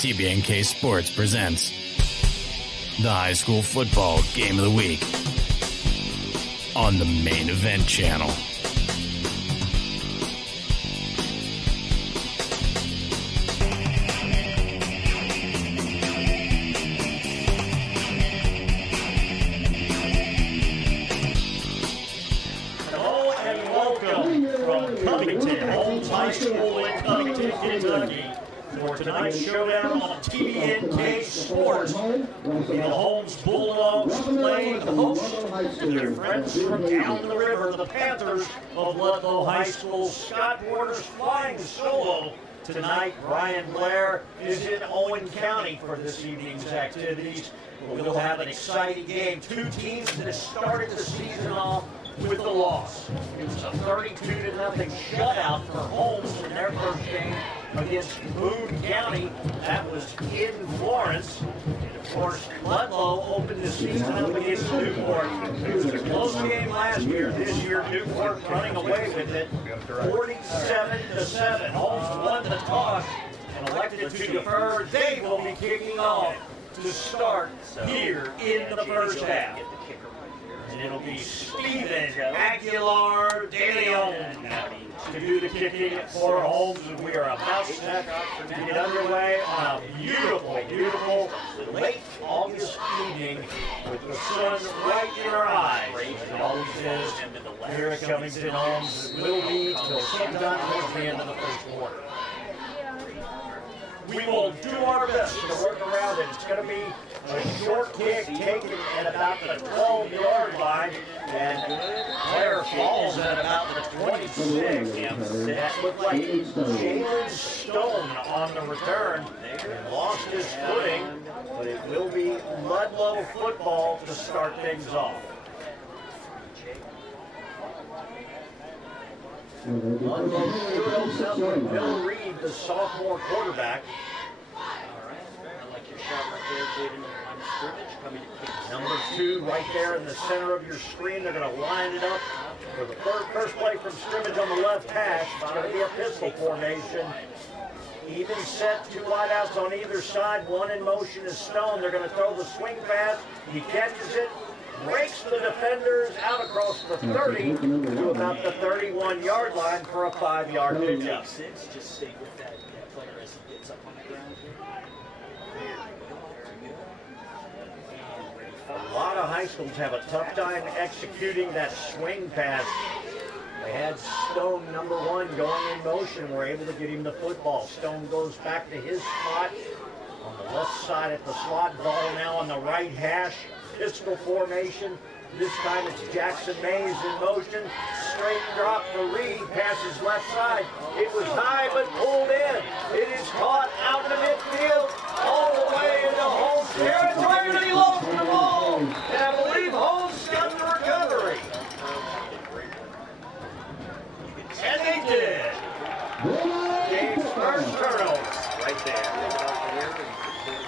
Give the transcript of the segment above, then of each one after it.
TBNK Sports presents the High School Football Game of the Week on the Main Event Channel. Hello and welcome from Covington, Holmes High School in Covington, Kentucky. For tonight's showdown on TBNK Sports, the Holmes Bulldogs playing host to their friends from down the river, the Panthers of Ludlow High School. Scott Porter's flying solo tonight. Brian Blair is in Owen County for this evening's activities. We'll have an exciting game. Two teams that have started the season off with the loss. It was a 32-0 shutout for Holmes in their first game against Boone County. That was in Florence. And of course, Ludlow opened the season up against Newport. It was a close game last year. This year, Newport running away with it, 47-7. Holmes won the toss and elected to defer. They will be kicking off to start here in the first half. And it'll be Steven Aguilar de Leon to do the kicking for Holmes. And we are about to get underway on a beautiful, beautiful late August evening with the sun right in our eyes. It always is here at Covington Holmes. It will be till sometime towards the end of the first quarter. We will do our best to work around it. It's going to be a short kick taken at about the 12-yard line, and Blair falls at about the 26. That looked like Jalen Stone on the return and lost his footing, but it will be Ludlow football to start things off. Bill Reed, the sophomore quarterback. Number 2 right there in the center of your screen. They're going to line it up for the first play from scrimmage on the left hash. It's going to be a pistol formation. Even set, 2 wideouts on either side. One in motion is Stone. They're going to throw the swing pass. He catches it, breaks the defenders out across the 30 to about the 31-yard line for a 5-yard pickup. Just stay with that player as he gets up on the ground here. A lot of high schools have a tough time executing that swing pass. They had Stone, number 1, going in motion. We're able to get him the football. Stone goes back to his spot on the left side at the slot. Ball now on the right hash. Pistol formation. This time it's Jackson Mays in motion. Straight drop for Reed. Passes left side. It was high but pulled in. It is caught out in the midfield. All the way into Holmes territory. And he lost the ball. And I believe Holmes got the recovery. And they did. Game's first turnover. Right there.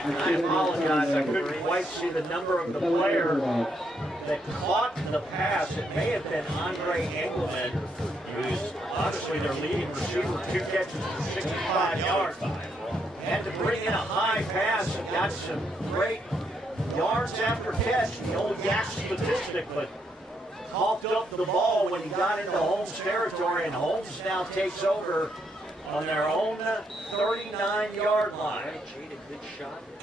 I apologize, I couldn't quite see the number of the player that caught the pass. It may have been Andre Engelman, who's obviously their leading receiver, 2 catches for 65 yards. Had to bring in a high pass and got some great yards after catch, the old yak statistic, but coughed up the ball when he got into Holmes territory, and Holmes now takes over on their own 39-yard line.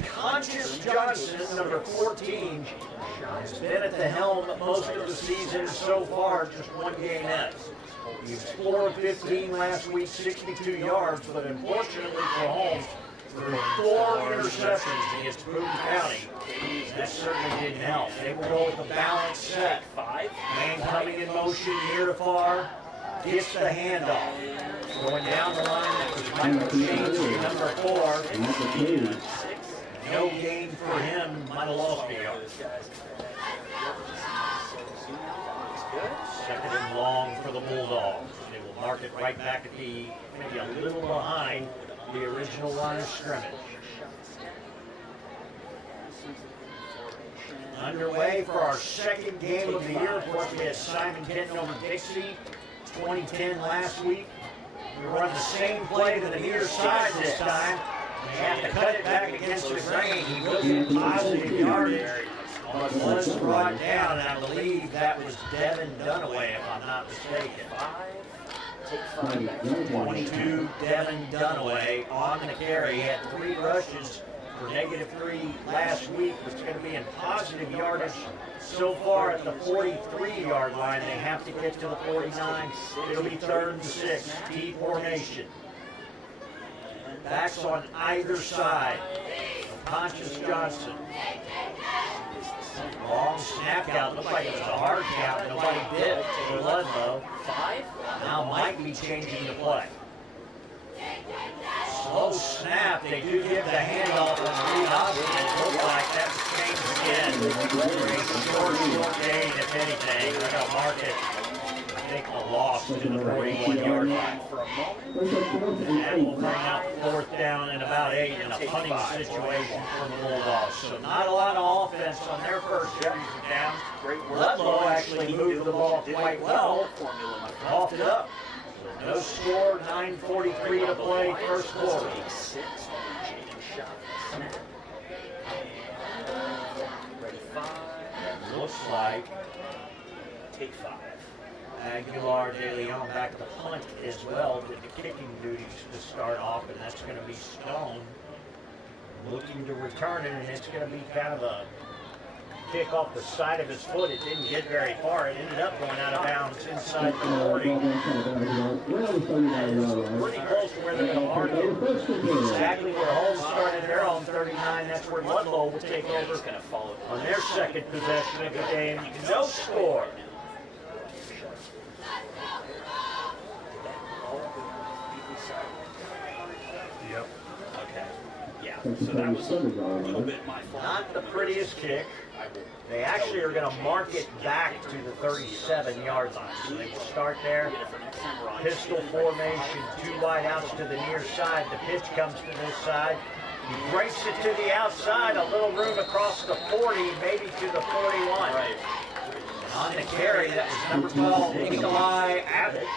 Conscious Johnson, number 14, has been at the helm most of the season so far, just 1 game in. He explored 15 last week, 62 yards, but unfortunately for Holmes, threw 4 interceptions against Boone County. That certainly didn't help. They will go with the balanced set. Man coming in motion near to far, gets the handoff. Going down the line, that was Michael Shane, number 4. No gain for him, might have lost a yard. Second and long for the Bulldogs. They will mark it right back at the, maybe a little behind the original line of scrimmage. Underway for our second game of the year. Of course, we had Simon Kenton over Dixie, 2010 last week. We run the same play to the near side this time. They have to cut it back against the grain. He will get positive yardage, but was brought down, and I believe that was Devin Dunaway, if I'm not mistaken. 22, Devin Dunaway on the carry. He had 3 rushes for -3 last week. It's going to be in positive yardage so far at the 43-yard line. They have to get to the 49. It'll be 3rd and 6, T formation. Backs on either side. Pontius Johnson. Long snap count. Looked like it was a hard count. Nobody did for Ludlow. 5. Now might be changing the play. Slow snap. They do give the handoff on the lead option. It looks like that's changed again. Very short gain, if anything. They're going to mark it, I think, a loss to the 41-yard line for a moment. And that will bring out 4th down and about 8 in a punting situation for the Bulldogs. So not a lot of offense on their first series of downs. Ludlow actually moved the ball quite well, coughed it up. So no score, 9:43 to play, first quarter. Looks like Take 5. Aguilar de Leon back to punt as well, but the kicking duties to start off, and that's going to be Stone looking to return it, and it's going to be kind of a kick off the side of his foot. It didn't get very far. It ended up going out of bounds inside the 40. Pretty close to where they're going to mark it. Exactly where Holmes started their own 39. That's where Ludlow will take over on their second possession of the game. No score. Yep. Okay. Yeah. So that was a little bit my fault. Not the prettiest kick. They actually are going to mark it back to the 37-yard line. So they will start there. Pistol formation, 2 wide outs to the near side. The pitch comes to this side. He breaks it to the outside. A little room across the 40, maybe to the 41. Right. On the carry, that was number 12, Nikolai Abbott.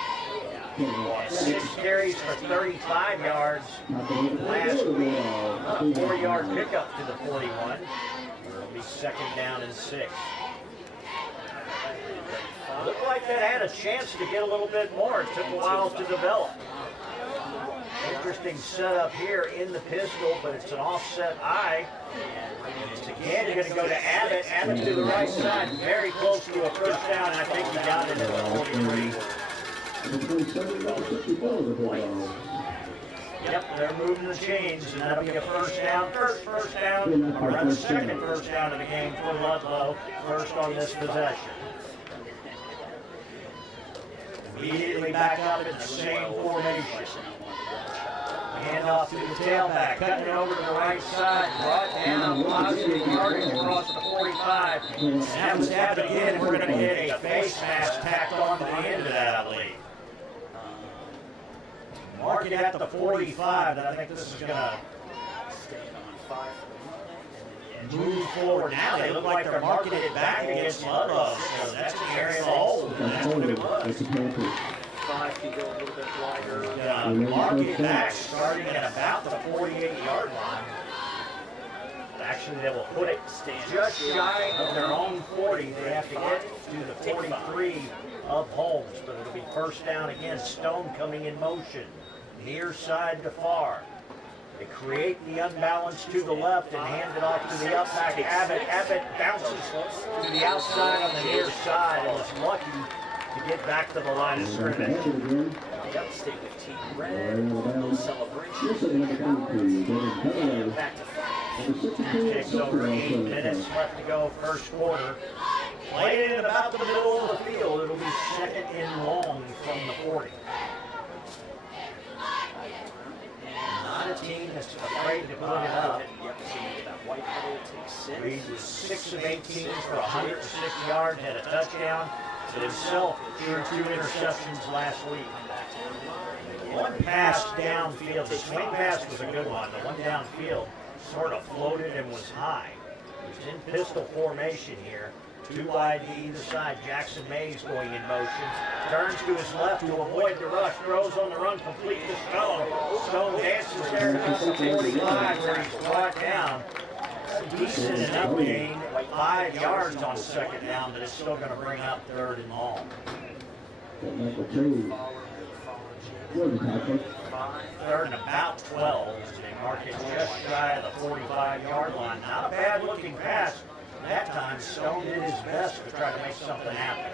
6 carries for 35 yards last week. 4-yard pickup to the 41. It'll be 2nd down and 6. Looked like that had a chance to get a little bit more. It took a while to develop. Interesting setup here in the pistol, but it's an offset eye. It's again, you're going to go to Abbott. Abbott to the right side, very close to a first down, and I think he got it at the 43. Yep, they're moving the chains, and that'll be a first down, or rather second first down of the game for Ludlow, first on this possession. Immediately back up in the same formation. Handoff to the tailback, cutting it over to the right side, brought down, positive yardage across the 45. And that was Abbott again, and we're going to get a face mask tacked on to the end of that, I believe. Mark it at the 45, and I think this is going to move forward. Now they look like they're marking it back against Ludlow, so that's an area of hold, and that's what it was. 5 can go a little bit wider. Mark it back, starting at about the 48-yard line. Actually, they will put it just shy of their own 40. They have to get to the 43 of Holmes, but it'll be first down again. Stone coming in motion, near side to far. They create the unbalance to the left and hand it off to the up back. Abbott bounces to the outside on the near side and is lucky to get back to the line of scrimmage. Yep, stay with Team Red. Celebration. Back to 5. Takes over 8 minutes left to go, first quarter. Played in about the middle of the field. It'll be 2nd and long from the 40. Not a team that's afraid to put it up. Reed was 6 of 18 for 106 yards, had a touchdown, but himself threw 2 interceptions last week. One pass downfield, the swing pass was a good one. The one downfield sort of floated and was high. He's in pistol formation here. 2 wide to either side. Jackson Mays going in motion. Turns to his left to avoid the rush. Throws on the run complete to Stone. Stone dances there to the 45 where he's brought down. Decent enough gain. 5 yards on 2nd down, but it's still going to bring up 3rd and long. 3rd and about 12. They mark it just shy of the 45-yard line. Not a bad looking pass. That time, Stone did his best to try to make something happen.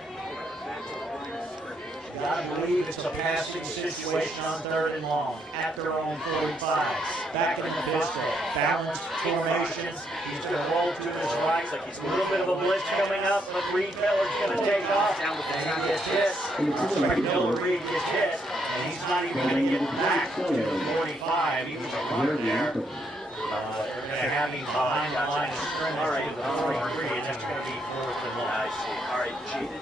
You gotta believe it's a passing situation on 3rd and long at their own 45. Back in the pistol, balanced formation. He's gonna roll to his right. A little bit of a blitz coming up, but Reed Miller's gonna take off, and he gets hit. Miller Reed gets hit, and he's not even gonna get back to the 45. He was a runner there. They're going to have him behind the line of scrimmage to the 43, and that's going to be 4th and long. I see. All right, Jaden,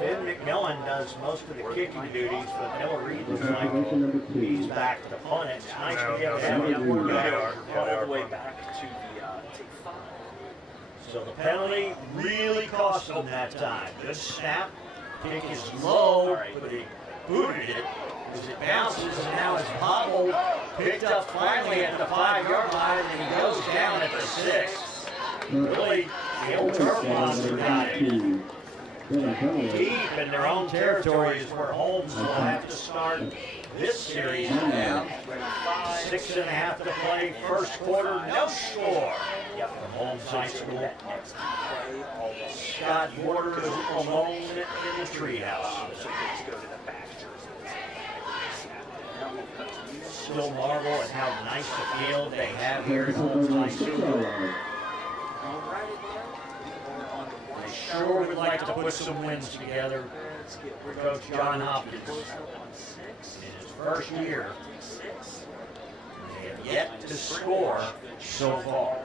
Ben McMillan does most of the kicking duties, but Miller Reed looks like he's back to punt it. It's nice to be able to have him all the way back to the 5. So the penalty really cost them that time. Good snap. Kick is low, but he booted it. As it bounces, and now it's bobbled, picked up finally at the 5-yard line, and then he goes down at the 6. Really, the old turf monster got it. Deep in their own territory is where Holmes will have to start this series now. 6.5 to play, 1st quarter, no score from Holmes High School. Scott Borders alone in the treehouse. Still marvel at how nice the field they have here at Holmes High School. They sure would like to put some wins together for Coach John Hopkins in his first year. They have yet to score so far.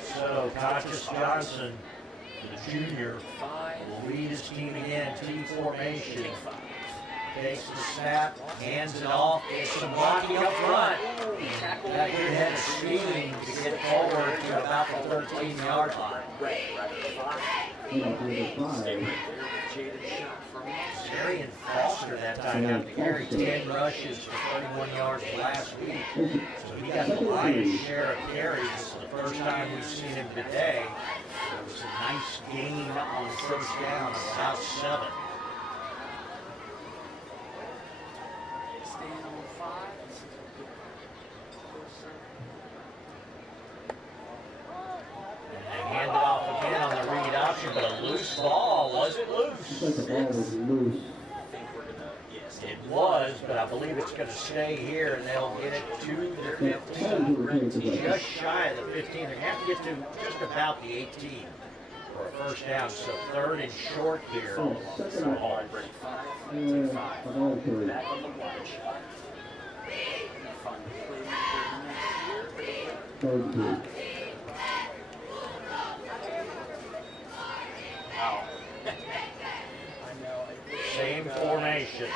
So Conscious Johnson, the junior, will lead his team again, T formation. Takes the snap, hands it off, gets some blocking up front. That good head of steam to get forward to about the 13-yard line. Darian Foster that time out to carry 10 rushes for 31 yards last week. So he got the lion's share of carries. This is the first time we've seen him today. It was a nice gain on 1st down, about 7. Hand it off again on the read option, but a loose ball. Was it loose? The ball was loose. It was, but I believe it's going to stay here, and they'll get it to the 15. Just shy of the 15. They're going to have to get to just about the 18 for a 1st down. So 3rd and short here. Back on the wide shot. Same formation.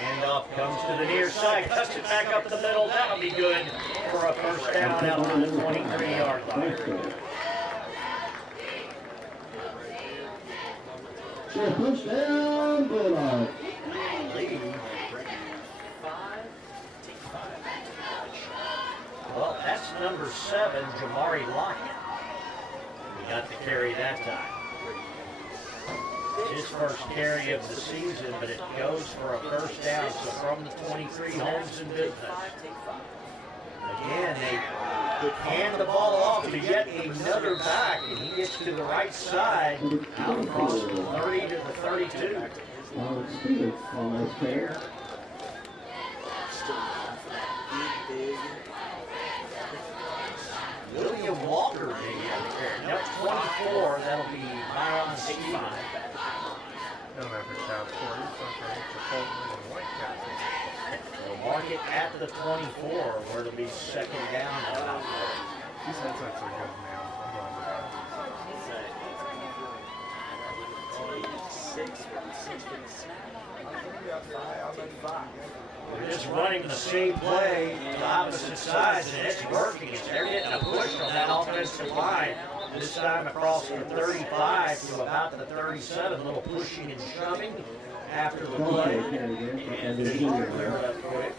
Handoff comes to the near side, cuts it back up the middle. That'll be good for a 1st down out on the 23-yard line. Push down, Bulldogs. Well, that's number 7, Jamari Lockett. We got the carry that time. His first carry of the season, but it goes for a 1st down. So from the 23, Holmes in business. Again, they hand the ball off to yet another back, and he gets to the right side, out across the 30 to the 32. There. William Walker may be on the carry. That's 24. That'll be Myron Seaman. We'll mark it at the 24, where it'll be 2nd down. He said such a good man. I'm going with that. They're just running the same play to opposite sides, and it's working. They're getting a push from that offensive line. This time across the 35 to about the 37, a little pushing and shoving after the play. And they clear it up quick.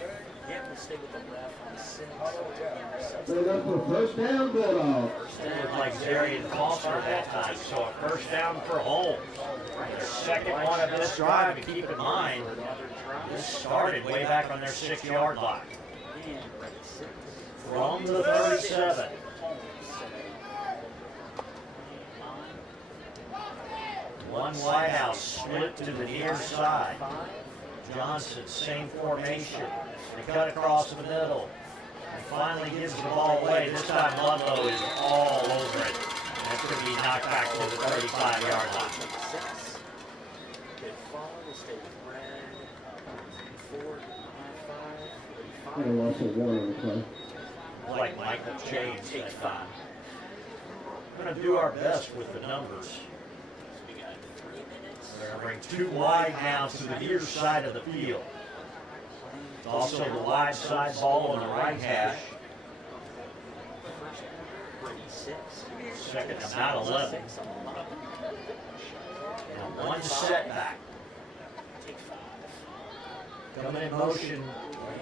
Set up for first down, Bulldogs. It looked like Zarian Foster that time, so a first down for Holmes. The second one of this drive, and keep in mind, this started way back on their 6-yard line. From the 37. One wide out, split to the near side. Johnson, same formation. They cut across the middle. And finally gives the ball away. This time Ludlow is all over it. That's going to be knocked back to the 35-yard line. And a loss of 1 on the play. Like Michael James that time. We're going to do our best with the numbers. They're going to bring 2 wide now to the near side of the field. Also the wide side ball on the right hash. Second and about 11. And 1 setback. Coming in motion.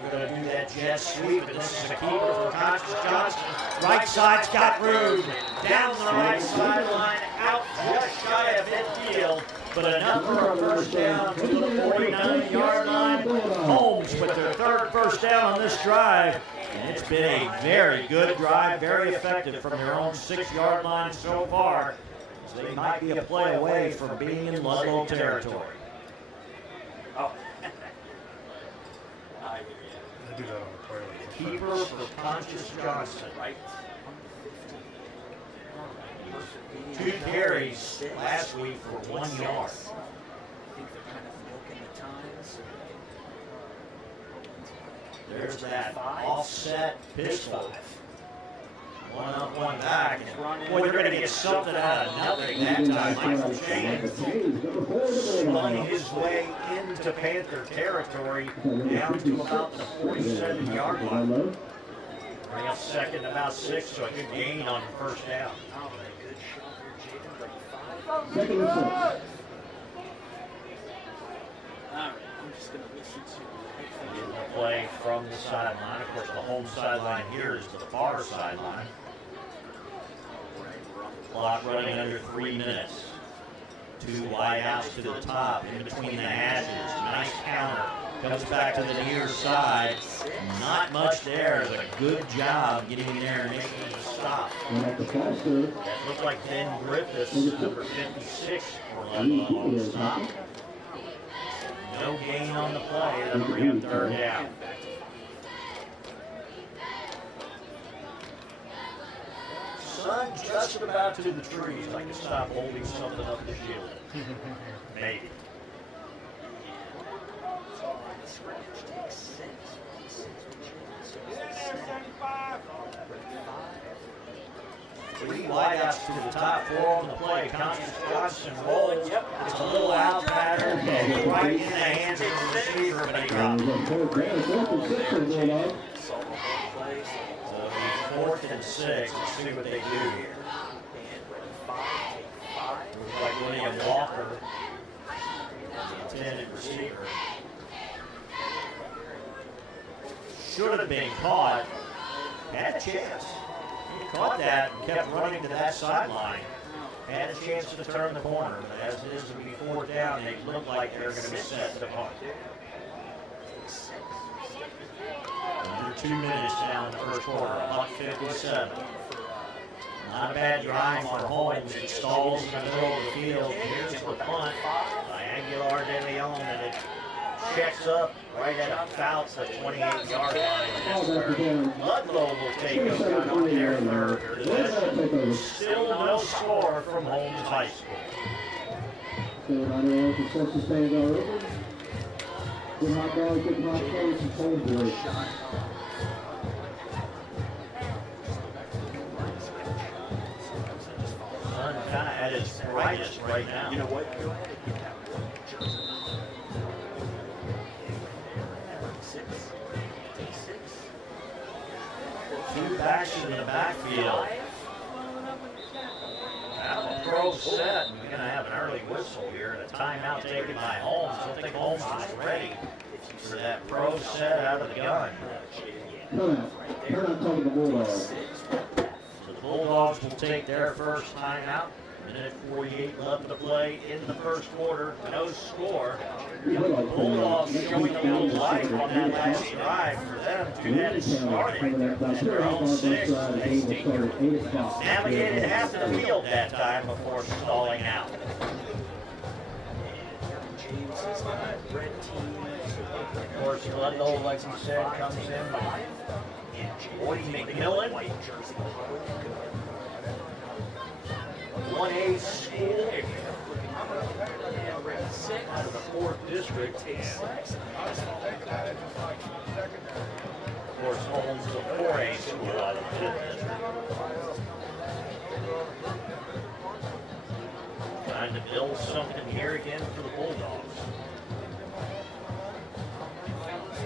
We're going to do that jet sweep, and this is a keeper for Conscious Johnson. Right side's got room. Down the right sideline, out just shy of midfield. But enough for a first down to the 49-yard line. Holmes with their 3rd first down on this drive. And it's been a very good drive, very effective from their own 6-yard line so far. So they might be a play away from being in Ludlow territory. They do that on the play. Keeper for Conscious Johnson. 2 carries last week for 1 yard. There's that offset pitch 5. 1 up, 1 back. Boy, they're going to get something out of nothing that time. Michael James slung his way into Panther territory down to about the 47-yard line. Bring up second about 6, so a good gain on first down. Second and 6. Getting the play from the sideline. Of course, the home sideline here is the far sideline. Clock running under 3 minutes. 2 wide outs to the top, in between the hashes. Nice counter. Comes back to the near side. Not much there. But a good job getting in there and making the stop. And That looked like Ben Griffiths, number 56, for Ludlow on the stop. No gain on the play. That'll bring up 3rd down. Sun just about to the trees. I can stop holding something up the shield. Maybe. Three wideouts to the top, 4 on the play. Conscious Johnson rolls. It's a little out pattern. Right in the hands of the receiver, but he dropped it. So it'll be 4th and 6. Let's see what they do here. Looks like William Walker, the intended receiver. Should have been caught. Had a chance. He caught that and kept running to that sideline. Had a chance to turn the corner, but as it is to be 4th down, they look like they're going to be set to punt. Under 2 minutes now in the first quarter, $157. Not a bad drive for Holmes. It stalls in the middle of the field. Here's the punt by Aguilar de Leon, and it checks up right at about the 28-yard line. That's where Ludlow will take up on their 3rd possession. Still no score from Holmes High School. Good hot dog, good hot coach, and Holmes boys. Sun kind of at its brightest right now. You know what? Go ahead and get that one. Two backs in the backfield. Now a pro set. We're going to have an early whistle here and a timeout taken by Holmes. I don't think Holmes is ready for that pro set out of the gun. Turn out talking the Bulldogs. So the Bulldogs will take their first timeout. Minute 48 left to play in the first quarter. No score. The Bulldogs showing a little life on that last drive for them to get it started at their own 6. Navigated half the field that time before stalling out. Of course, Ludlow, like we said, comes in. Boyd McMillan. 1A school out of the 4th district. Of course, Holmes is a 4A school out of the 5th district. Trying to build something here again for the Bulldogs.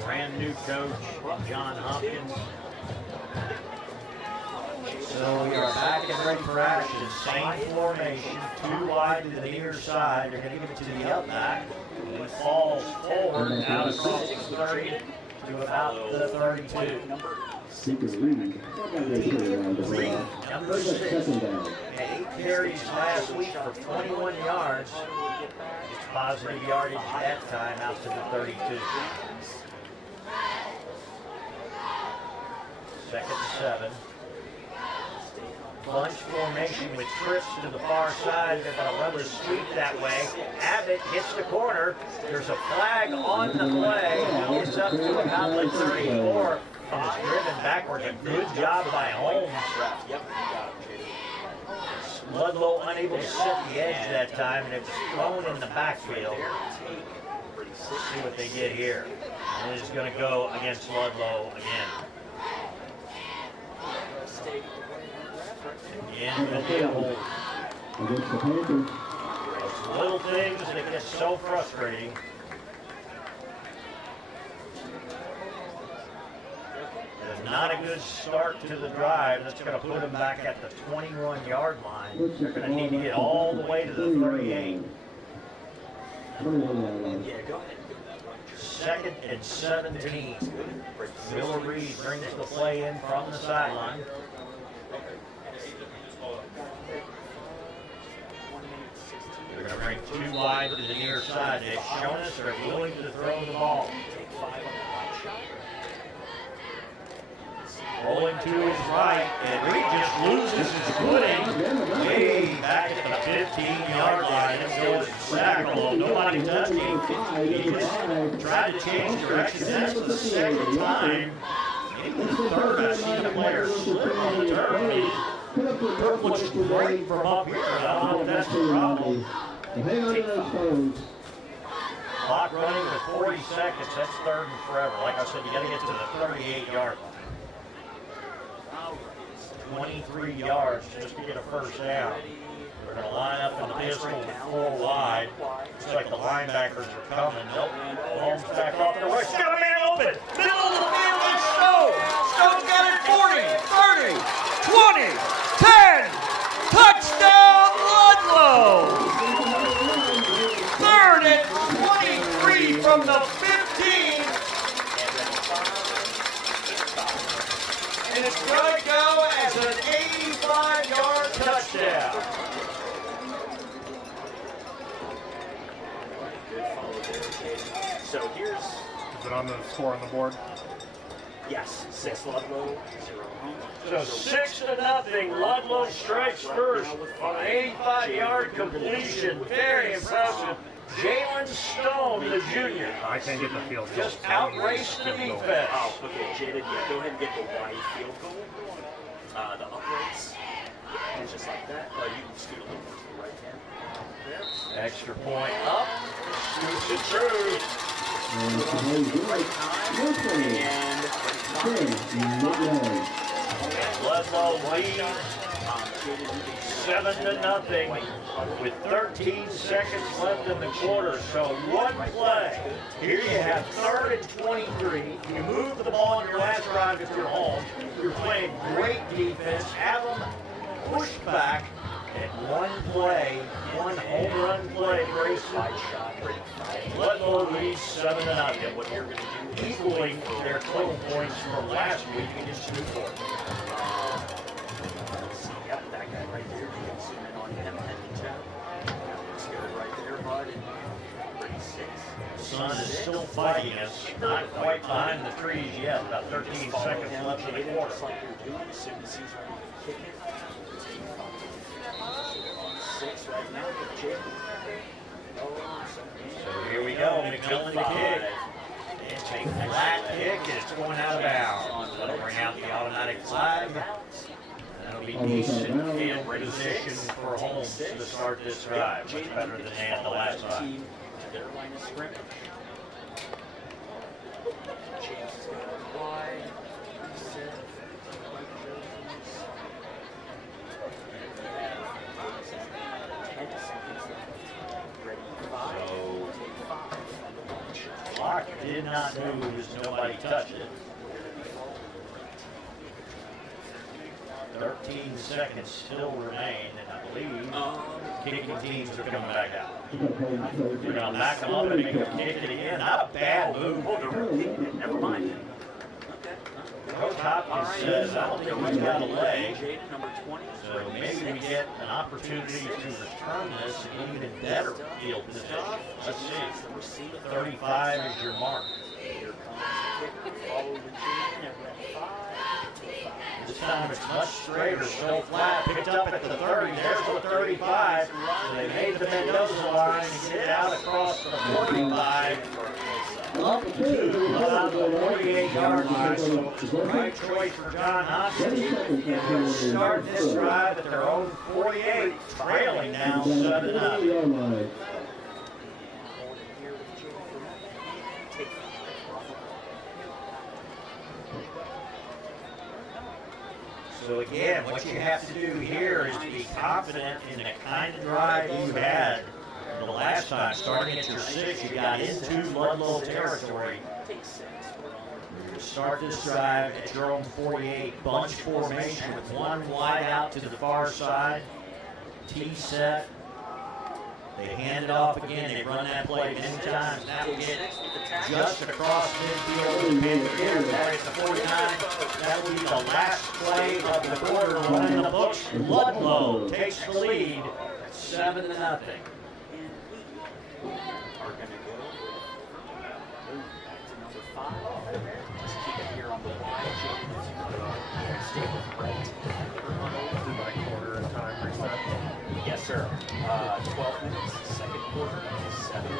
Brand new coach, John Hopkins. So we are back and ready for action. Same formation, 2 wide to the near side. They're going to give it to the up back. He falls forward out across the 30 to about the 32. Number 6. Had 8 carries last week for 21 yards. Just positive yardage that time out to the 32. Second 7. Bunch formation with trips to the far side. They're going to run the streak that way. Abbott hits the corner. There's a flag on the play. He gets up to about the 34 and is driven backwards. A good job by Holmes. Ludlow unable to set the edge that time, and it was thrown in the backfield. Let's see what they get here. And it is going to go against Ludlow again. Again, with the hold. Those little things that get so frustrating. It's not a good start to the drive. That's going to put them back at the 21-yard line. They're going to need to get all the way to the 38. Second and 17. Miller Reed brings the play in from the sideline. They're going to bring 2 wide to the near side. They've shown us they're willing to throw the ball. Rolling to his right, and Reed just loses his footing way back at the 15-yard line. It goes sack, although nobody touched him. He just tried to change direction. That's the second time. Maybe the third I've seen a player slip on the turf. Turf looks great from up here. I don't know if that's the problem. Clock running with 40 seconds. That's 3rd and forever. Like I said, you got to get to the 38-yard line. 23 yards just to get a first down. They're going to line up in the pistol with 4 wide. Looks like the linebackers are coming. Nope. Holmes back off the right. Got a man open. Middle of the field is Stone. Stone's got it 40, 30, 20, 10. Touchdown Ludlow. 3rd and 23 from the 15. And it's going to go as an 85-yard touchdown. So here's... Is it on the score on the board? Yes, 6 Ludlow, 0 Holmes. So 6-0, Ludlow strikes first on an 85-yard completion. Very impressive. Jalen Stone, the junior, I can't get the field goal. just outraced the defense. Oh, okay, Jaden, yeah, go ahead and get the wide field goal. The uprights, and just like that. You can scoot a little more to the right hand. There. Extra point up, scoots it through. And Ludlow leads 7-0 with 13 seconds left in the quarter. So one play. Here you have 3rd and 23. You move the ball on your last drive if you're home. You're playing great defense. Have them push back at one play, one home run play, Grayson. Ludlow leads 7-0. What you're going to do, equaling their total points from last week against Newport. Yep, that guy right there. You can zoom in on him and it's good right there, bud. And 36. The sun is still fighting us, not quite behind the trees yet. About 13 seconds left in the quarter. Just like you're doing as soon as he's ready to kick it. On 6 right now for Jake. So here we go, McMillan to kick. It's a flat kick, and it's going out of bounds. That'll bring out the automatic flag. That'll be decent field position for Holmes to start this drive. Much better than they had the last time. Their line of scrimmage. James is going wide. Reset. Clock did not move as nobody touched it. 13 seconds still remain, and I believe kicking teams are coming back out. We're going to back them up and make them kick it again. Not a bad move. Never mind. Coach Hopkins says, I don't think we've got a leg. Number 20. So maybe we get an opportunity to return this in even better field position. Let's see. 35 is your mark. Here comes the kicker. Follow the chain at 5. This time it's much straighter, still flat. Picked up at the 30. There's the 35. So they made the Mendoza line and get it out across the 45. Up to about the 48-yard line. So it's the right choice for John Hopkins. They'll start this drive at their own 48, trailing now 7-0. So again, what you have to do here is be confident in the kind of drive you had the last time. Starting at your 6, you got into Ludlow territory. You start this drive at your own 48, bunch formation with one wide out to the far side. T set. They hand it off again. They run that play many times. That will get just across midfield. Here, that is the 49. That will be the last play of the quarter. One in the books. Ludlow takes the lead, 7-0. Are going to go back to number 5. Just keep it here on the wide. Stay with right. By quarter time reset. Yes, sir. 12 minutes, second quarter, 7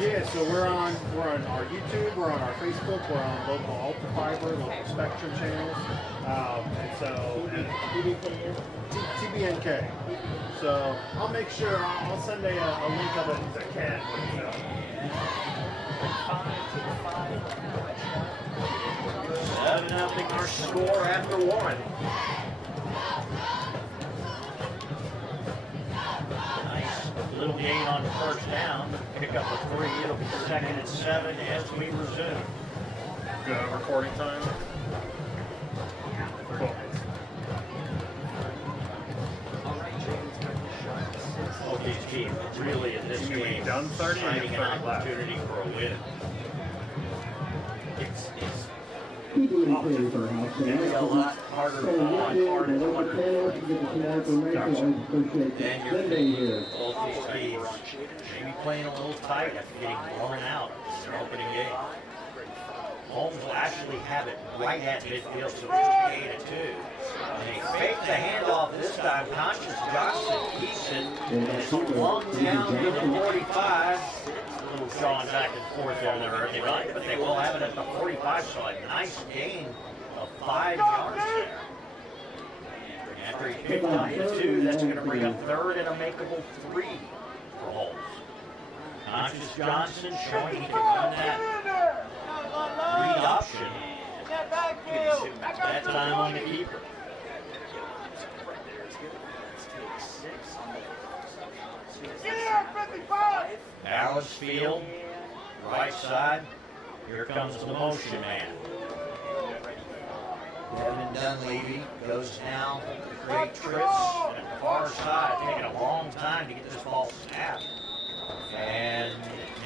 Yeah, so we're on our YouTube, we're on our Facebook, we're on local Ultra Fiber, local Spectrum channels, and TBNK. So I'll make sure I'll send a link of it if I can. Nothing our score after one. Nice little gain on first down. Pick up a 3. It'll be 2nd and 7 as we resume. Good recording time. 12 minutes. Both these teams really in this game done 30 and finding an 30 left. opportunity for a win. It's It'll be a lot harder to fall on hard and harder. And you're both these teams maybe playing a little tight after getting blown out in their opening game. Holmes will actually have it right at midfield, so it's 8-2. And they fake the handoff this time. Conscious Johnson keeps it, and it's flung down to the 45. Little showing back and forth there. They run, but they will have it at the 45, so a nice gain of 5 yards there. After he picked up the 2, that's going to bring up 3rd and a makeable 3 for Holmes. Conscious Johnson showing he can run that That time on the keeper. Balance field, right side. Here comes the motion man. Devin Dunleavy goes now to create trips at the far side, taking a long time to get this ball snapped. And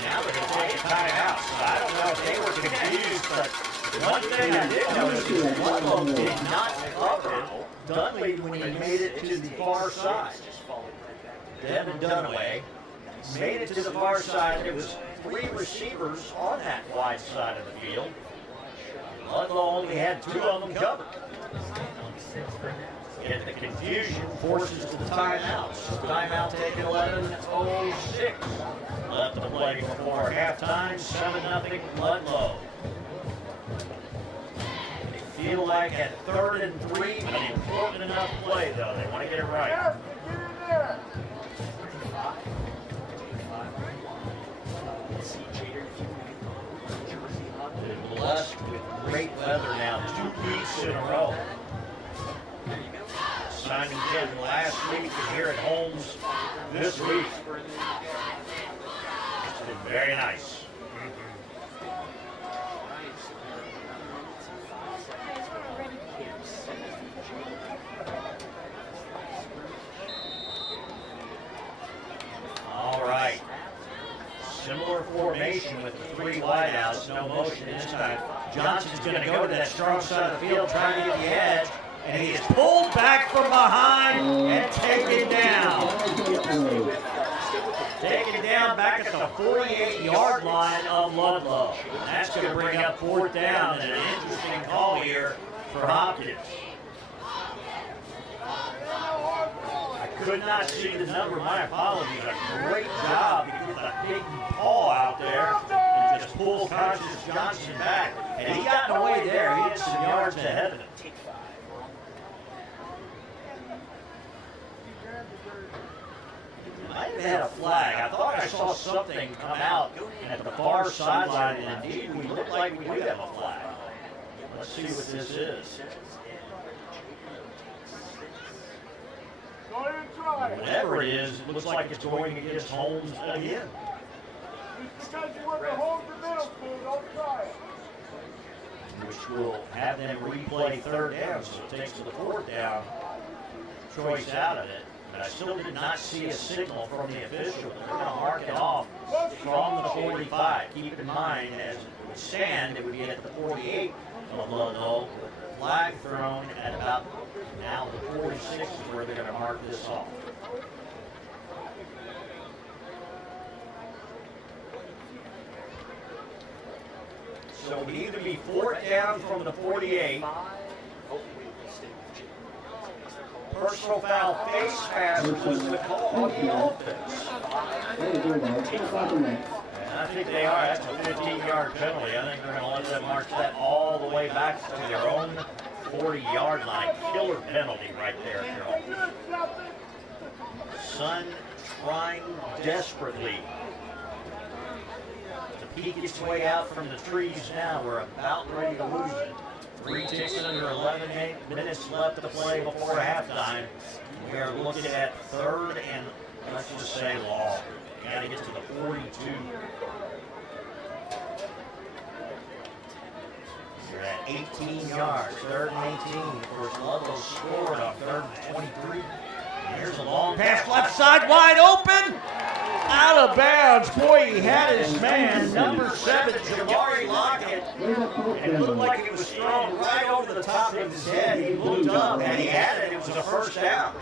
now they're going to take a timeout. So I don't know if they were confused, but one thing I did notice is Ludlow did not cover Dunleavy when he made it to the far side. Devin Dunaway made it to the far side. There was 3 receivers on that wide side of the field. Ludlow only had 2 of them covered. And the confusion forces the timeouts. Timeout taken 11:06 left to play before halftime. 7-0 Ludlow. They feel like at 3rd and 3, an important enough play though. They want to get it right. Blessed with great weather now, 2 weeks in a row. Simon did last week and here at Holmes this week. It's been very nice. All right. Similar formation with the 3 wideouts, no motion this time. Johnson's going to go to that strong side of the field, trying to get the edge, and he is pulled back from behind and taken down. Taken down back at the 48-yard line of Ludlow. And that's going to bring up 4th down and an interesting call here for Hopkins. I could not see the number. My apologies. A great job to get the big paw out there and just pull Conscious Johnson back. And he got in the way there. He had some yards ahead of him. Might have had a flag. I thought I saw something come out at the far sideline, and indeed we look like we do have a flag. Let's see what this is. Whatever it is, it looks like it's going against Holmes again. Which will have them replay 3rd down, so it takes the 4th down choice out of it. But I still did not see a signal from the official. They're going to mark it off from the 45. Keep in mind, as it would stand, it would be at the 48 of Ludlow. Flag thrown at about now the 46 is where they're going to mark this off. So it would either be 4th down from the 48. Personal foul face mask was the call on the offense. And I think they are. That's a 15-yard penalty. I think they're going to let them march that all the way back to their own 40-yard line. Killer penalty right there, Carol. Sun trying desperately to peek its way out from the trees now. We're about ready to lose it. 3 ticks under 11 minutes left to play before halftime. We are looking at 3rd and, let's just say, long. You got to get to the 42. You're at 18 yards, 3rd and 18. Of course, Ludlow scored on 3rd and 23. Here's a long pass, left side, wide open. Out of bounds. Boy, he had his man, number 7, Jabari Lockett. And it looked like it was thrown right over the top of his head. He looked up, and he had it. It was a 1st down.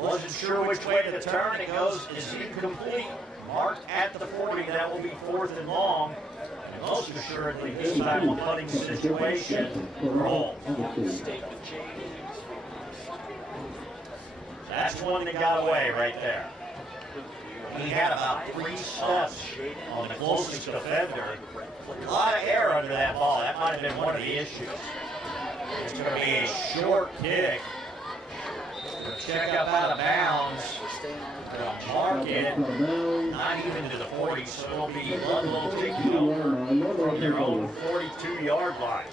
Wasn't sure which way to turn. It goes is incomplete. Marked at the 40. That will be 4th and long. And most assuredly, this time a punting situation for Holmes. That's one that got away right there. He had about 3 steps on the closest defender. A lot of air under that ball. That might have been one of the issues. It's going to be a short kick. Check up out of bounds. They'll mark it. Not even to the 40. 40, so it'll be Ludlow taking over from their own 42-yard line.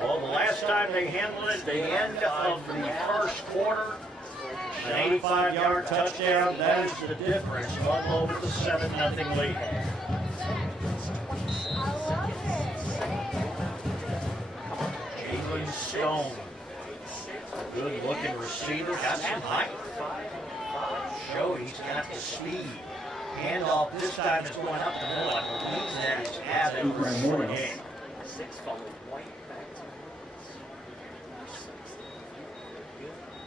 Well, the last time they handled it, the end of the first quarter, an 85-yard touchdown. That is the difference. Ludlow with the 7-0 lead. Jalen Stone, good-looking receiver, got some height. Show he's got the speed. Handoff this time is going up the middle. I believe that is added for the game.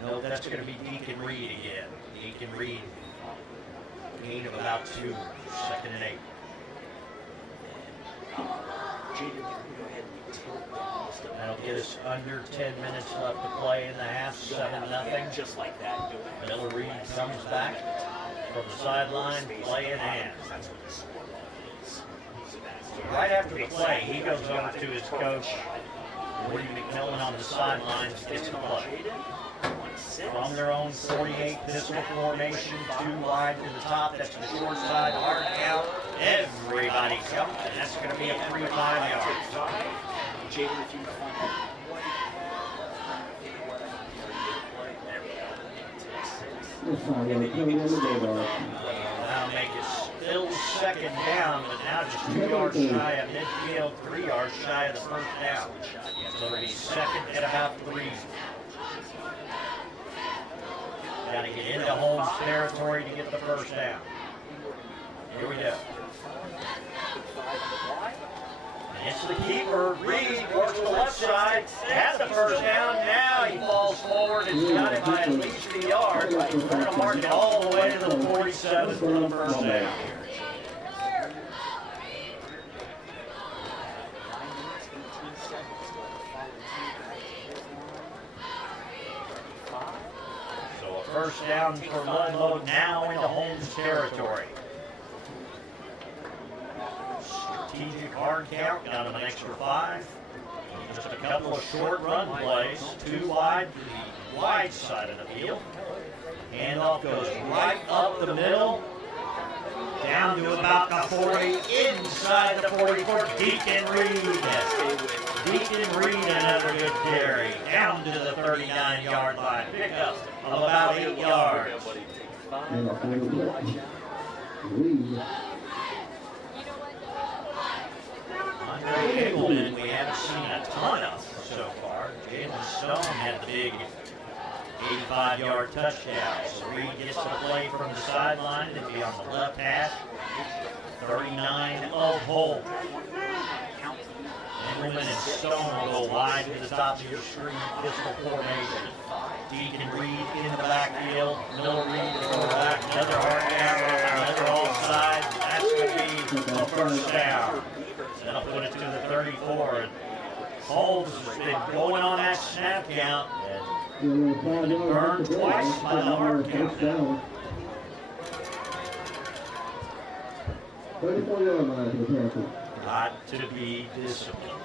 No, that's going to be Deacon Reed again. Deacon Reed, gain of about 2, 2nd and 8. That'll get us under 10 minutes left to play in the half, 7-0. Just like that. Miller Reed comes back from the sideline, play in hand. Right after the play, he goes over to his coach, Woody McMillan, on the sidelines, gets the play. From their own 48 pistol formation, 2 wide to the top, that's the short side, hard count. Everybody jumping. That's going to be a 3-5 yards. Now make it still 2nd down, but now just 2 yards shy of midfield, 3 yards shy of the first down. So it'll be 2nd at about 3. Got to get into Holmes territory to get the first down. Here we go. It's the keeper. Reed works the left side. Has the first down. Now he falls forward and got it by at least a yard. We're going to mark it all the way to the 47 for the first down. So a first down for Ludlow, now into Holmes territory. Strategic hard count, got him an extra 5. Just a couple of short run plays, 2 wide to the wide side of the field. Handoff goes right up the middle, down to about the 40, inside the 44, Deacon Reed. Deacon Reed, another good carry, down to the 39-yard line. Pickup of about 8 yards. Andre Engelman, we haven't seen a ton of so far. Jalen Stone had the big 85-yard touchdown. So Reed gets to play from the sideline to be on the left hash. 39 of Holmes. Engelman and Stone will go wide to the top of your screen, pistol formation. Deacon Reed in the backfield. Miller Reed to go back. Another hard down, another offside. That's going to be a first down. That'll put it to the 34. And Holmes has been going on that snap count and burned twice by the hard count now. 34-yard line for the Panthers. Got to be disciplined.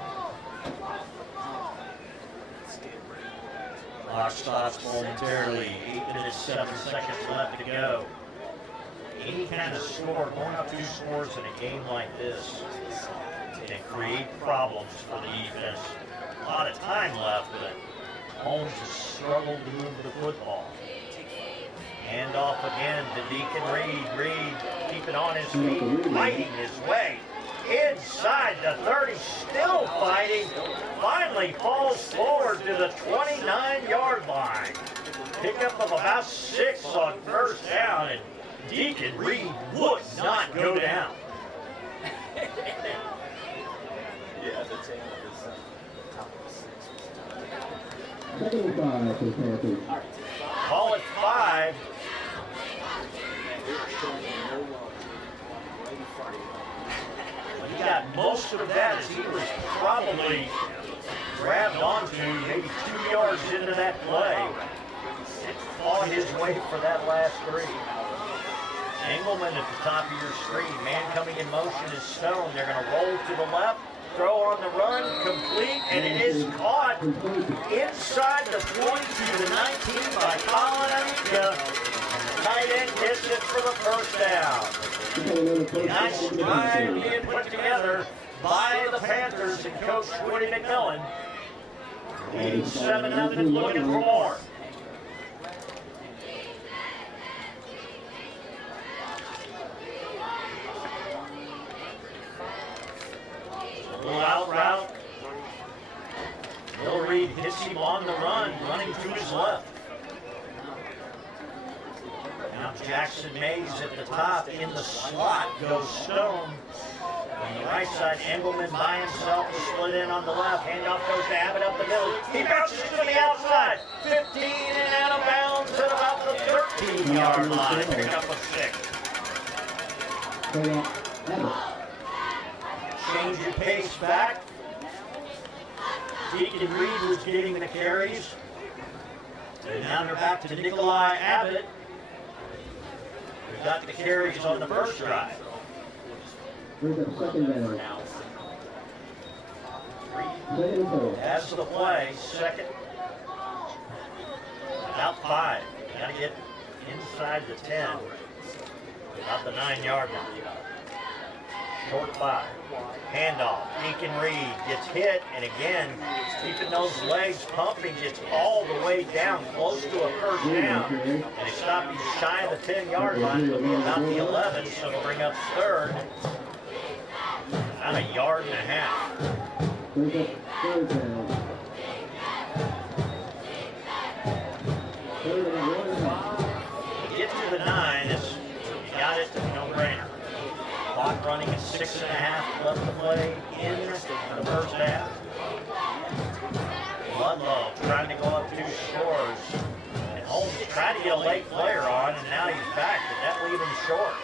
Clock stops momentarily. 8 minutes, 7 seconds left to go. Any kind of score, going up 2 scores in a game like this, can create problems for the defense. A lot of time left, but Holmes has struggled to move the football. Hand off again to Deacon Reed. Reed keeping on his feet, fighting his way inside the 30, still fighting. Finally falls forward to the 29-yard line. Pickup of about 6 on first down, and Deacon Reed would not go down. Second and 5 for the Panthers. Call it 5. He got most of that as he was probably grabbed onto maybe 2 yards into that play. And fought his way for that last 3. Engelman at the top of your screen. Man coming in motion is Stone. They're going to roll to the left. throw on the run, complete, and it is caught inside the 20 to the 19 by Colin Anika. Tight end gets it for the first down. Nice drive being put together by the Panthers and Coach Woody McMillan. Leading 7-0, looking for more. Little out route. Will Reed hits him on the run, running to his left. Now Jackson Mays at the top. In the slot goes Stone. On the right side, Engelman by himself, split in on the left. Handoff goes to Abbott up the middle. He bounces to the outside. 15 and out of bounds at about the 13-yard line. Picked up a 6. Change your pace back. Deacon Reed was getting the carries. And now they're back to Nikolai Abbott. We've got the carries on the first drive. That's the play. Second. About 5. Got to get inside the 10. About the 9-yard line. Short 5. Handoff. Deacon Reed gets hit, and again, keeping those legs pumping, gets all the way down, close to a first down. And he stopped just shy of the 10-yard line. It'll be about the 11, so it'll bring up third. About a yard and a half. Get to the 9. You got it. No-brainer. Clock running at 6.5 left to play in the first half. Ludlow trying to go up 2 scores. And Holmes tried to get a late player on, and now he's back, but that leaves him short.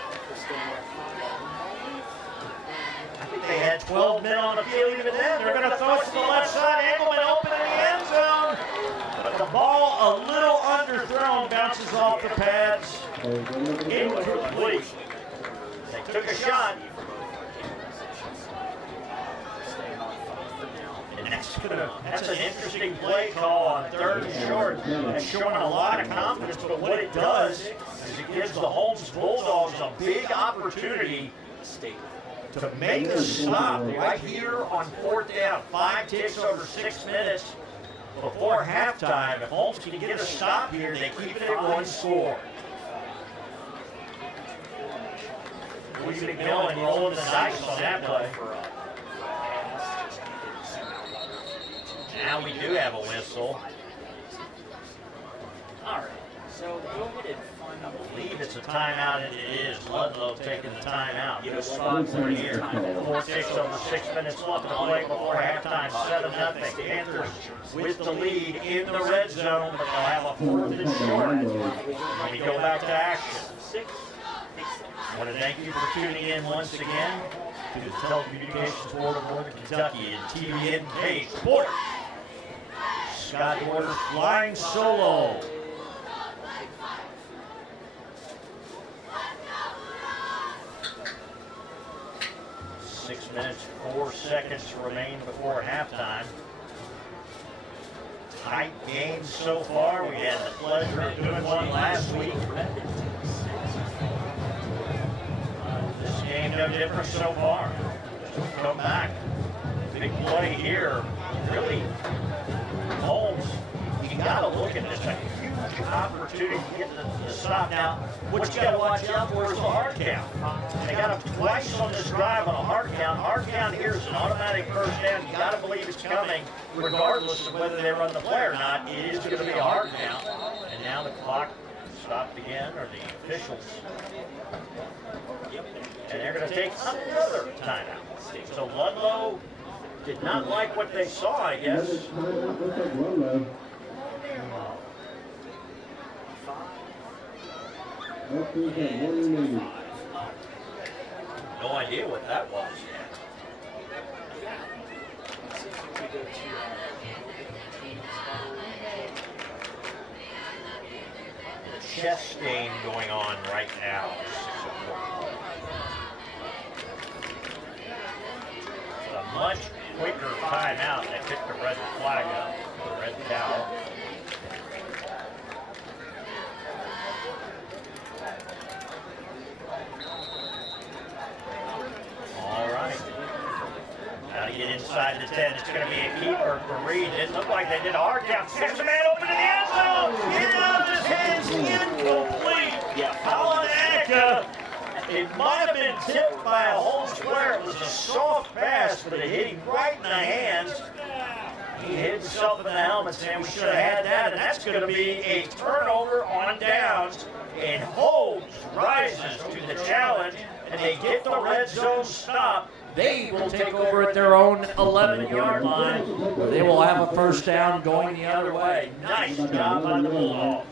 I think they had 12 men on the field even then. They're going to throw it to the left side. Engelman open in the end zone. But the ball a little underthrown, bounces off the pads. Incomplete. They took a shot. And that's an interesting play call on 3rd and short. It's showing a lot of confidence, but what it does is it gives the Holmes Bulldogs a big opportunity to make a stop right here on 4th down. 5 ticks over 6 minutes before halftime. If Holmes can get a stop here, they keep it at 1 score. Woody McMillan rolling the dice on that play. Now we do have a whistle. All right. So go ahead and find out. I believe it's a timeout, and it is Ludlow taking the timeout. You know, spots are Here, 4 ticks over 6 minutes left to play before halftime. 7-0. Panthers with the lead in the red zone, but they'll have a 4th and short when we go back to action. I want to thank you for tuning in once again to the Telecommunications Board of Northern Kentucky and TBNK Sports. Scott Order flying solo. Six minutes, 4 seconds remain before halftime. Tight game so far. We had the pleasure of doing one last week. This game no different so far. Come back. Big play here. Really, Holmes, you got to look at this. A huge opportunity to get the stop. Now, what you got to watch out for is the hard count. They got him twice on this drive on a hard count. Hard count here is an automatic first down. You got to believe it's coming, regardless of whether they run the play or not. It is going to be a hard count. And now the clock stopped again, or the officials. And they're going to take another timeout. So Ludlow did not like what they saw, I guess. No idea what that was yet. The chest game going on right now. A much quicker timeout. They picked the red flag up, the red towel. All right. Now to get inside the 10. It's going to be a keeper for Reed. It looked like they did a hard count. There's a man open in the end zone. Get out of his hands. Incomplete. Yeah. Colin Anika. It might have been tipped by a Holmes player. It was a soft pass, but it hit him right in the hands. He hit himself in the helmet saying we should have had that, and that's going to be a turnover on downs. And Holmes rises to the challenge, and they get the red zone stop. They will take over at their own 11-yard line, where they will have a first down going the other way. Nice job by the Bulldogs.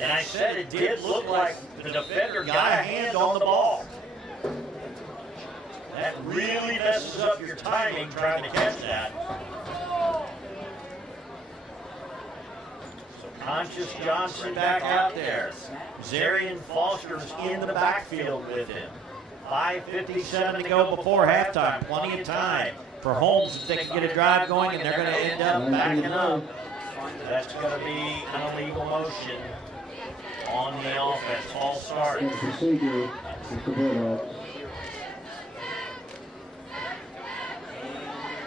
And I said it did look like the defender got a hand on the ball. That really messes up your timing trying to catch that. So Conscious Johnson back out there. Zarian Foster's in the backfield with him. 5:57 to go before halftime. Plenty of time for Holmes if they can get a drive going, and they're going to end up backing up. That's going to be an illegal motion on the offense. False start. Procedure with the Bulldogs.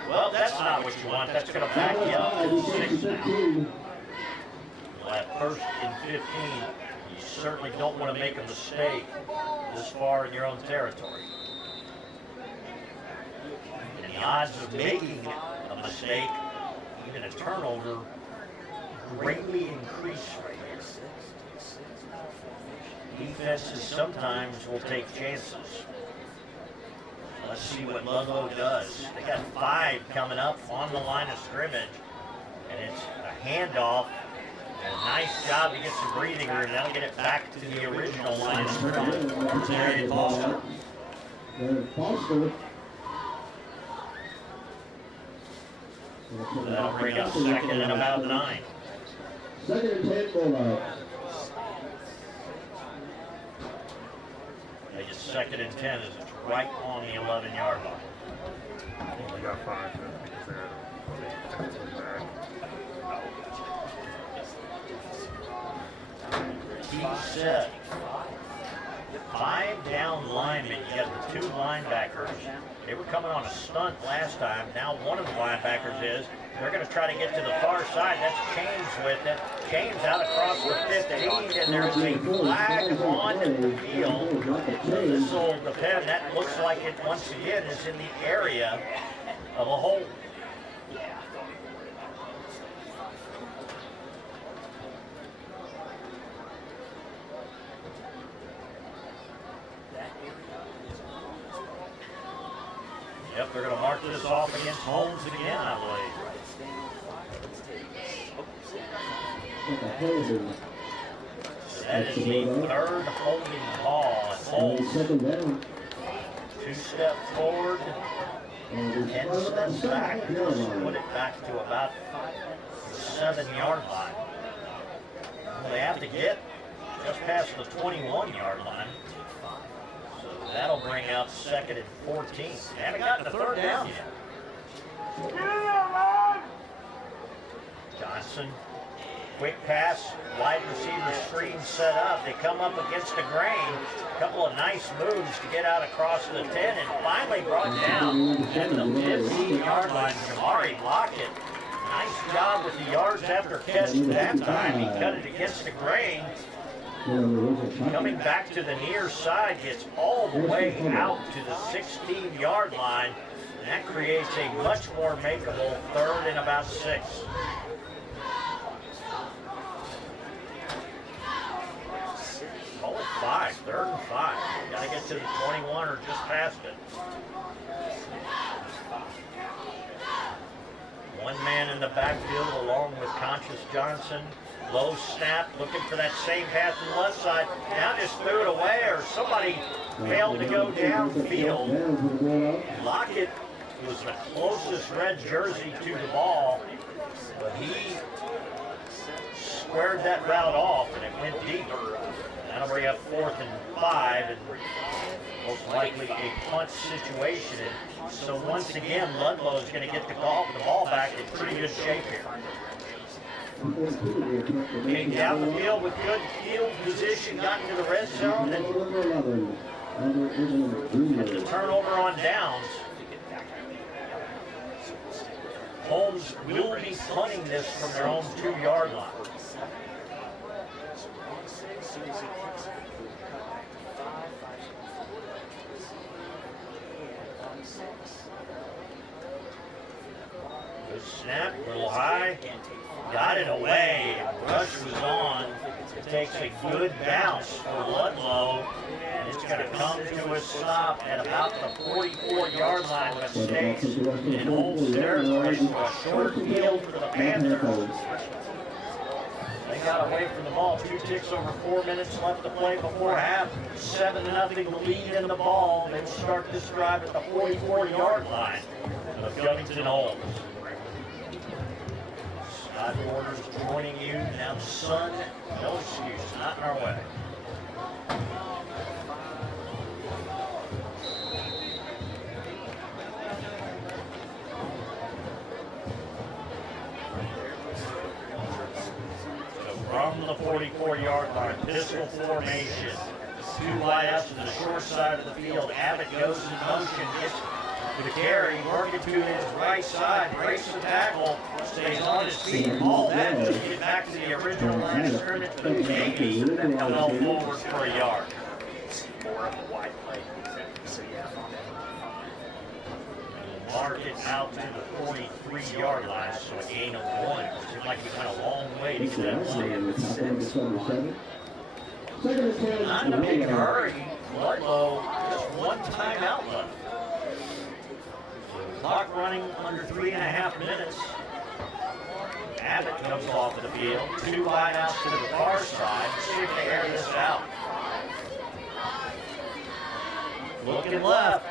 Well, that's not what you want. That's going to back you up to 6 now. Well, at first and 15, you certainly don't want to make a mistake this far in your own territory. And the odds of making a mistake, even a turnover, greatly increase right here. Defenses sometimes will take chances. Let's see what Ludlow does. They got 5 coming up on the line of scrimmage, and it's a handoff. And a nice job to get some breathing room. That'll get it back to the original line of scrimmage. Zarian Foster. Foster. That'll bring up second and about 9. Second and 10 Bulldogs. They get second and 10 as it's right on the 11-yard line. We got 5 because they're back. He said 5 down linemen. You got the 2 linebackers. They were coming on a stunt last time. Now one of the linebackers is. They're going to try to get to the far side. That's James with it. James out across the 15, and there's a flag on the field. This will depend. That looks like it, once again, is in the area of a hole. Yep, they're going to mark this off against Holmes again, I believe. That is the 3rd holding call. And Holmes, 2 steps forward, 10 steps back. Put it back to about the 7-yard line. Well, they have to get just past the 21-yard line. So that'll bring out second and 14. They haven't gotten the 3rd down yet. Johnson. Quick pass, wide receiver screen set up. They come up against the grain. A couple of nice moves to get out across the 10 and finally brought down at the 15-yard line. Jamari Lockett. Nice job with the yards after catch that time. He cut it against the grain. Coming back to the near side, gets all the way out to the 16-yard line. And that creates a much more makeable 3rd and about 6. Call it 5, 3rd and 5. Got to get to the 21 or just past it. One man in the backfield along with Conscious Johnson. Low snap, looking for that same pass to the left side. Now just threw it away, or somebody failed to go downfield. Lockett was the closest red jersey to the ball, but he squared that route off and it went deeper. That'll bring up 4th and 5, and most likely a punt situation. So once again, Ludlow is going to get the ball back in pretty good shape here. Came down the field with good field position, got into the red zone, and the turnover on downs. Holmes will be punting this from their own 2-yard line. Good snap, a little high, got it away. Rush was on. It takes a good bounce for Ludlow, and it's going to come to a stop at about the 44-yard line, but stays in Holmes territory for a short field for the Panthers. They got away from the ball. 2 ticks over 4 minutes left to play before half. 7-0 lead in the ball. They will start this drive at the 44-yard line of Covington Holmes. Scott Borders joining you. Now the sun, no excuse, not in our way. So from the 44-yard line, pistol formation. 2 wideouts to the short side of the field. Abbott goes in motion, gets to the carry, working to his right side, breaks the tackle, stays on his feet, all that just to get back to the original line of scrimmage, but maybe fell forward for a yard. More of a wide play. So yeah. Mark it out to the 43-yard line, so a gain of 1. It seems like we went a long way to get that one. Not in a big hurry. Ludlow, just 1 timeout left. Clock running under 3.5 minutes. Abbott comes off of the field. 2 wideouts to the far side. See if they air this out. Looking left.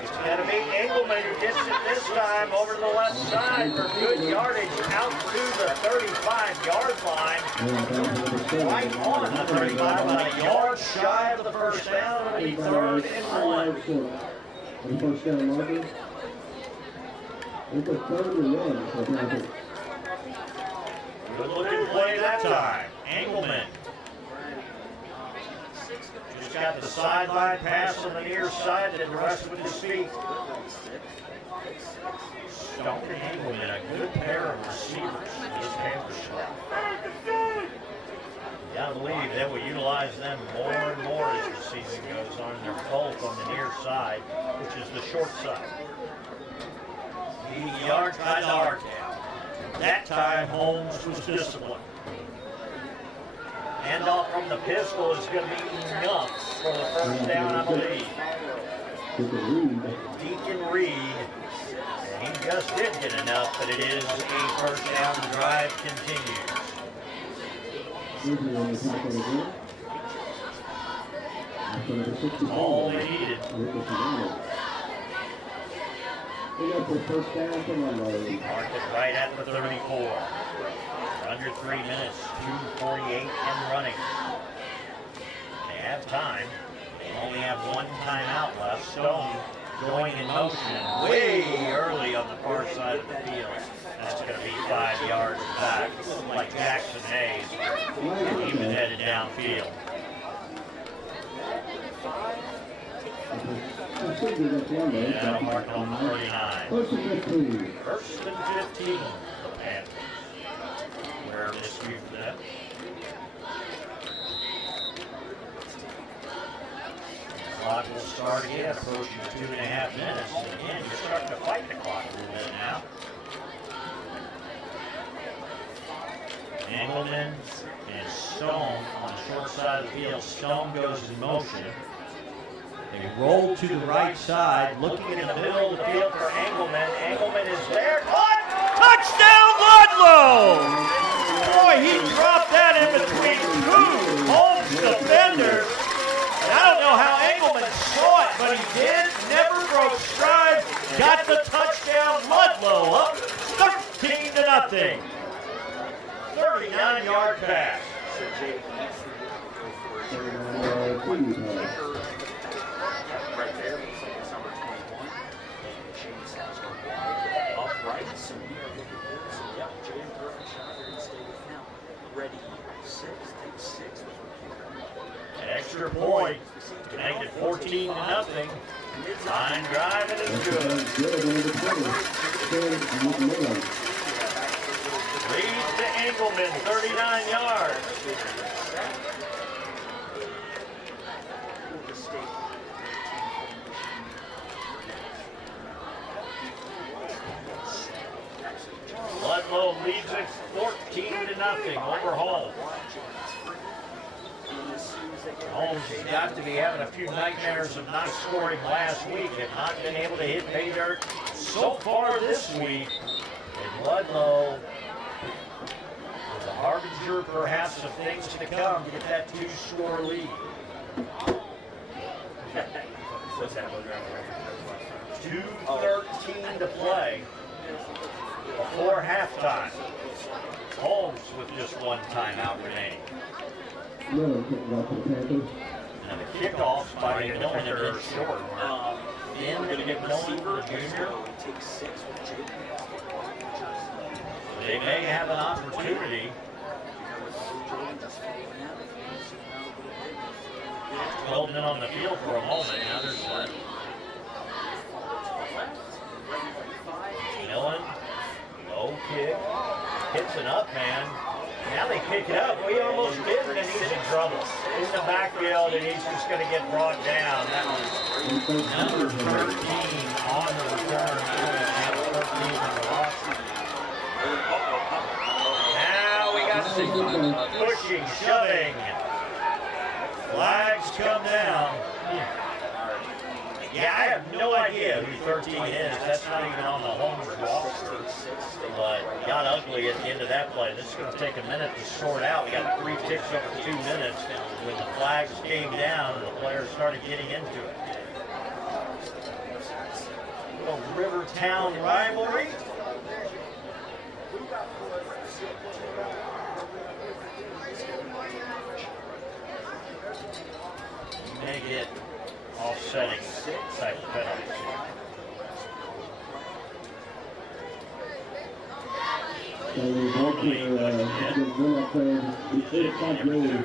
It's going to be Engelman who gets it this time over to the left side for good yardage out through the 35-yard line. Right on the 35, about a yard shy of the first down. It'll be 3rd and 1. First down marker. It's a 3rd and 1. Good looking play that time. Engelman. Just got the sideline pass on the near side, and the rest with his feet. Stone and Engelman, a good pair of receivers in this Panthers squad. You gotta believe they will utilize them more and more as the season goes on. They're both on the near side, which is the short side. 80 yards by Dardown. That time, Holmes was disciplined. Handoff from the pistol is going to be enough for the first down, I believe. Deacon Reed. And he just did get enough, but it is a first down. The drive continues. All they needed. Mark it right at the 34. Under 3 minutes, 2:48 and running. They have time. They only have 1 timeout left. Stone going in motion way early on the far side of the field. That's going to be 5 yards back, like Jackson Hayes. And he was headed downfield. Yeah, that'll mark it on 39. First and 15. The Panthers. Where this view for that. Clock will start again, approaching 2.5 minutes. And again, you're starting to fight the clock a little bit now. Engelman and Stone on the short side of the field. Stone goes in motion. They roll to the right side, looking in the middle of the field for Engelman. Engelman is there. Caught! Touchdown, Ludlow! Boy, he dropped that in between 2 Holmes defenders. And I don't know how Engelman saw it, but he did. Never broke stride. Got the touchdown. Ludlow up 13-0. 39-yard pass. Right there, looks like it's number 21. And Chase has her wide upright. So we are looking good. So, yeah, Jaden, perfect shot. They're going to stay with him. Ready, 6, take 6 with her. Extra point to make it 14-0. Line drive and it's good. Reed to Engelman, 39 yards. Ludlow leads it 14-0 over Holmes. Holmes got to be having a few nightmares of not scoring last week and not been able to hit pay dirt so far this week. And Ludlow is a harbinger perhaps of things to come to get that 2-score lead. What's happening? 2:13 to play before halftime. Holmes with just one timeout remaining. Miller kicking off for the Panthers. And the kickoffs by McMillan are short. Then going to get Miller, the junior. Take 6 with Jaden. They may have an opportunity. Holding it on the field for a moment. Now there's Millen, low kick, hits it up, man. Now they pick it up. We almost did, and then he's in trouble. In the backfield, and he's just going to get brought down. That was number 13 on the return. Number 13 on the loss. Now we got some pushing, shoving. Flags come down. Yeah, I have no idea who 13 is. That's not even on the Holmes roster. But it got ugly at the end of that play. This is going to take a minute to sort out. We got 3 ticks over 2 minutes when the flags came down and the players started getting into it. Little Rivertown rivalry. You may get offsetting type of penalties. So we hope to go up there. We should have got really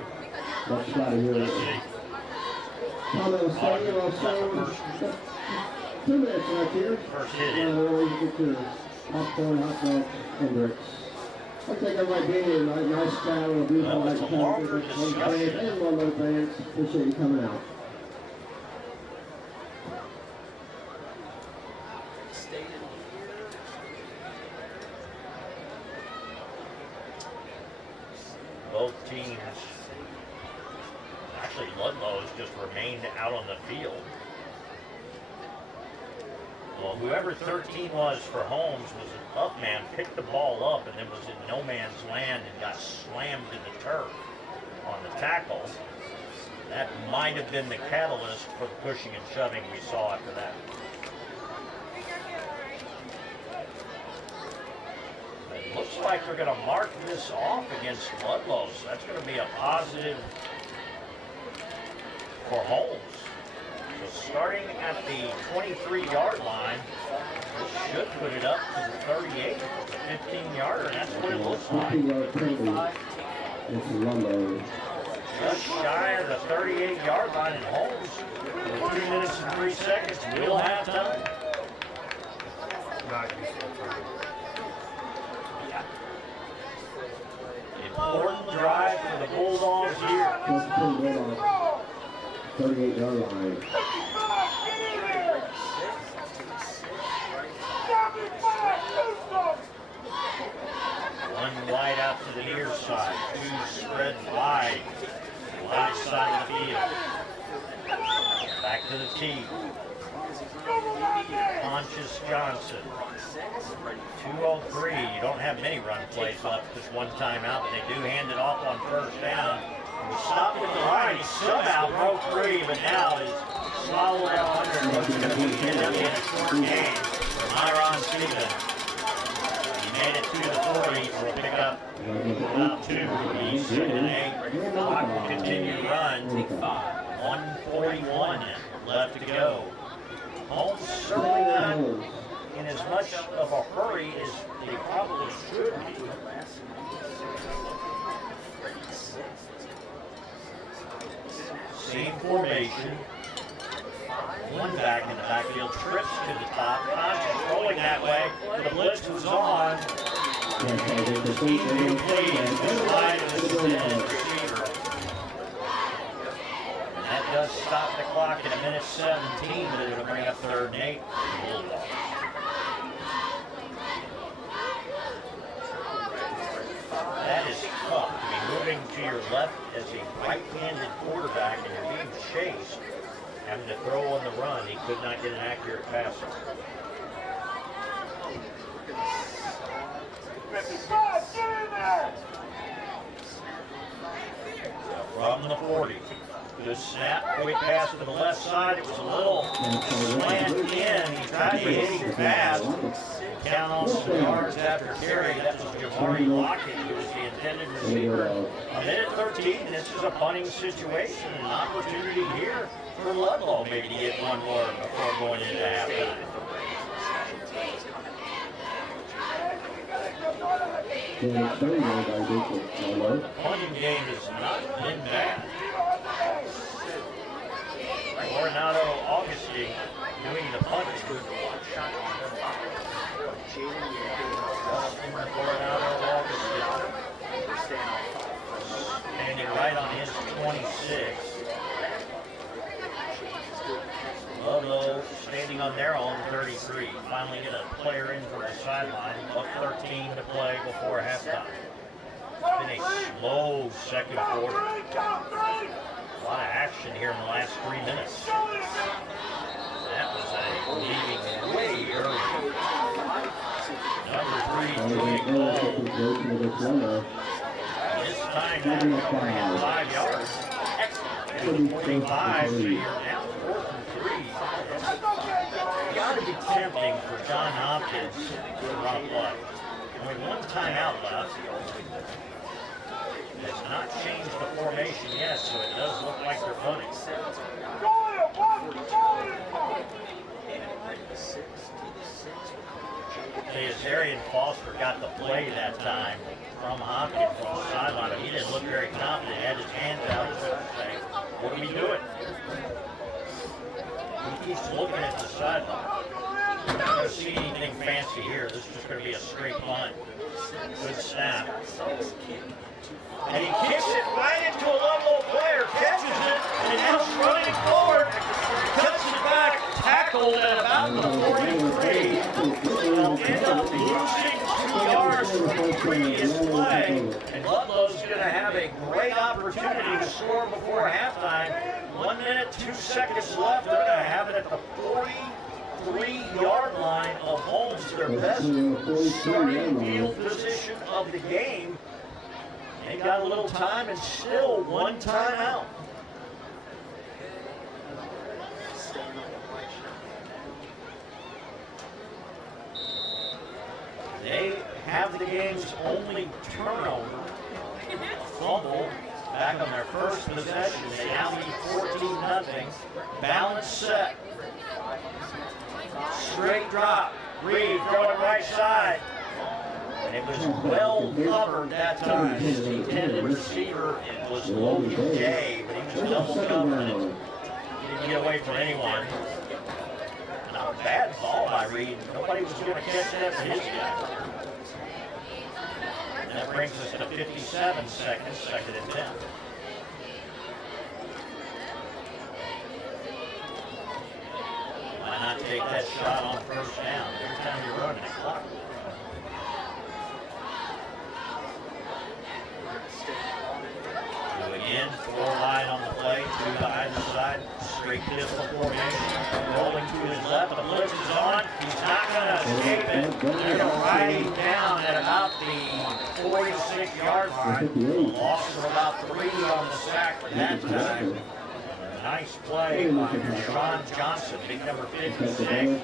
much shot of here. Comment on 2 minutes right here. First hit And in. we'll always get your popcorn, hot dogs, and bricks. I'll take everybody being here tonight. Nice style. We'll do That was a longer fans discussion. and Ludlow fans. Appreciate you coming out. Both teams, actually Ludlow has just remained out on the field. Well, whoever 13 was for Holmes was an up man, picked the ball up, and then was in no man's land and got slammed in the turf on the tackle. That might have been the catalyst for the pushing and shoving we saw after that. It looks like we're going to mark this off against Ludlow, so that's going to be a positive for Holmes. So starting at the 23-yard line, this should put it up to the 38, the 15-yarder, and that's what it looks like. 15-yard penalty. It's Ludlow. Just shy of the 38-yard line, and Holmes, with 2 minutes and 3 seconds, will have time. Important drive for the Bulldogs here. Just pulled it off. 38-yard line. One wide out to the near side, 2 spread wide side of the field. Back to the tee. Pontius Johnson. 2:03. You don't have many run plays left, just one timeout, but they do hand it off on first down. He was stopped at the line. He somehow broke free, but now is swallowed up under what's going to be end up being a short game for Myron Stevens. He made it to the 40 for a pickup. About 2. He's 2nd and 8. Clock will continue to run. 1:41. left to go. Holmes certainly not in as much of a hurry as they probably should be. Same formation. One back in the backfield, trips to the top. Conscious rolling that way. The blitz was on. That does stop the clock at 1:17, but it'll bring up 3rd and 8. That is tough to be moving to your left as a right-handed quarterback and you're being chased. Having to throw on the run, he could not get an accurate pass. From the 40. Good snap, quick pass to the left side. It was a little slant in. He tried to hit him fast. Count on some yards after carry. That was Jabari Lockett, who was the intended receiver. A minute 13. This is a punting situation. An opportunity here for Ludlow maybe to get one more before going into halftime. The punting game has not been bad. Coronado Augustine doing the punting. Coronado Augustine standing right on his 26. Ludlow standing on their own 33. Finally get a player in from the sideline. Up 13 to play before halftime. It's been a slow second quarter. A lot of action here in the last 3 minutes. That was a leaving way early. Number 3, Jake. This time that's 5 yards. Excellent. 45, so you're now 4th and 3. It's got to be tempting for John Hopkins to run a play. Only one timeout left. Has not changed the formation yet, so it does look like they're punting. Arian Foster got the play that time from Hopkins from the sideline, but he didn't look very confident. He had his hands out as if to say, what are we doing? He keeps looking at the sideline. We're not going to see anything fancy here. This is just going to be a straight punt. Good snap. And he kicks it right into a Ludlow player, catches it, and now running forward, cuts it back, tackled at about the 43. They'll end up losing 2 yards from the previous play, and Ludlow's going to have a great opportunity to score before halftime. 1 minute, 2 seconds left. They're going to have it at the 43-yard line of Holmes, their best starting field position of the game. They got a little time and still one timeout. They have the game's only turnover. A fumble back on their first possession. They now lead 14-0. Balance set. Straight drop. Reed throwing right side. And it was well covered that time. His intended receiver was Logan Jay, but he was double covered and he didn't get away from anyone. Not a bad ball by Reed. Nobody was going to catch that for his guy. And that brings us to 57 seconds, 2nd and 10. Why not take that shot on 1st down? Every time you're running the clock. Again, 4 line on the play, 2 to either side, straight pistol formation, rolling to his left, the blitz is on, he's not going to escape it, they're going to ride him down at about the 46-yard line, loss of about 3 on the sack for that time. Nice play by Sean Johnson, big number 56.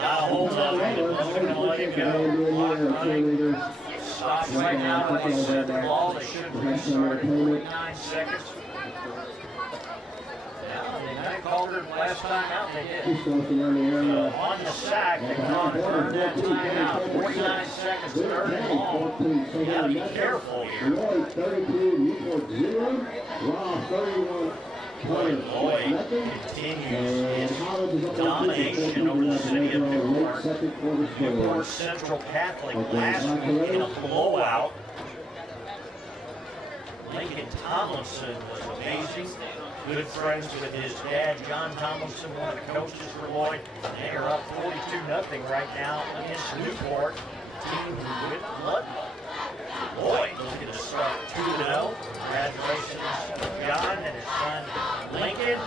Got a hold of him, wasn't going to let him go, clock running. Stops right now when they set the ball. They should restart in 49 seconds. They might have called her last time out, they did. He's forcing on the So area. on the sack, they called it, earned that timeout. 49 seconds, third and long. You gotta be careful here. Lloyd 32, Newport 0. Raw 31. Lloyd continues his domination over the city of Newport. Newport Central Catholic last week in a blowout. Lincoln Tomlinson was amazing. Good friends with his dad, John Tomlinson, one of the coaches for Lloyd. They are up 42-0 right now against Newport, team with Ludlow. Lloyd looking to start 2-0. Congratulations to John and his son Lincoln.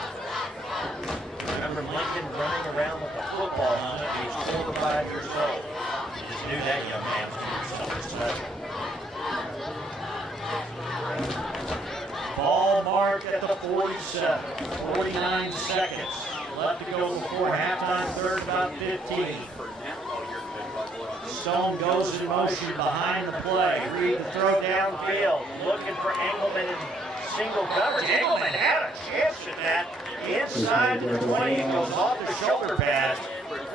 Remember Lincoln running around with a football helmet when he was 4 or 5 years old. You just knew that young man was doing something special. Ball marked at the 47, 49 seconds. Left to go before halftime, third about 15. Stone goes in motion behind the play. Reed to throw downfield, looking for Engelman in single coverage. Engelman had a chance at that. Inside the 20, it goes off the shoulder pass.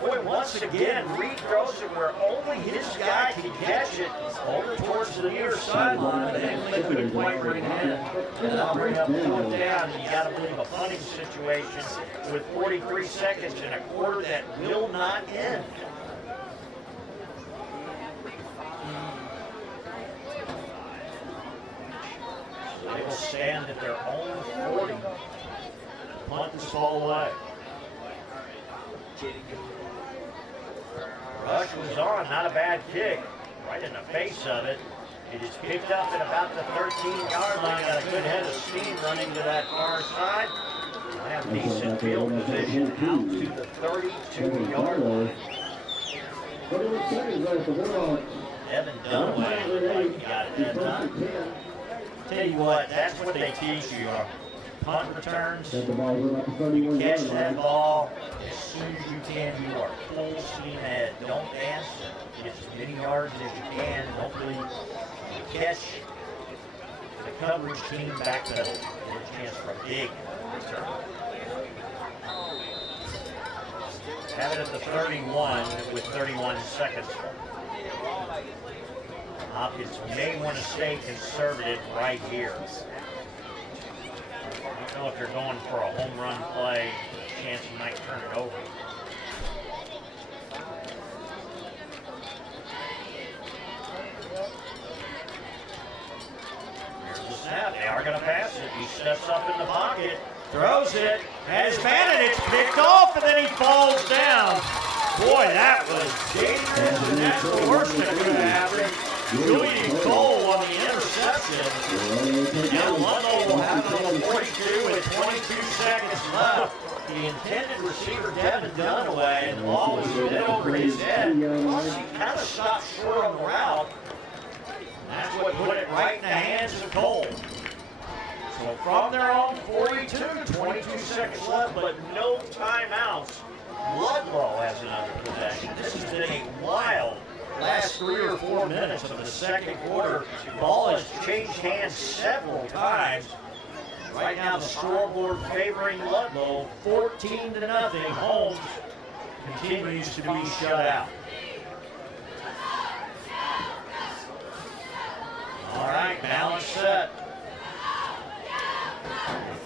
Boy, once again, Reed throws it where only his guy can catch it over towards the near sideline, but Engelman couldn't quite bring it in. And that'll bring up 4th down, and you got to believe a punting situation with 43 seconds in a quarter that will not end. They will stand at their own 40. Punt this ball away. Rush was on, not a bad kick. Right in the face of it. It is picked up at about the 13-yard line. Got a good head of steam running to that far side. I have decent field position out to the 32-yard line. 21 seconds left for Bulldogs. Evan Dunaway, like he got it that time. Tell you what, that's what they teach you. Punt returns, catch that ball as soon as you can. You are full steam ahead. Don't dance. Get as many yards as you can. Hopefully you catch the coverage team backpedal. Get a chance for a big return. Have it at the 31 with 31 seconds. Hopkins may want to stay conservative right here. I don't know if you're going for a home run play, chance you might turn it over. Here's the snap. They are going to pass it. He steps up in the pocket, throws it, has man, and it's picked off, and then he falls down. Boy, that was dangerous, and that's the worst that could have happened. Julian Cole on the interception. Now Ludlow will have it on the 42 with 22 seconds left. The intended receiver, Devin Dunaway, and the ball was hit over his head. Plus, he kind of stopped short on the route. And that's what put it right in the hands of Cole. So from their own 42, 22 seconds left, but no timeouts. Ludlow has another possession. This has been a wild last 3 or 4 minutes of the second quarter. Ball has changed hands several times. Right now the scoreboard favoring Ludlow, 14-0. Holmes continues to be shut out. All right, balance set.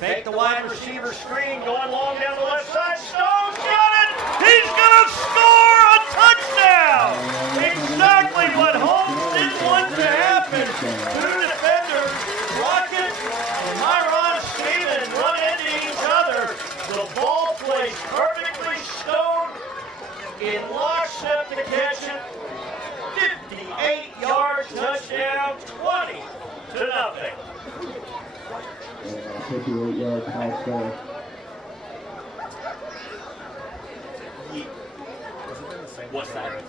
Fake the wide receiver screen, going long down the left side. Stone's got it! He's gonna score a touchdown! Exactly what Holmes didn't want to happen. Two defenders, Rocket and Myron Stevens, run into each other. The ball plays perfectly. Stone in lockstep to catch it. 58-yard touchdown, 20-0. 58-yard pass there. What's that?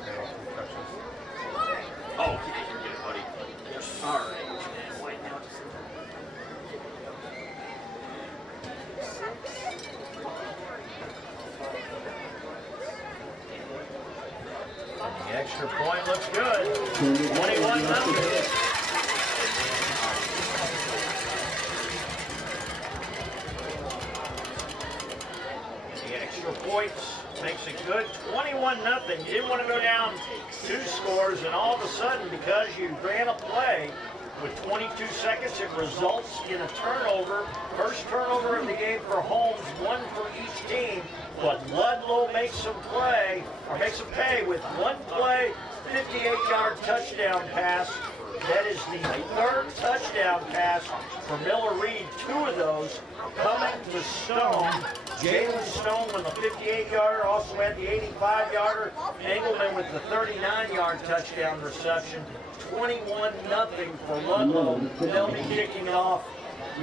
Oh, okay, forget it, buddy. All right. The extra point looks good. 21-0. scores, and all of a sudden, because you ran a play with 22 seconds, it results in a turnover. First turnover of the game for Holmes, one for each team. But Ludlow makes them pay with one play, 58-yard touchdown pass. That is the third touchdown pass for Miller Reed. Two of those coming to Stone. Jalen Stone with the 58-yarder, also had the 85-yarder. Engelman with the 39-yard touchdown reception. 21-0 for Ludlow. They'll be kicking off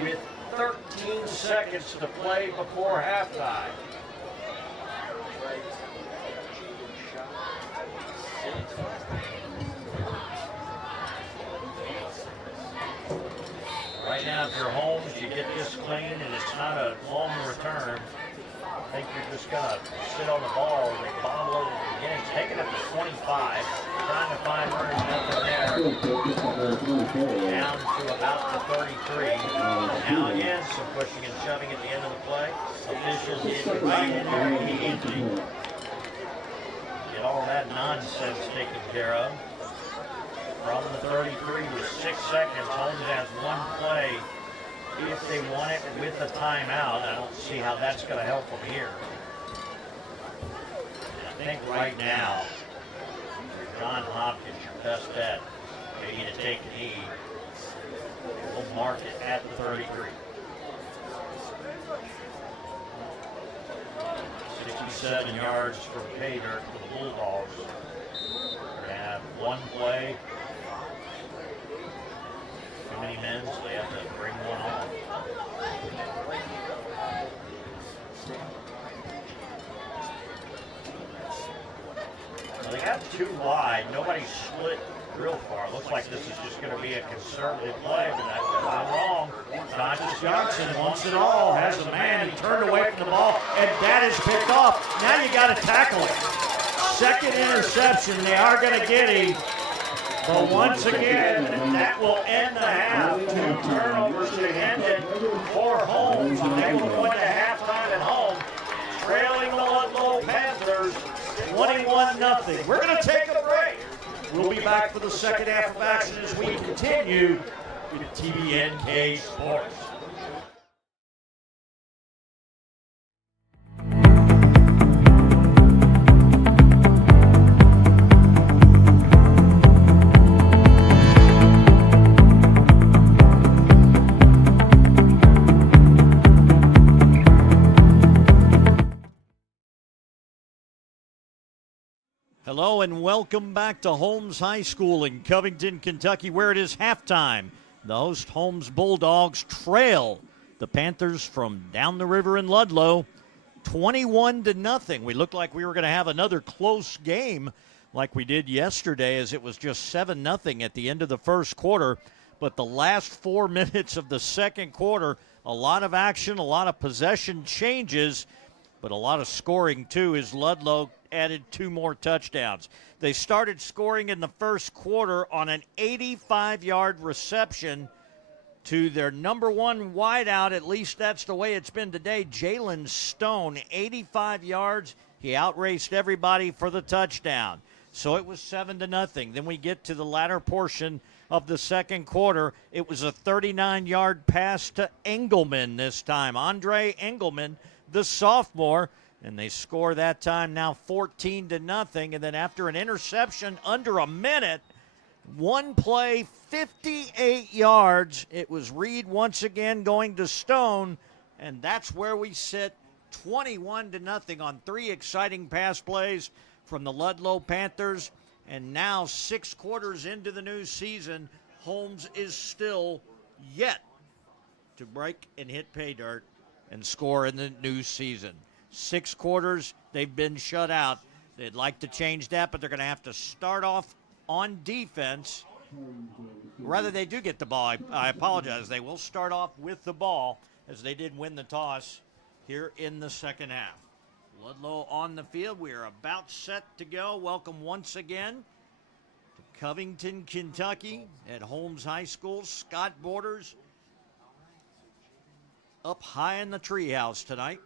with 13 seconds to play before halftime. Right now, if you're Holmes, you get this clean and it's not a long return. I think you're just going to sit on the ball and they bobble over the beginning. Take it up to 25, trying to find where there's nothing there. Down to about the 33. Now again, some pushing and shoving at the end of the play. Officials get right in there easy. Get all that nonsense taken care of. From the 33 with 6 seconds, Holmes has one play. If they want it with a timeout, I don't see how that's going to help them here. And I think right now, John Hopkins, your best bet, maybe to take a knee. We'll mark it at the 33. 67 yards from pay dirt for the Bulldogs. We're going to have one play. Too many men, so they have to bring one on. Well, they got two wide. Nobody split real far. Looks like this is just going to be a conservative play, but I'm wrong. Conscious Johnson wants it all. Has a man. He turned away from the ball, and that is picked off. Now you got to tackle it. Second interception. They are going to get him. But once again, that will end the half. Two turnovers to end it for Holmes. They will go into halftime at home, trailing the Ludlow Panthers 21-0. We're going to take a break. We'll be back for the second half of action as we continue with TBNK Sports. Hello and welcome back to Holmes High School in Covington, Kentucky, where it is halftime. The host Holmes Bulldogs trail the Panthers from down the river in Ludlow 21-0. We looked like we were going to have another close game like we did yesterday, as it was just 7-0 at the end of the first quarter. But the last 4 minutes of the second quarter, a lot of action, a lot of possession changes, but a lot of scoring too, as Ludlow added 2 more touchdowns. They started scoring in the first quarter on an 85-yard reception to their number one wideout. At least that's the way it's been today. Jalen Stone, 85 yards. He outraced everybody for the touchdown. So it was 7-0. Then we get to the latter portion of the second quarter. It was a 39-yard pass to Engelman this time. Andre Engelman, the sophomore. And they score that time now 14-0. And then after an interception under a minute, one play, 58 yards. It was Reed once again going to Stone. And that's where we sit, 21-0 on 3 exciting pass plays from the Ludlow Panthers. And now 6 quarters into the new season, Holmes is still yet to break and hit pay dirt and score in the new season. 6 quarters, they've been shut out. They'd like to change that, but they're going to have to start off on defense. Rather, they do get the ball. I apologize. They will start off with the ball, as they did win the toss here in the second half. Ludlow on the field. We are about set to go. Welcome once again to Covington, Kentucky at Holmes High School. Scott Borders up high in the treehouse tonight.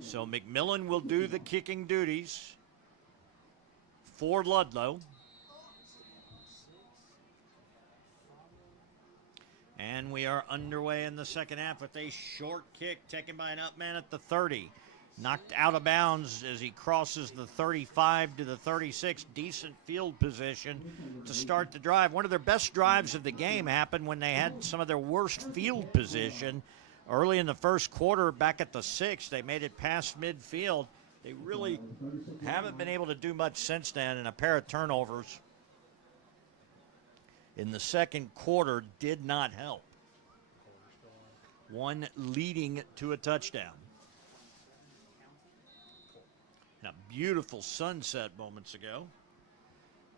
So McMillan will do the kicking duties for Ludlow. And we are underway in the second half with a short kick taken by an up man at the 30. Knocked out of bounds as he crosses the 35 to the 36. Decent field position to start the drive. One of their best drives of the game happened when they had some of their worst field position. Early in the first quarter, back at the 6, they made it past midfield. They really haven't been able to do much since then, and a pair of turnovers in the second quarter did not help. One leading to a touchdown. And a beautiful sunset moments ago.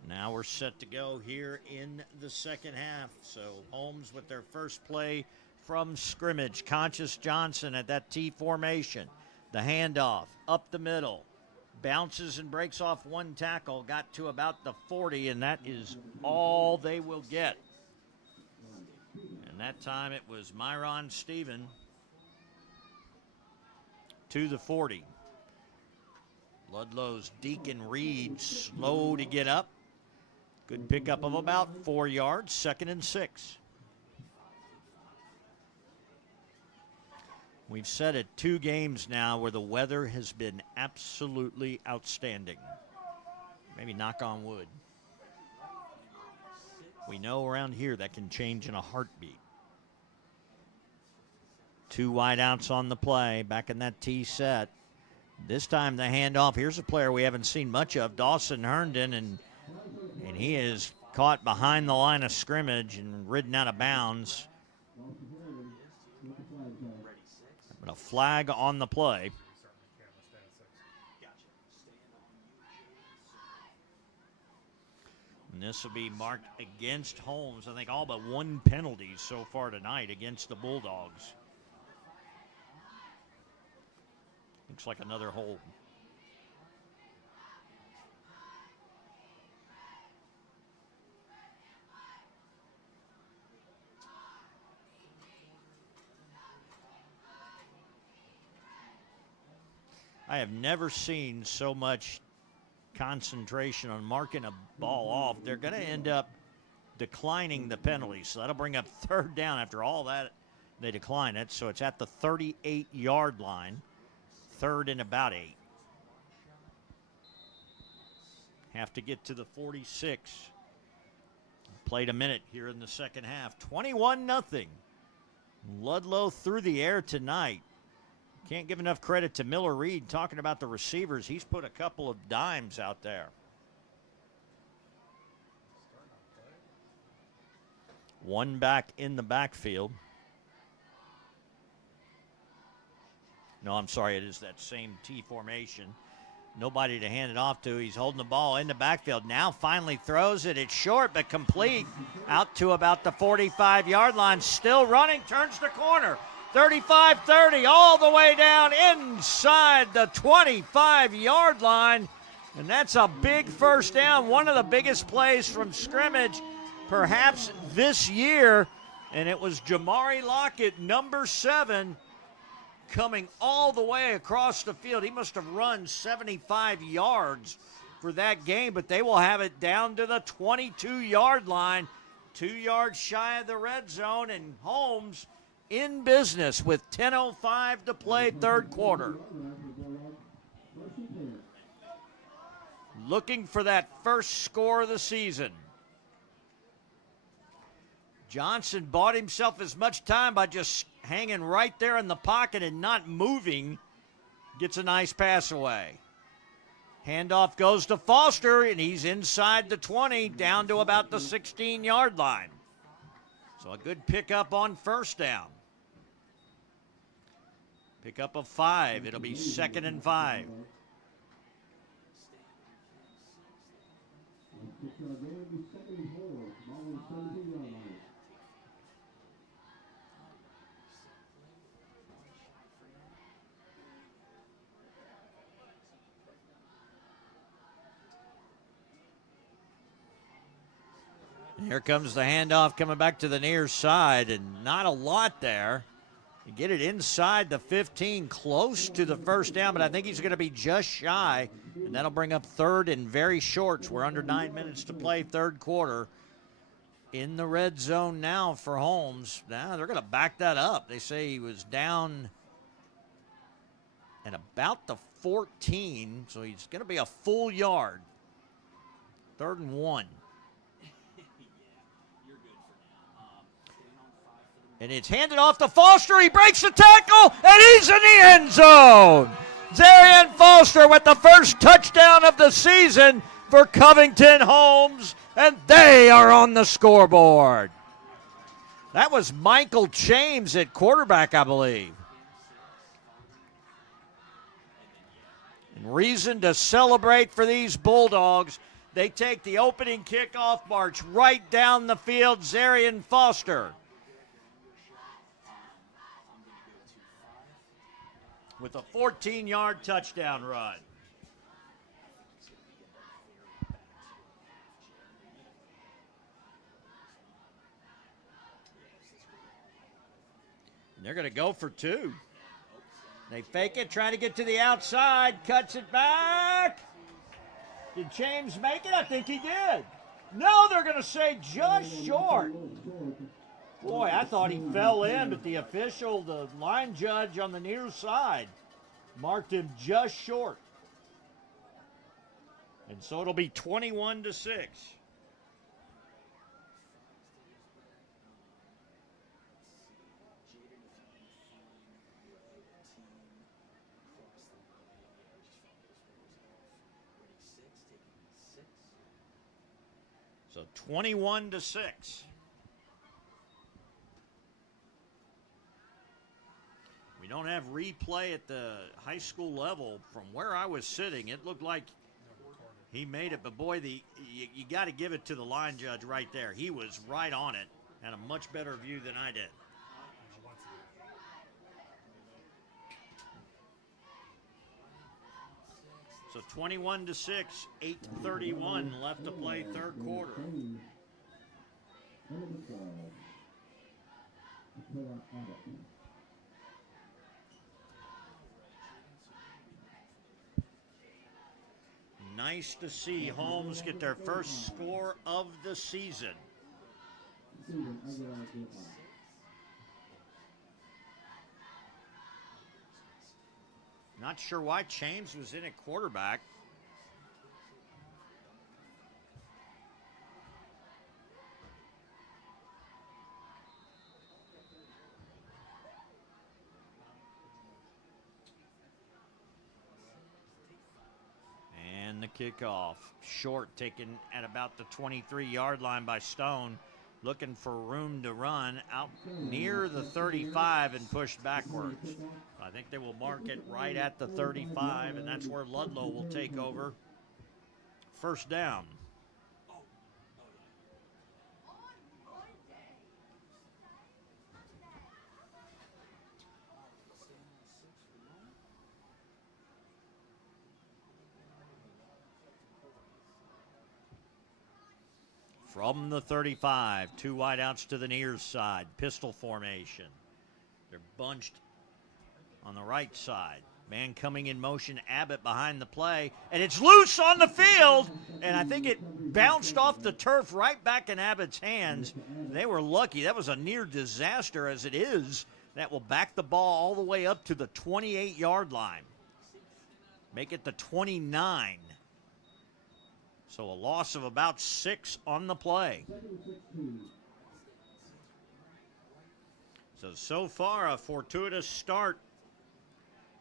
Now we're set to go here in the second half. So Holmes with their first play from scrimmage. Conscious Johnson at that T formation. The handoff up the middle. Bounces and breaks off one tackle. Got to about the 40, and that is all they will get. And that time it was Myron Stephen to the 40. Ludlow's Deacon Reed slow to get up. Good pickup of about 4 yards, 2nd and 6. We've said it 2 games now where the weather has been absolutely outstanding. Maybe knock on wood. We know around here that can change in a heartbeat. 2 wideouts on the play, back in that T set. This time the handoff. Here's a player we haven't seen much of, Dawson Herndon, and he is caught behind the line of scrimmage and ridden out of bounds. But a flag on the play. And this will be marked against Holmes. I think all but 1 penalty so far tonight against the Bulldogs. Looks like another hold. I have never seen so much concentration on marking a ball off. They're going to end up declining the penalty, so that'll bring up 3rd down. After all that, they decline it, so it's at the 38-yard line. 3rd and about 8. Have to get to the 46. Played a minute here in the second half. 21-0. Ludlow through the air tonight. Can't give enough credit to Miller Reed talking about the receivers. He's put a couple of dimes out there. One back in the backfield. No, I'm sorry, it is that same T formation. Nobody to hand it off to. He's holding the ball in the backfield. Now finally throws it. It's short but complete. Out to about the 45-yard line. Still running. Turns the corner. 35-30 all the way down inside the 25-yard line. And that's a big first down. One of the biggest plays from scrimmage perhaps this year. And it was Jamari Lockett, number 7, coming all the way across the field. He must have run 75 yards for that game, but they will have it down to the 22-yard line, 2 yards shy of the red zone, and Holmes in business with 10:05 to play, 3rd quarter. Looking for that first score of the season. Johnson bought himself as much time by just hanging right there in the pocket and not moving. Gets a nice pass away. Handoff goes to Foster, and he's inside the 20, down to about the 16-yard line. So a good pickup on first down. Pickup of 5. It'll be 2nd and 5. Here comes the handoff coming back to the near side, and not a lot there. Get it inside the 15, close to the first down, but I think he's going to be just shy, and that'll bring up third and very shorts. We're under 9 minutes to play, third quarter. In the red zone now for Holmes. Now they're going to back that up. They say he was down at about the 14, so he's going to be a full yard. 3rd and 1. And it's handed off to Foster. He breaks the tackle, and he's in the end zone. Zarian Foster with the first touchdown of the season for Covington Holmes, and they are on the scoreboard. That was Michael James at quarterback, I believe. And reason to celebrate for these Bulldogs. They take the opening kickoff march right down the field. Zarian Foster with a 14-yard touchdown run. And they're going to go for 2. They fake it, try to get to the outside, cuts it back. Did James make it? I think he did. No, they're going to say just short. Boy, I thought he fell in, but the official, the line judge on the near side, marked him just short. And so it'll be 21-6. So 21-6. We don't have replay at the high school level. From where I was sitting, it looked like he made it. But, boy, you got to give it to the line judge right there. He was right on it. Had a much better view than I did. So 21-6, 8:31 left to play, third quarter. Nice to see Holmes get their first score of the season. Not sure why James was in at quarterback. And the kickoff. Short, taken at about the 23-yard line by Stone. Looking for room to run out near the 35 and push backwards. I think they will mark it right at the 35, and that's where Ludlow will take over. First down. From the 35, 2 wideouts to the near side, pistol formation. They're bunched on the right side. Man coming in motion, Abbott behind the play, and it's loose on the field, and I think it bounced off the turf right back in Abbott's hands. They were lucky. That was a near disaster as it is. That will back the ball all the way up to the 28-yard line. Make it the 29. So a loss of about 6 on the play. So far a fortuitous start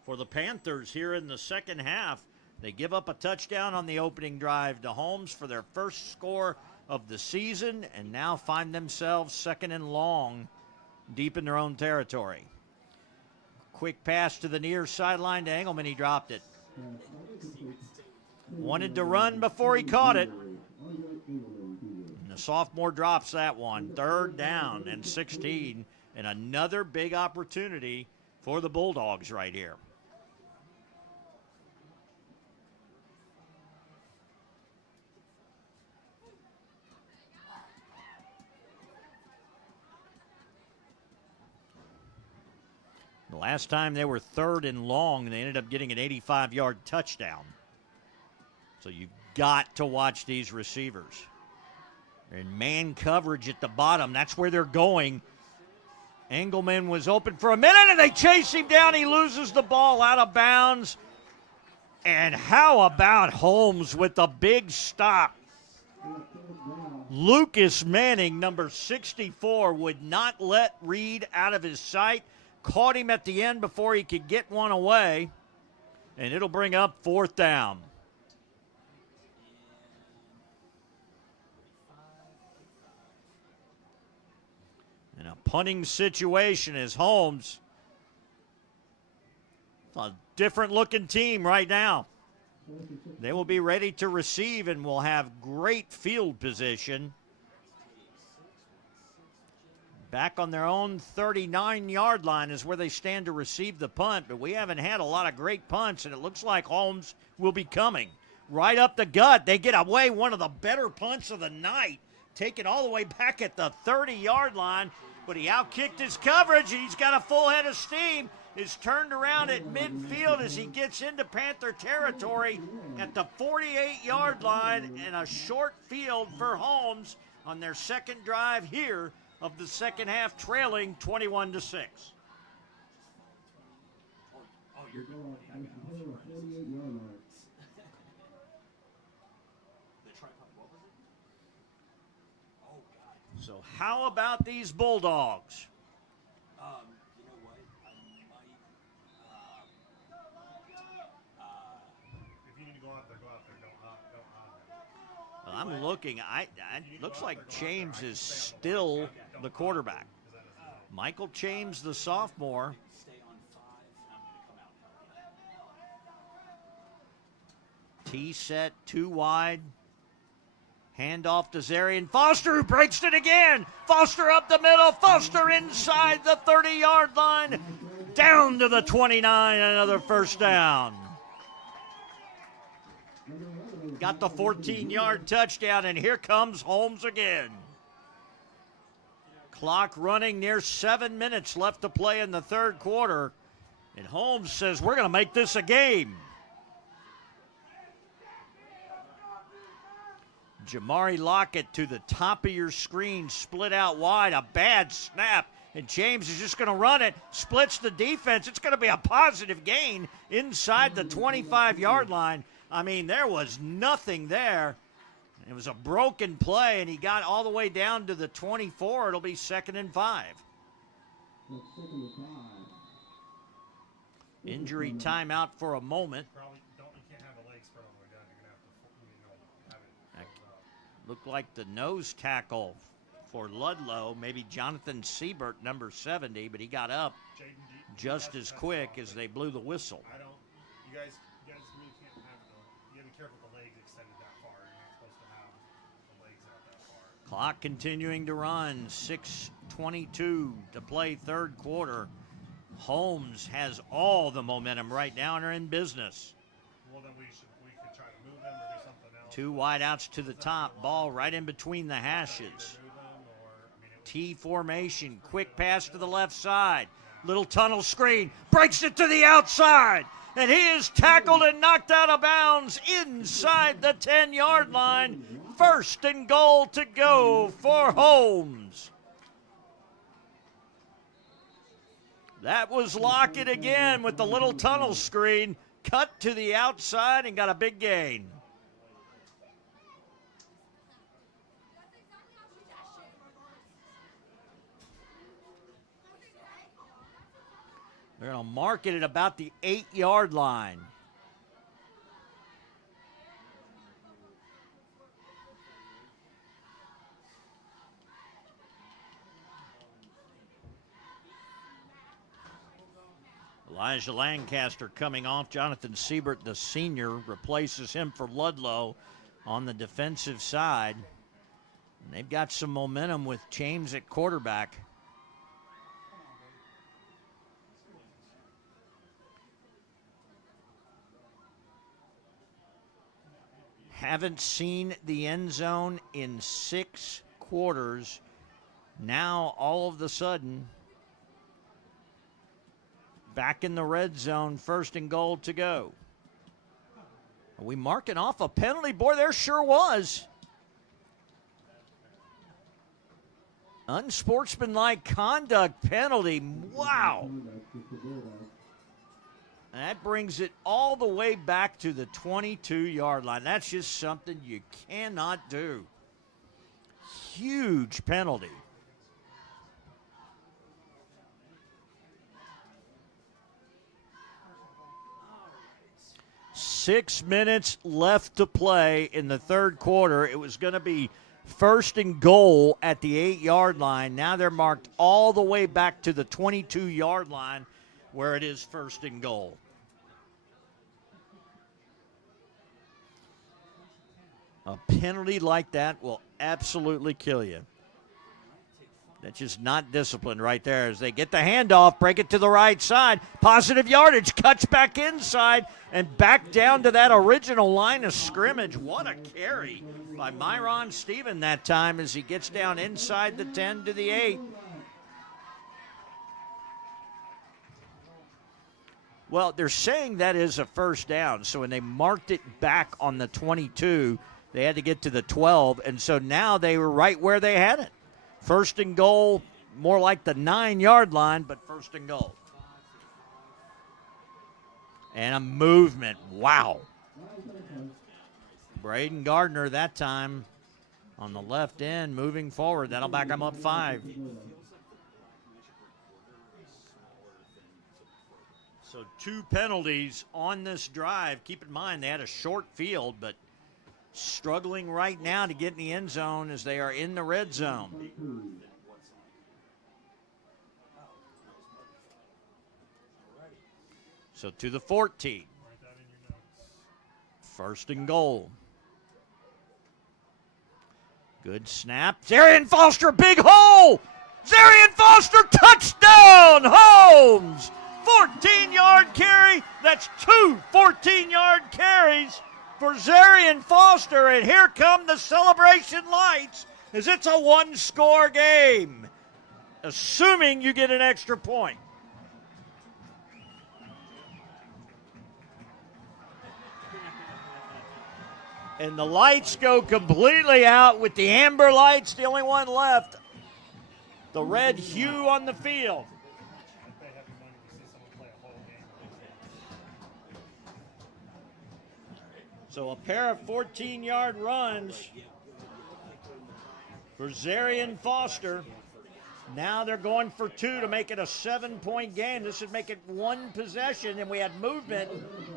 for the Panthers here in the second half. They give up a touchdown on the opening drive to Holmes for their first score of the season, and now find themselves second and long deep in their own territory. Quick pass to the near sideline to Engelman. He dropped it. Wanted to run before he caught it. And the sophomore drops that one. Third down and 16, and another big opportunity for the Bulldogs right here. The last time they were 3rd and long, and they ended up getting an 85-yard touchdown. So you've got to watch these receivers. And man coverage at the bottom, that's where they're going. Engelman was open for a minute, and they chase him down. He loses the ball out of bounds. And how about Holmes with the big stop? Lucas Manning, number 64, would not let Reed out of his sight. Caught him at the end before he could get one away. And it'll bring up 4th down. In a punting situation as Holmes. A different looking team right now. They will be ready to receive and will have great field position. Back on their own 39-yard line is where they stand to receive the punt, but we haven't had a lot of great punts, and it looks like Holmes will be coming. Right up the gut, they get away one of the better punts of the night, taken all the way back at the 30-yard line, but he outkicked his coverage. He's got a full head of steam. Is turned around at midfield as he gets into Panther territory at the 48-yard line, and a short field for Holmes on their second drive here of the second half, trailing 21-6. So how about these Bulldogs? I'm looking. It looks like James is still the quarterback. Michael James, the sophomore. T set, 2 wide. Handoff to Zarian Foster, who breaks it again. Foster up the middle. Foster inside the 30-yard line. Down to the 29, another first down. Got the 14-yard touchdown, and here comes Holmes again. Clock running near 7 minutes left to play in the third quarter, and Holmes says, we're going to make this a game. Jamari Lockett to the top of your screen, split out wide, a bad snap, and James is just going to run it, splits the defense. It's going to be a positive gain inside the 25-yard line. I mean, there was nothing there. It was a broken play, and he got all the way down to the 24. It'll be 2nd and 5. Injury timeout for a moment. Looked like the nose tackle for Ludlow, maybe Jonathan Siebert, number 70, but he got up just as quick as they blew the whistle. You guys really can't have you gotta be careful with the legs extended that far. You're not supposed to have the legs out that far. Clock continuing to run, 6:22 to play third quarter. Holmes has all the momentum right now and are in business. Well, then we could try to move them or do something else. 2 wideouts to the top, ball right in between the hashes. T formation, quick pass to the left side. Little tunnel screen, breaks it to the outside. And he is tackled and knocked out of bounds inside the 10-yard line. 1st and goal to go for Holmes. That was Lockett again with the little tunnel screen. Cut to the outside and got a big gain. They're going to mark it at about the 8-yard line. Elijah Lancaster coming off. Jonathan Siebert, the senior, replaces him for Ludlow on the defensive side. And they've got some momentum with James at quarterback. Haven't seen the end zone in 6 quarters. Now, all of a sudden, back in the red zone, 1st and goal to go. Are we marking off a penalty? Boy, there sure was. Unsportsmanlike conduct penalty. Wow. And that brings it all the way back to the 22-yard line. That's just something you cannot do. Huge penalty. Six minutes left to play in the third quarter. It was going to be 1st and goal at the 8-yard line. Now they're marked all the way back to the 22-yard line where it is 1st and goal. A penalty like that will absolutely kill you. That's just not disciplined right there as they get the handoff, break it to the right side. Positive yardage, cuts back inside and back down to that original line of scrimmage. What a carry by Myron Stephen that time as he gets down inside the 10 to the 8. Well, they're saying that is a 1st down, so when they marked it back on the 22, they had to get to the 12, and so now they were right where they had it. 1st and goal, more like the 9-yard line, but 1st and goal. And a movement. Wow. Braden Gardner that time on the left end moving forward. That'll back them up 5. So 2 penalties on this drive. Keep in mind they had a short field, but struggling right now to get in the end zone as they are in the red zone. So to the 14. 1st and goal. Good snap. Zarian Foster, big hole! Zarian Foster, touchdown! Holmes! 14-yard carry. That's 2 14-yard carries for Zarian Foster, and here come the celebration lights as it's a 1-score game, assuming you get an extra point. And the lights go completely out with the amber lights, the only one left. The red hue on the field. So a pair of 14-yard runs for Zarian Foster. Now they're going for 2 to make it a 7-point game. This would make it 1 possession, and we had movement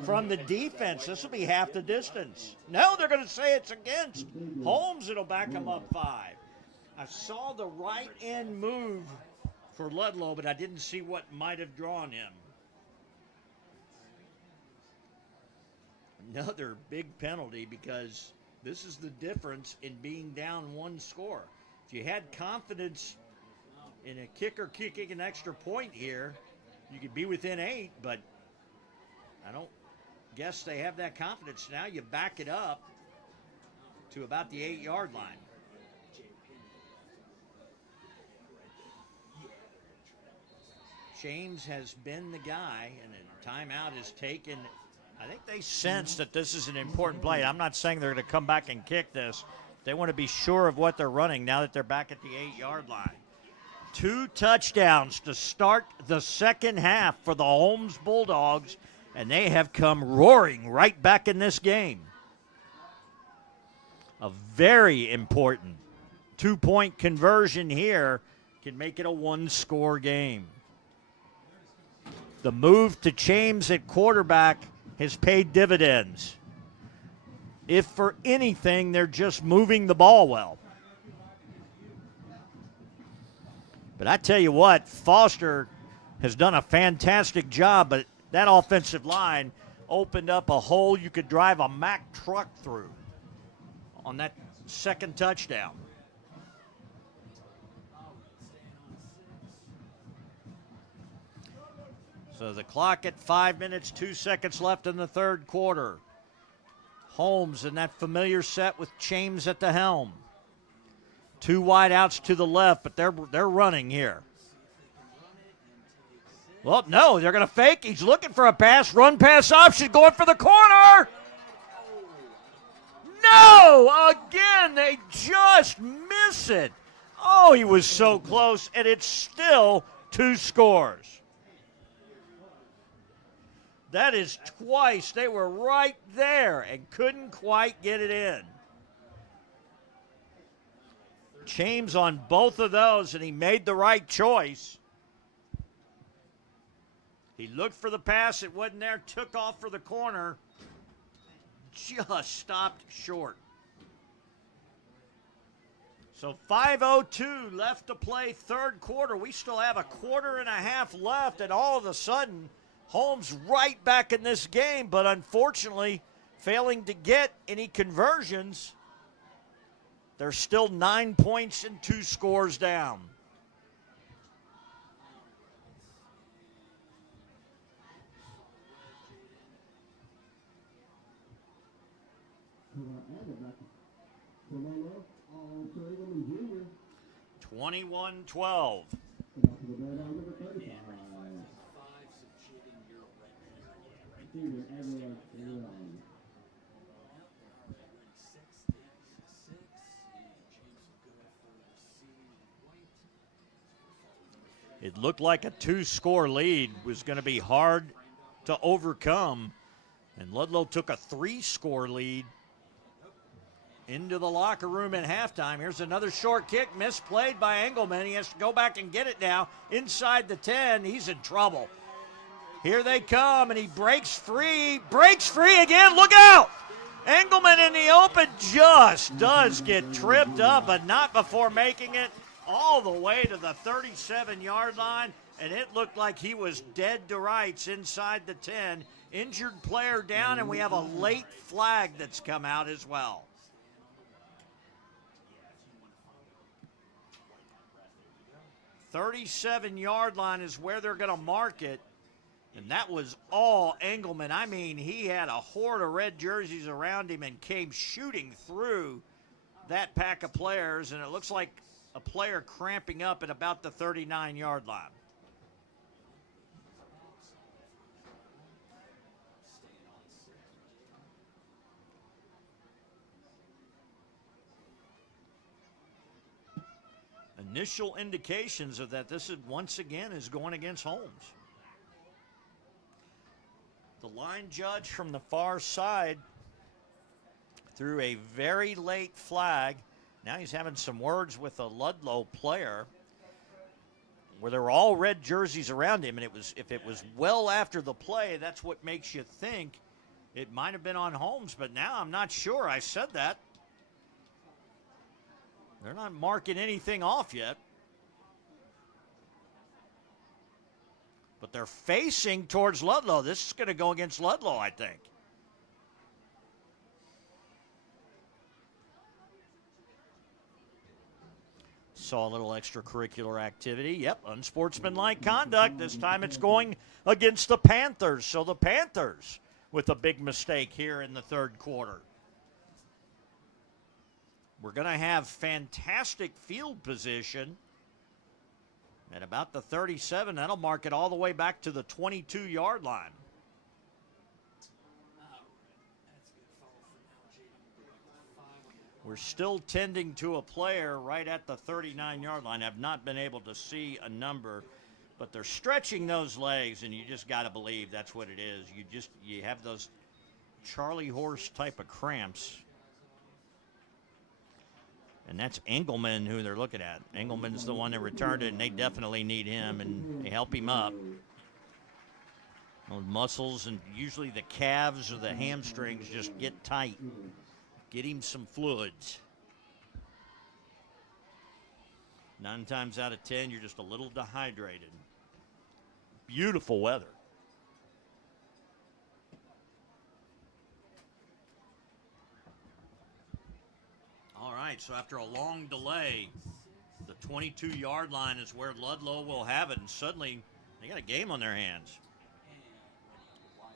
from the defense. This will be half the distance. No, they're going to say it's against Holmes. It'll back them up 5. I saw the right end move for Ludlow, but I didn't see what might have drawn him. Another big penalty because this is the difference in being down 1 score. If you had confidence in a kicker kicking an extra point here, you could be within 8, but I don't guess they have that confidence. Now you back it up to about the 8-yard line. James has been the guy, and a timeout is taken. I think they sense that this is an important play. I'm not saying they're going to come back and kick this. They want to be sure of what they're running now that they're back at the 8-yard line. 2 touchdowns to start the second half for the Holmes Bulldogs, and they have come roaring right back in this game. A very important 2-point conversion here can make it a 1-score game. The move to James at quarterback has paid dividends. If for anything, they're just moving the ball well. But I tell you what, Foster has done a fantastic job, but that offensive line opened up a hole you could drive a Mack truck through on that second touchdown. So the clock at 5 minutes, 2 seconds left in the third quarter. Holmes in that familiar set with James at the helm. 2 wideouts to the left, but they're running here. Well, no, they're going to fake. He's looking for a pass, run pass option, going for the corner. No! Again, they just miss it. Oh, he was so close, and it's still 2 scores. That is twice. They were right there and couldn't quite get it in. James on both of those, and he made the right choice. He looked for the pass. It wasn't there. Took off for the corner. Just stopped short. So 5:02 left to play, third quarter. We still have a quarter and a half left, and all of a sudden, Holmes right back in this game, but unfortunately failing to get any conversions. They're still 9 points and 2 scores down. Hello, 21-12. It looked like a 2-score lead was going to be hard to overcome, and Ludlow took a 3-score lead into the locker room at halftime. Here's another short kick, misplayed by Engelman. He has to go back and get it now inside the 10. He's in trouble. Here they come, and he breaks free again. Look out! Engelman in the open just does get tripped up, but not before making it all the way to the 37-yard line, and it looked like he was dead to rights inside the 10. Injured player down, and we have a late flag that's come out as well. The 37-yard line is where they're going to mark it, and that was all Engelman. I mean, he had a horde of red jerseys around him and came shooting through that pack of players, and it looks like a player cramping up at about the 39-yard line. Initial indications of that this is once again is going against Holmes. The line judge from the far side threw a very late flag. Now he's having some words with a Ludlow player where there were all red jerseys around him, and if it was well after the play, that's what makes you think it might have been on Holmes, but now I'm not sure. I said that. They're not marking anything off yet. But they're facing towards Ludlow. This is going to go against Ludlow, I think. Saw a little extracurricular activity. Yep, unsportsmanlike conduct. This time it's going against the Panthers. So the Panthers with a big mistake here in the third quarter. We're going to have fantastic field position at about the 37. That'll mark it all the way back to the 22-yard line. We're still tending to a player right at the 39-yard line. I've not been able to see a number, but they're stretching those legs, and you just got to believe that's what it is. You have those Charlie horse type of cramps. And that's Engelman who they're looking at. Engelman's the one that returned it, and they definitely need him, and they help him up. Those muscles and usually the calves or the hamstrings just get tight. Get him some fluids. 9 times out of 10, you're just a little dehydrated. Beautiful weather. All right, so after a long delay, the 22-yard line is where Ludlow will have it, and suddenly they got a game on their hands.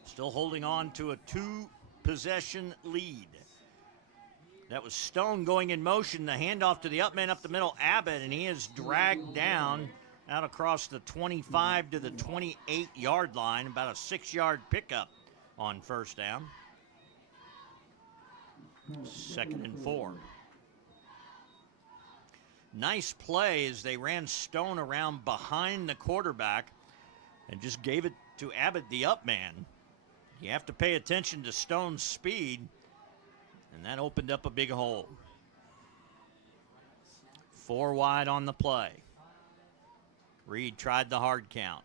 Still holding on to a 2-possession lead. That was Stone going in motion, the handoff to the up man up the middle, Abbott, and he is dragged down out across the 25 to the 28-yard line, about a 6-yard pickup on first down. 2nd and 4. Nice play as they ran Stone around behind the quarterback and just gave it to Abbott, the up man. You have to pay attention to Stone's speed, and that opened up a big hole. 4 wide on the play. Reed tried the hard count.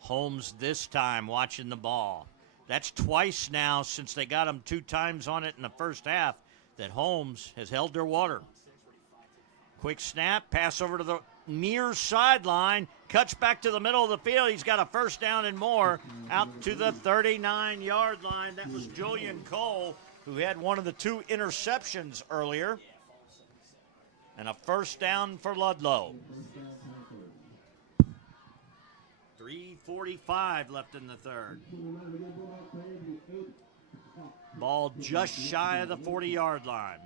Holmes this time watching the ball. That's twice now since they got him 2 times on it in the first half that Holmes has held their water. Quick snap, pass over to the near sideline, cuts back to the middle of the field. He's got a first down and more out to the 39-yard line. That was Julian Cole, who had one of the 2 interceptions earlier. And a first down for Ludlow. 3:45 left in the third. Ball just shy of the 40-yard line.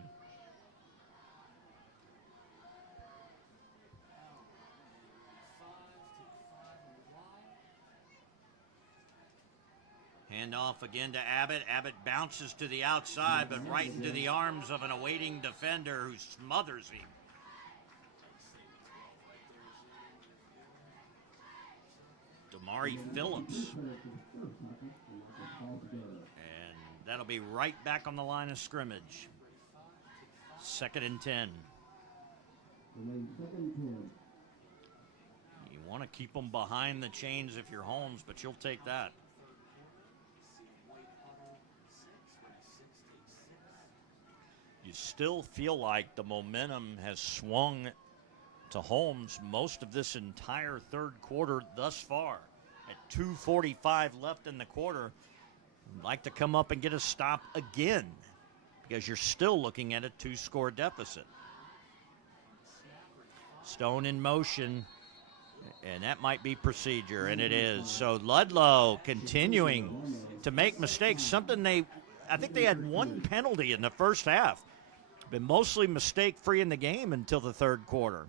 Handoff again to Abbott. Abbott bounces to the outside, but right into the arms of an awaiting defender who smothers him. Damari Phillips. And that'll be right back on the line of scrimmage. 2nd and 10. You want to keep them behind the chains if you're Holmes, but you'll take that. You still feel like the momentum has swung to Holmes most of this entire third quarter thus far. At 2:45 left in the quarter, I'd like to come up and get a stop again because you're still looking at a 2-score deficit. Stone in motion, and that might be procedure, and it is. So Ludlow continuing to make mistakes, something I think they had 1 penalty in the first half. Been mostly mistake-free in the game until the third quarter.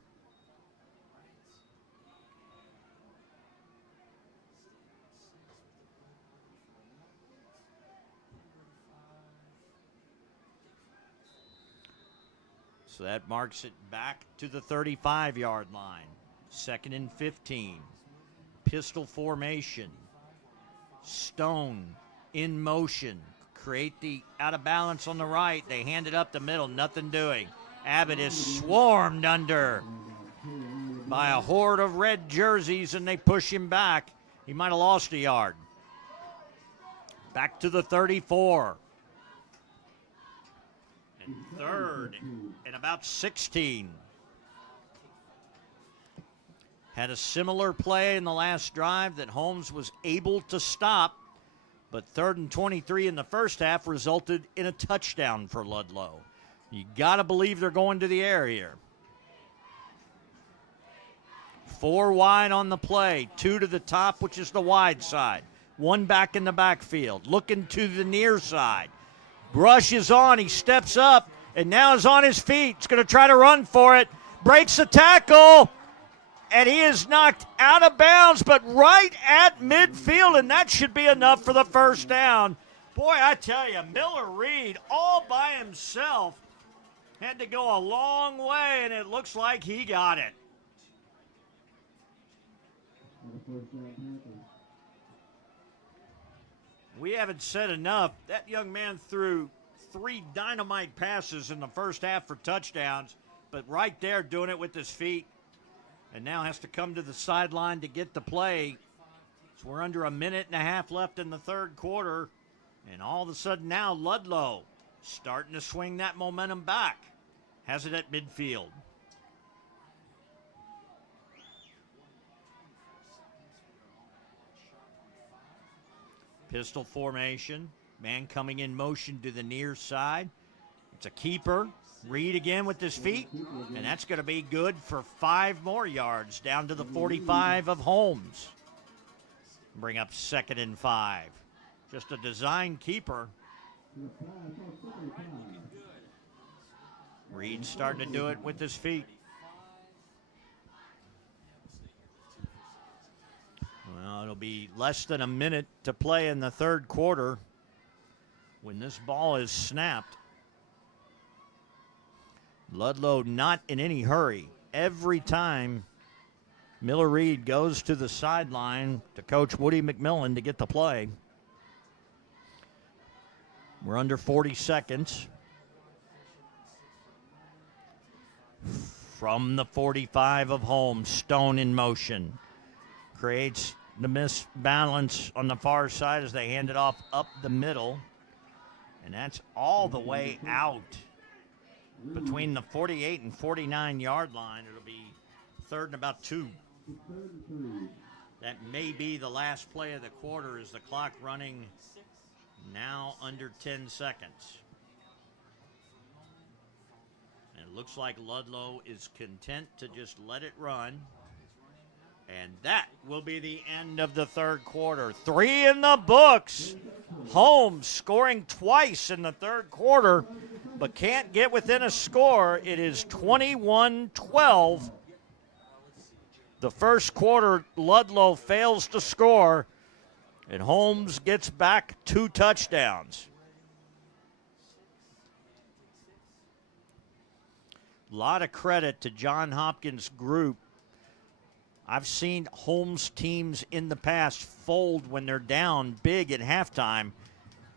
So that marks it back to the 35-yard line. 2nd and 15. Pistol formation. Stone in motion. Create the out of balance on the right. They hand it up the middle, nothing doing. Abbott is swarmed under by a horde of red jerseys, and they push him back. He might have lost a yard. Back to the 34. And 3rd and about 16. Had a similar play in the last drive that Holmes was able to stop. But 3rd and 23 in the first half resulted in a touchdown for Ludlow. You got to believe they're going to the air here. 4 wide on the play, 2 to the top, which is the wide side. 1 back in the backfield, looking to the near side. Brush is on, he steps up, and now is on his feet. He's going to try to run for it. Breaks the tackle. And he is knocked out of bounds, but right at midfield, and that should be enough for the first down. Boy, I tell you, Miller Reed all by himself had to go a long way, and it looks like he got it. We haven't said enough. That young man threw 3 dynamite passes in the first half for touchdowns, but right there doing it with his feet. And now has to come to the sideline to get the play. So we're under a minute and a half left in the third quarter. And all of a sudden now Ludlow starting to swing that momentum back. Has it at midfield. Pistol formation. Man coming in motion to the near side. It's a keeper. Reed again with his feet, and that's going to be good for 5 more yards down to the 45 of Holmes. Bring up 2nd and 5. Just a design keeper. Reed starting to do it with his feet. be less than a minute to play in the third quarter when this ball is snapped. Ludlow not in any hurry. Every time Miller Reed goes to the sideline to Coach Woody McMillan to get the play. We're under 40 seconds. From the 45 of Holmes, Stone in motion. Creates the misbalance on the far side as they hand it off up the middle. And that's all the way out between the 48 and 49 yard line. It'll be third and about 2. That may be the last play of the quarter as the clock running now under 10 seconds. And it looks like Ludlow is content to just let it run. And that will be the end of the third quarter. 3 in the books. Holmes scoring twice in the third quarter, but can't get within a score. It is 21-12. The first quarter, Ludlow fails to score, and Holmes gets back 2 touchdowns. A lot of credit to John Hopkins' group. I've seen Holmes teams in the past fold when they're down big at halftime.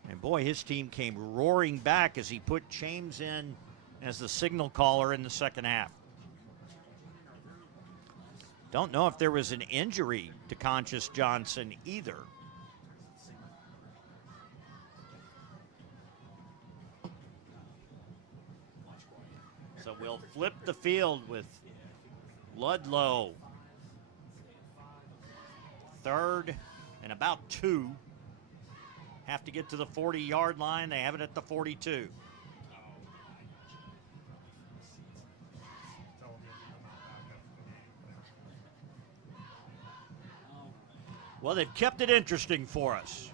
And boy, his team came roaring back as he put James in as the signal caller in the second half. Don't know if there was an injury to Conscious Johnson either. So we'll flip the field with Ludlow. Third and about 2. Have to get to the 40-yard line. They have it at the 42. Well, they've kept it interesting for us.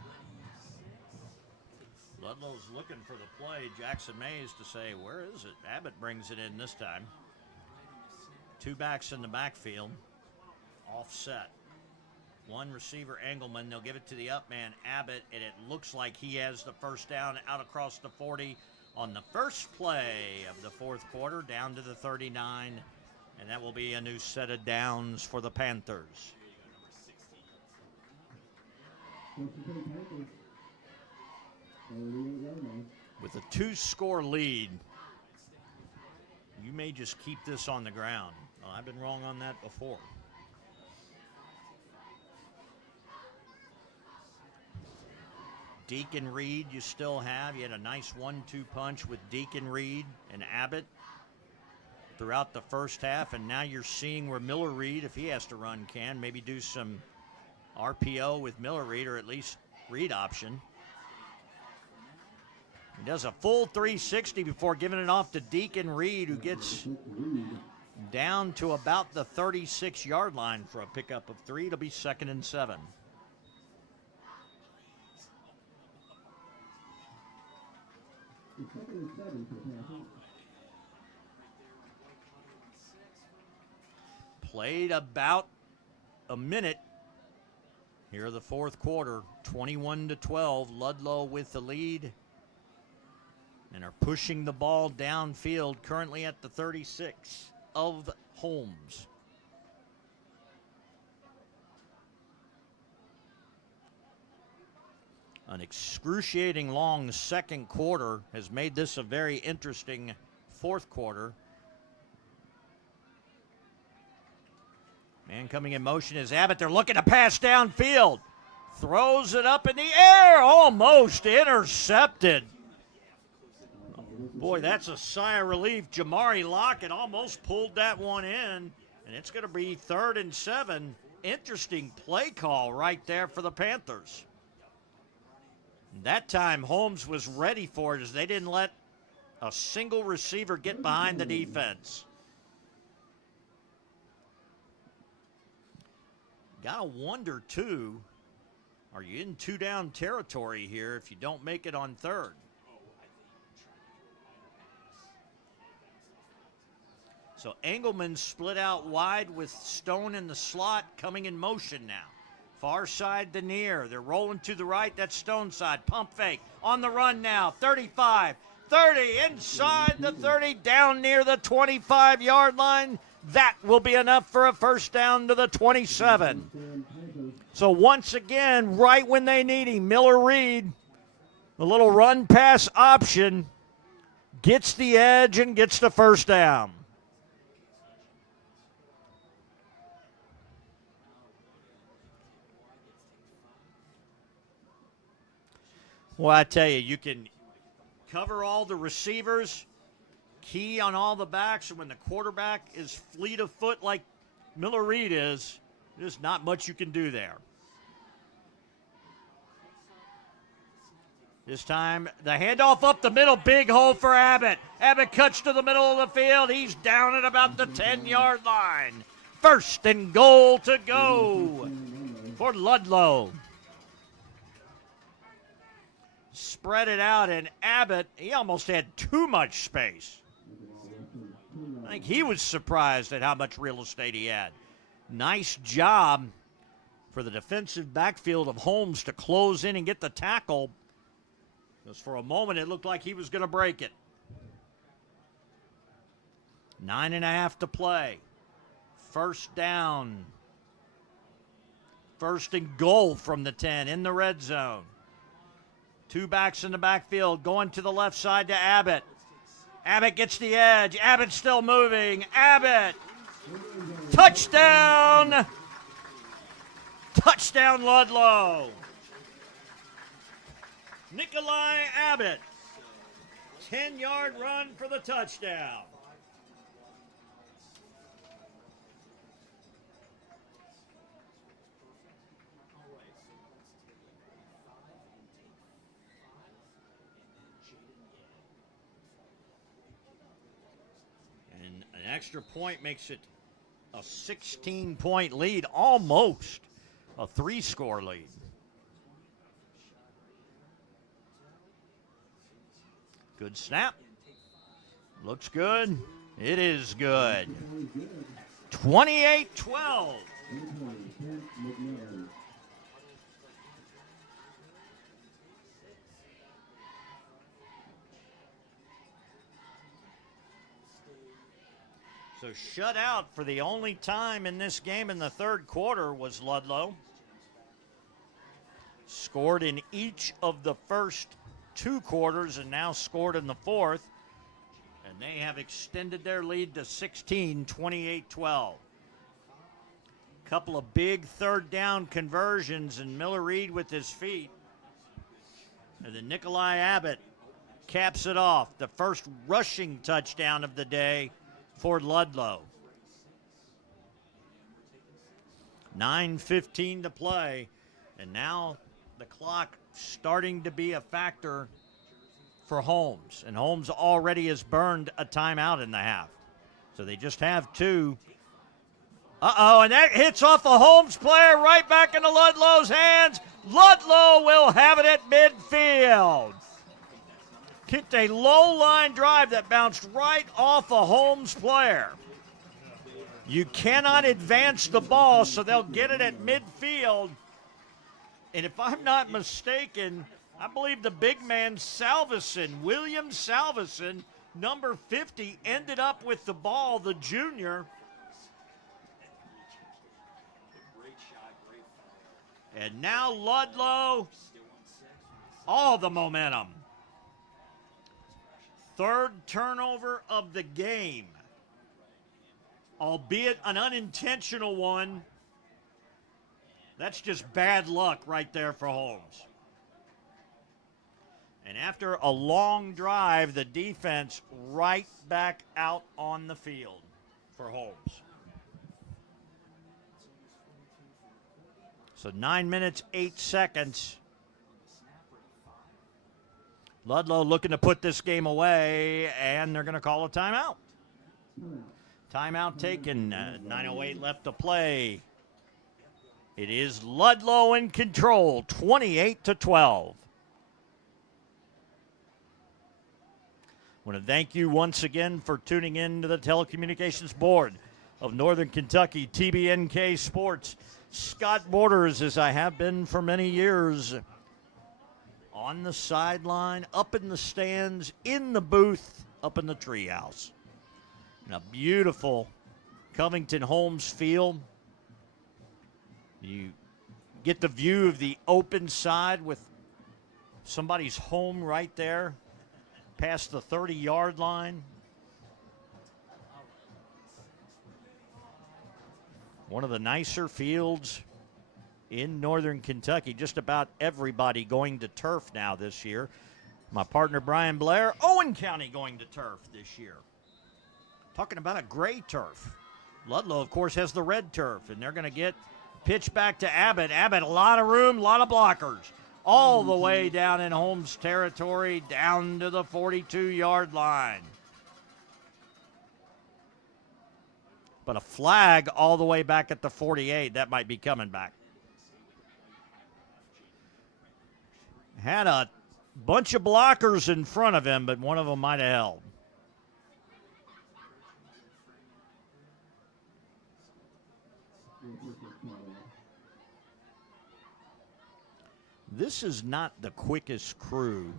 Ludlow's looking for the play. Jackson Mays to say, where is it? Abbott brings it in this time. 2 backs in the backfield. Offset. 1 receiver, Engelman. They'll give it to the up man, Abbott, and it looks like he has the first down out across the 40 on the first play of the fourth quarter, down to the 39, and that will be a new set of downs for the Panthers. With a 2-score lead, you may just keep this on the ground. Well, I've been wrong on that before. Deacon Reed you still have. You had a nice 1-2 punch with Deacon Reed and Abbott throughout the first half, and now you're seeing where Miller Reed, if he has to run, can maybe do some RPO with Miller Reed, or at least read option. He does a full 360 before giving it off to Deacon Reed, who gets down to about the 36-yard line for a pickup of 3. It'll be 2nd and 7. Played about a minute here the fourth quarter. 21-12. Ludlow with the lead and are pushing the ball downfield, currently at the 36 of Holmes. An excruciating long second quarter has made this a very interesting fourth quarter. Man coming in motion is Abbott. They're looking to pass downfield. Throws it up in the air, almost intercepted. Boy, that's a sigh of relief. Jamari Lockett almost pulled that one in, and it's going to be 3rd and 7. Interesting play call right there for the Panthers. That time, Holmes was ready for it as they didn't let a single receiver get behind the defense. Gotta wonder, too, are you in 2-down territory here if you don't make it on 3rd? So Engelman split out wide with Stone in the slot, coming in motion now. Far side to near. They're rolling to the right. That's Stone side. Pump fake. On the run now. 35, 30, inside the 30, down near the 25-yard line. That will be enough for a first down to the 27. So once again, right when they need him, Miller Reed, a little run pass option, gets the edge and gets the first down. Well, I tell you, you can cover all the receivers, key on all the backs, and when the quarterback is fleet of foot like Miller Reed is, there's not much you can do there. This time, the handoff up the middle, big hole for Abbott. Abbott cuts to the middle of the field. He's down at about the 10-yard line. First and goal to go for Ludlow. Spread it out, and Abbott, he almost had too much space. I think he was surprised at how much real estate he had. Nice job for the defensive backfield of Holmes to close in and get the tackle. Because for a moment, it looked like he was going to break it. 9.5 to play. First down. First and goal from the 10 in the red zone. Two backs in the backfield, going to the left side to Abbott. Abbott gets the edge. Abbott still moving. Abbott. Touchdown. Touchdown, Ludlow. Nikolai Abbott. 10-yard run for the touchdown. An extra point makes it a 16-point lead, almost a 3-score lead. Good snap. Looks good. It is good. 28-12. So shut out for the only time in this game in the third quarter was Ludlow. Scored in each of the first 2 quarters and now scored in the fourth. And they have extended their lead to 16, 28-12. Couple of big third down conversions, and Miller Reed with his feet. And then Nikolai Abbott caps it off. The first rushing touchdown of the day for Ludlow. 9:15 to play, and now the clock starting to be a factor for Holmes. And Holmes already has burned a timeout in the half. So they just have 2. And that hits off a Holmes player right back into Ludlow's hands. Ludlow will have it at midfield. Kicked a low-line drive that bounced right off a Holmes player. You cannot advance the ball, so they'll get it at midfield. And if I'm not mistaken, I believe the big man William Salveson, number 50, ended up with the ball, the junior. And now Ludlow, all the momentum. Third turnover of the game, albeit an unintentional one. That's just bad luck right there for Holmes. And after a long drive, the defense right back out on the field for Holmes. So 9 minutes, 8 seconds. Ludlow looking to put this game away, and they're going to call a timeout. Timeout taken. 9:08 left to play. It is Ludlow in control, 28-12. I want to thank you once again for tuning in to the Telecommunications Board. of Northern Kentucky, TBNK Sports. Scott Borders, as I have been for many years, on the sideline, up in the stands, in the booth, up in the treehouse. In a beautiful Covington Holmes field. You get the view of the open side with somebody's home right there past the 30-yard line. One of the nicer fields in Northern Kentucky. Just about everybody going to turf now this year. My partner Brian Blair, Owen County going to turf this year. Talking about a gray turf. Ludlow, of course, has the red turf, and they're going to get pitched back to Abbott. Abbott, a lot of room, a lot of blockers. All the way down in Holmes territory, down to the 42-yard line. But a flag all the way back at the 48. That might be coming back. Had a bunch of blockers in front of him, but one of them might have held. This is not the quickest crew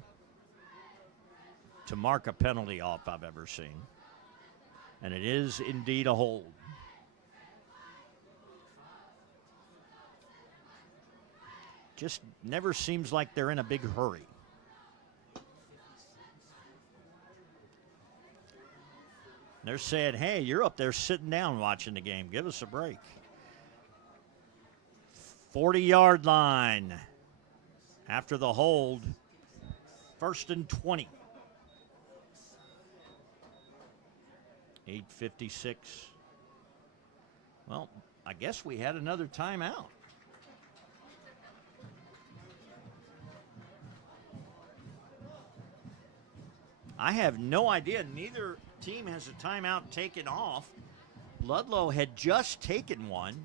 to mark a penalty off I've ever seen. And it is indeed a hold. Just never seems like they're in a big hurry. They're saying, hey, you're up there sitting down watching the game. Give us a break. 40-yard line. After the hold, 1st and 20. 8:56. Well, I guess we had another timeout. I have no idea. Neither team has a timeout taken off. Ludlow had just taken one.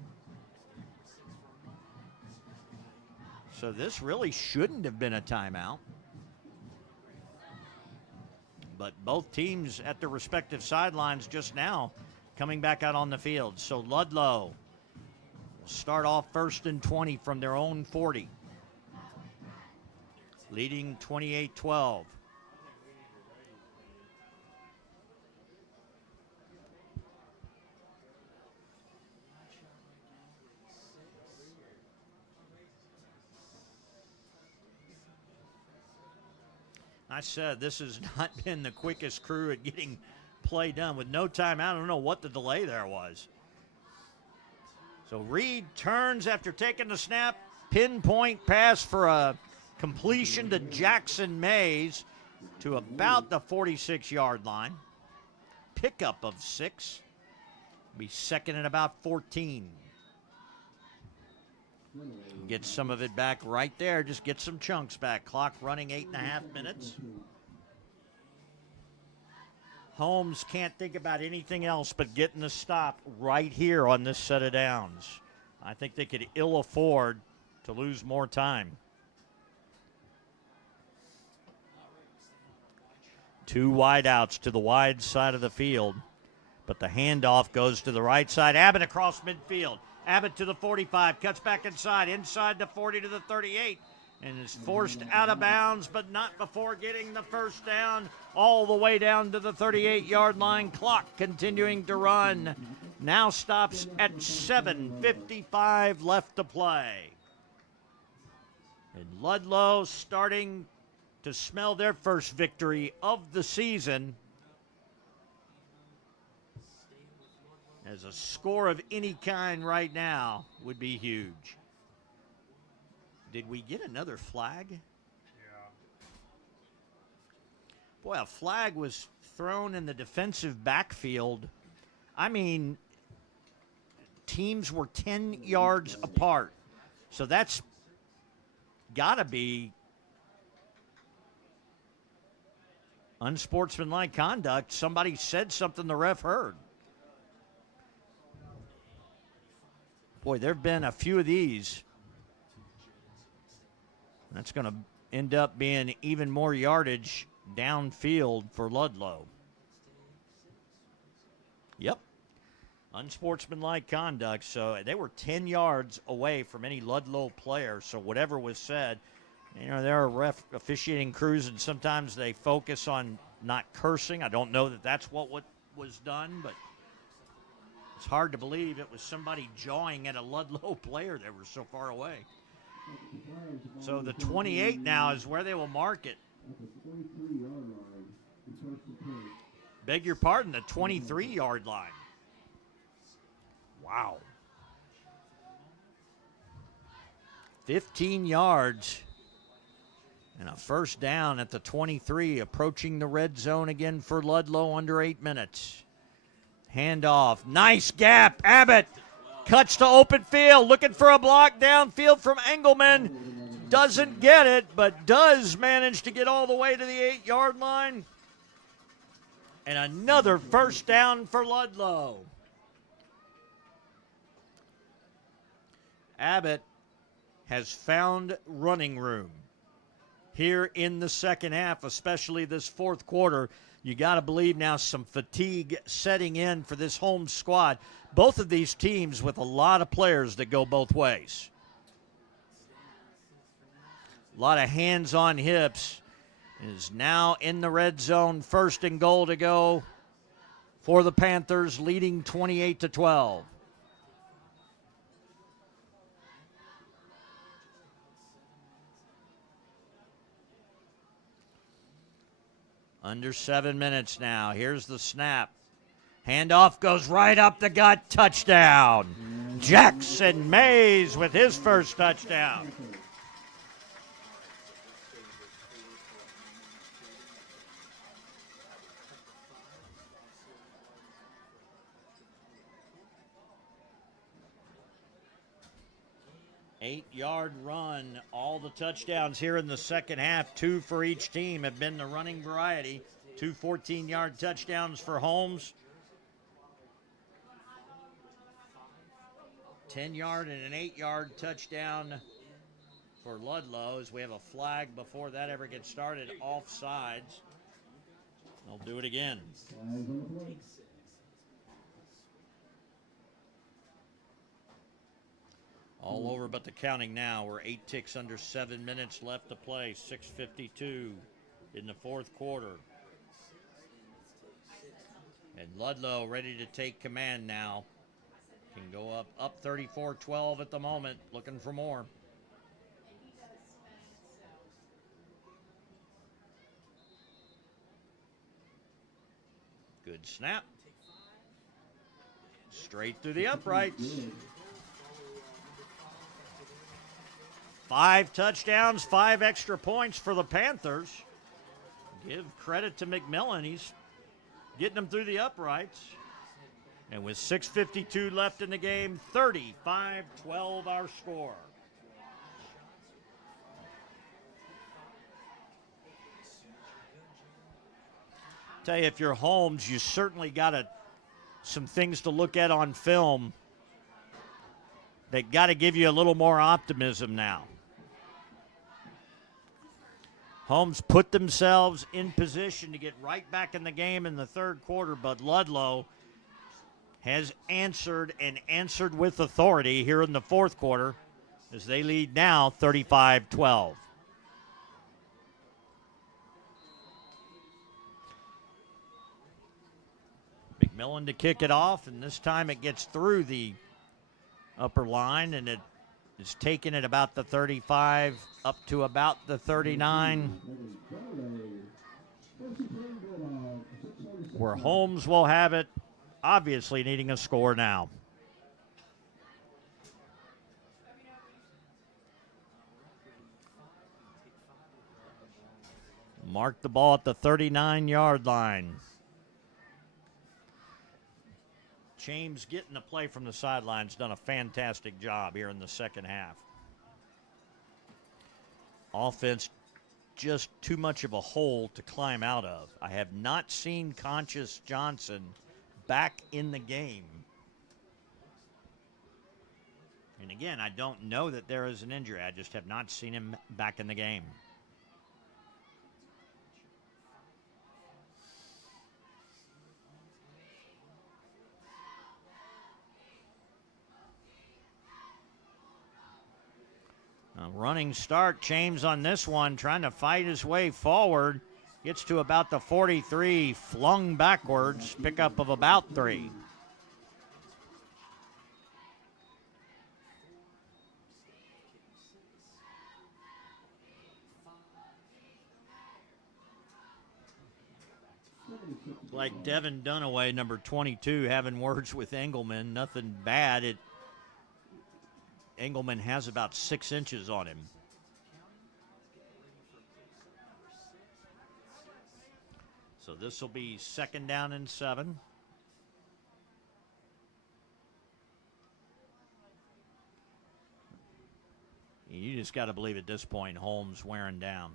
So this really shouldn't have been a timeout. But both teams at their respective sidelines just now coming back out on the field. So Ludlow will start off 1st and 20 from their own 40. Leading 28-12. I said this has not been the quickest crew at getting play done. With no timeout, I don't know what the delay there was. So Reed turns after taking the snap. Pinpoint pass for a completion to Jackson Mays to about the 46-yard line. Pickup of 6. Be second and about 14. Get some of it back right there. Just get some chunks back. Clock running 8.5 minutes. Holmes can't think about anything else but getting the stop right here on this set of downs. I think they could ill afford to lose more time. 2 wideouts to the wide side of the field, but the handoff goes to the right side. Abbott across midfield. Abbott to the 45, cuts back inside the 40 to the 38, and is forced out of bounds, but not before getting the first down, all the way down to the 38-yard line. Clock continuing to run. Now stops at 7:55 left to play. And Ludlow starting to smell their first victory of the season. As a score of any kind right now would be huge. Did we get another flag? Yeah. Boy, a flag was thrown in the defensive backfield. I mean, teams were 10 yards apart. So that's got to be unsportsmanlike conduct. Somebody said something the ref heard. Boy, there have been a few of these. That's going to end up being even more yardage downfield for Ludlow. Yep. Unsportsmanlike conduct. So they were 10 yards away from any Ludlow player. So whatever was said, there are officiating crews, and sometimes they focus on not cursing. I don't know that that's what was done, but it's hard to believe it was somebody jawing at a Ludlow player that was so far away. So the 28 now is where they will mark it. Beg your pardon, the 23-yard line. Wow. 15 yards and a first down at the 23, approaching the red zone again for Ludlow, under 8 minutes. Handoff. Nice gap. Abbott cuts to open field, looking for a block downfield from Engelman. Doesn't get it, but does manage to get all the way to the 8-yard line. And another first down for Ludlow. Abbott has found running room here in the second half, especially this fourth quarter. You got to believe now some fatigue setting in for this Holmes squad. Both of these teams with a lot of players that go both ways. A lot of hands on hips. Is now in the red zone, 1st and goal to go for the Panthers, leading 28-12. Under 7 minutes now. Here's the snap. Handoff goes right up the gut. Touchdown. Jackson Mays with his first touchdown. Eight-yard run. All the touchdowns here in the second half, 2 for each team, have been the running variety. 2 14-yard touchdowns for Holmes. 10-yard and an 8-yard touchdown for Ludlow, as we have a flag before that ever gets started. Offsides. They'll do it again. All over but the counting now. We're 8 ticks under 7 minutes left to play. 6:52 in the fourth quarter. And Ludlow ready to take command now. Can go up 34-12 at the moment. Looking for more. Good snap. Straight through the uprights. 5 touchdowns, 5 extra points for the Panthers. Give credit to McMillan. He's getting them through the uprights. And with 6:52 left in the game, 35-12 our score. Tell you, if you're Holmes, you certainly got some things to look at on film that got to give you a little more optimism now. Holmes put themselves in position to get right back in the game in the third quarter, but Ludlow has answered, and answered with authority here in the fourth quarter, as they lead now 35-12. McMillan to kick it off, and this time it gets through the upper line, and it is taken at about the 35 up to about the 39, where Holmes will have it, obviously needing a score now. Mark the ball at the 39-yard line. James getting the play from the sidelines, done a fantastic job here in the second half. Offense just too much of a hole to climb out of. I have not seen Conscious Johnson back in the game. And again, I don't know that there is an injury. I just have not seen him back in the game. Running start, James on this one, trying to fight his way forward. Gets to about the 43, flung backwards, pickup of about 3. Like Devin Dunaway, number 22, having words with Engelman. Nothing bad. Engelman has about 6 inches on him. So this will be 2nd down and 7. You just got to believe at this point Holmes wearing down.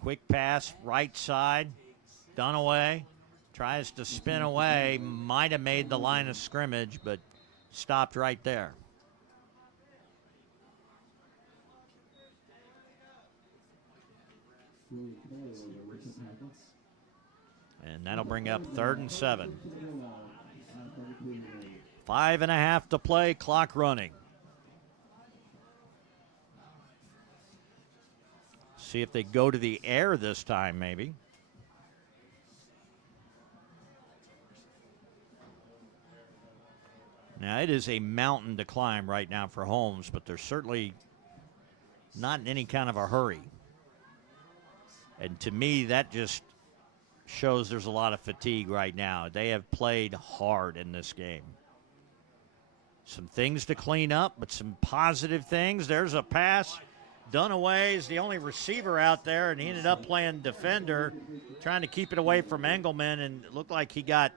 Quick pass, right side. Dunaway tries to spin away. Might have made the line of scrimmage, but stopped right there. And that'll bring up 3rd and 7. 5.5 to play, clock running. See if they go to the air this time, maybe. Now, it is a mountain to climb right now for Holmes, but they're certainly not in any kind of a hurry. And to me, that just shows there's a lot of fatigue right now. They have played hard in this game. Some things to clean up, but some positive things. There's a pass. Dunaway is the only receiver out there, and he ended up playing defender, trying to keep it away from Engelman, and it looked like he might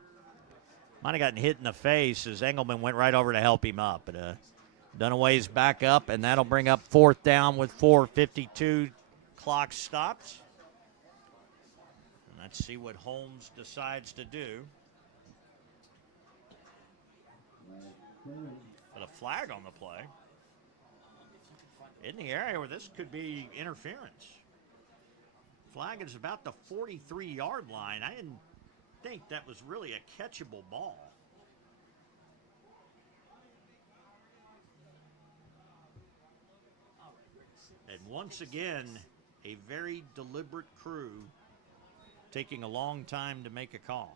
have gotten hit in the face as Engelman went right over to help him up. But Dunaway's back up, and that'll bring up 4th down with 4:52. Clock stopped. And let's see what Holmes decides to do. But a flag on the play. In the area where this could be interference. Flag is about the 43-yard line. I didn't think that was really a catchable ball. And once again, a very deliberate crew taking a long time to make a call.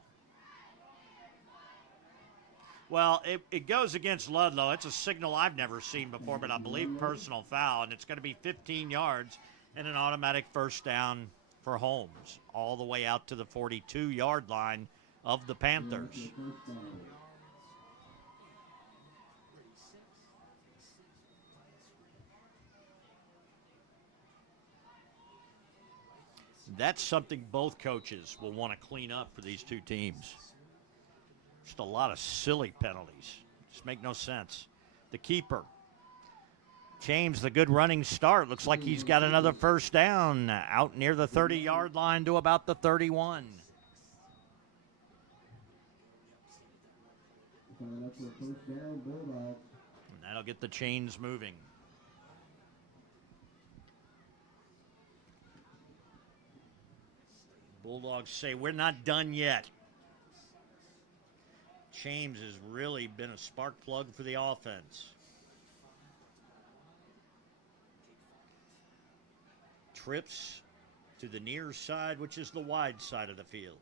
Well, it goes against Ludlow. It's a signal I've never seen before, but I believe personal foul, and it's going to be 15 yards and an automatic 1st down for Holmes, all the way out to the 42-yard line of the Panthers. That's something both coaches will want to clean up for these two teams. Just a lot of silly penalties. Just make no sense. The keeper. James, the good running start. Looks like he's got another 1st down out near the 30-yard line to about the 31. And that'll get the chains moving. Bulldogs say, we're not done yet. James has really been a spark plug for the offense. Trips to the near side, which is the wide side of the field.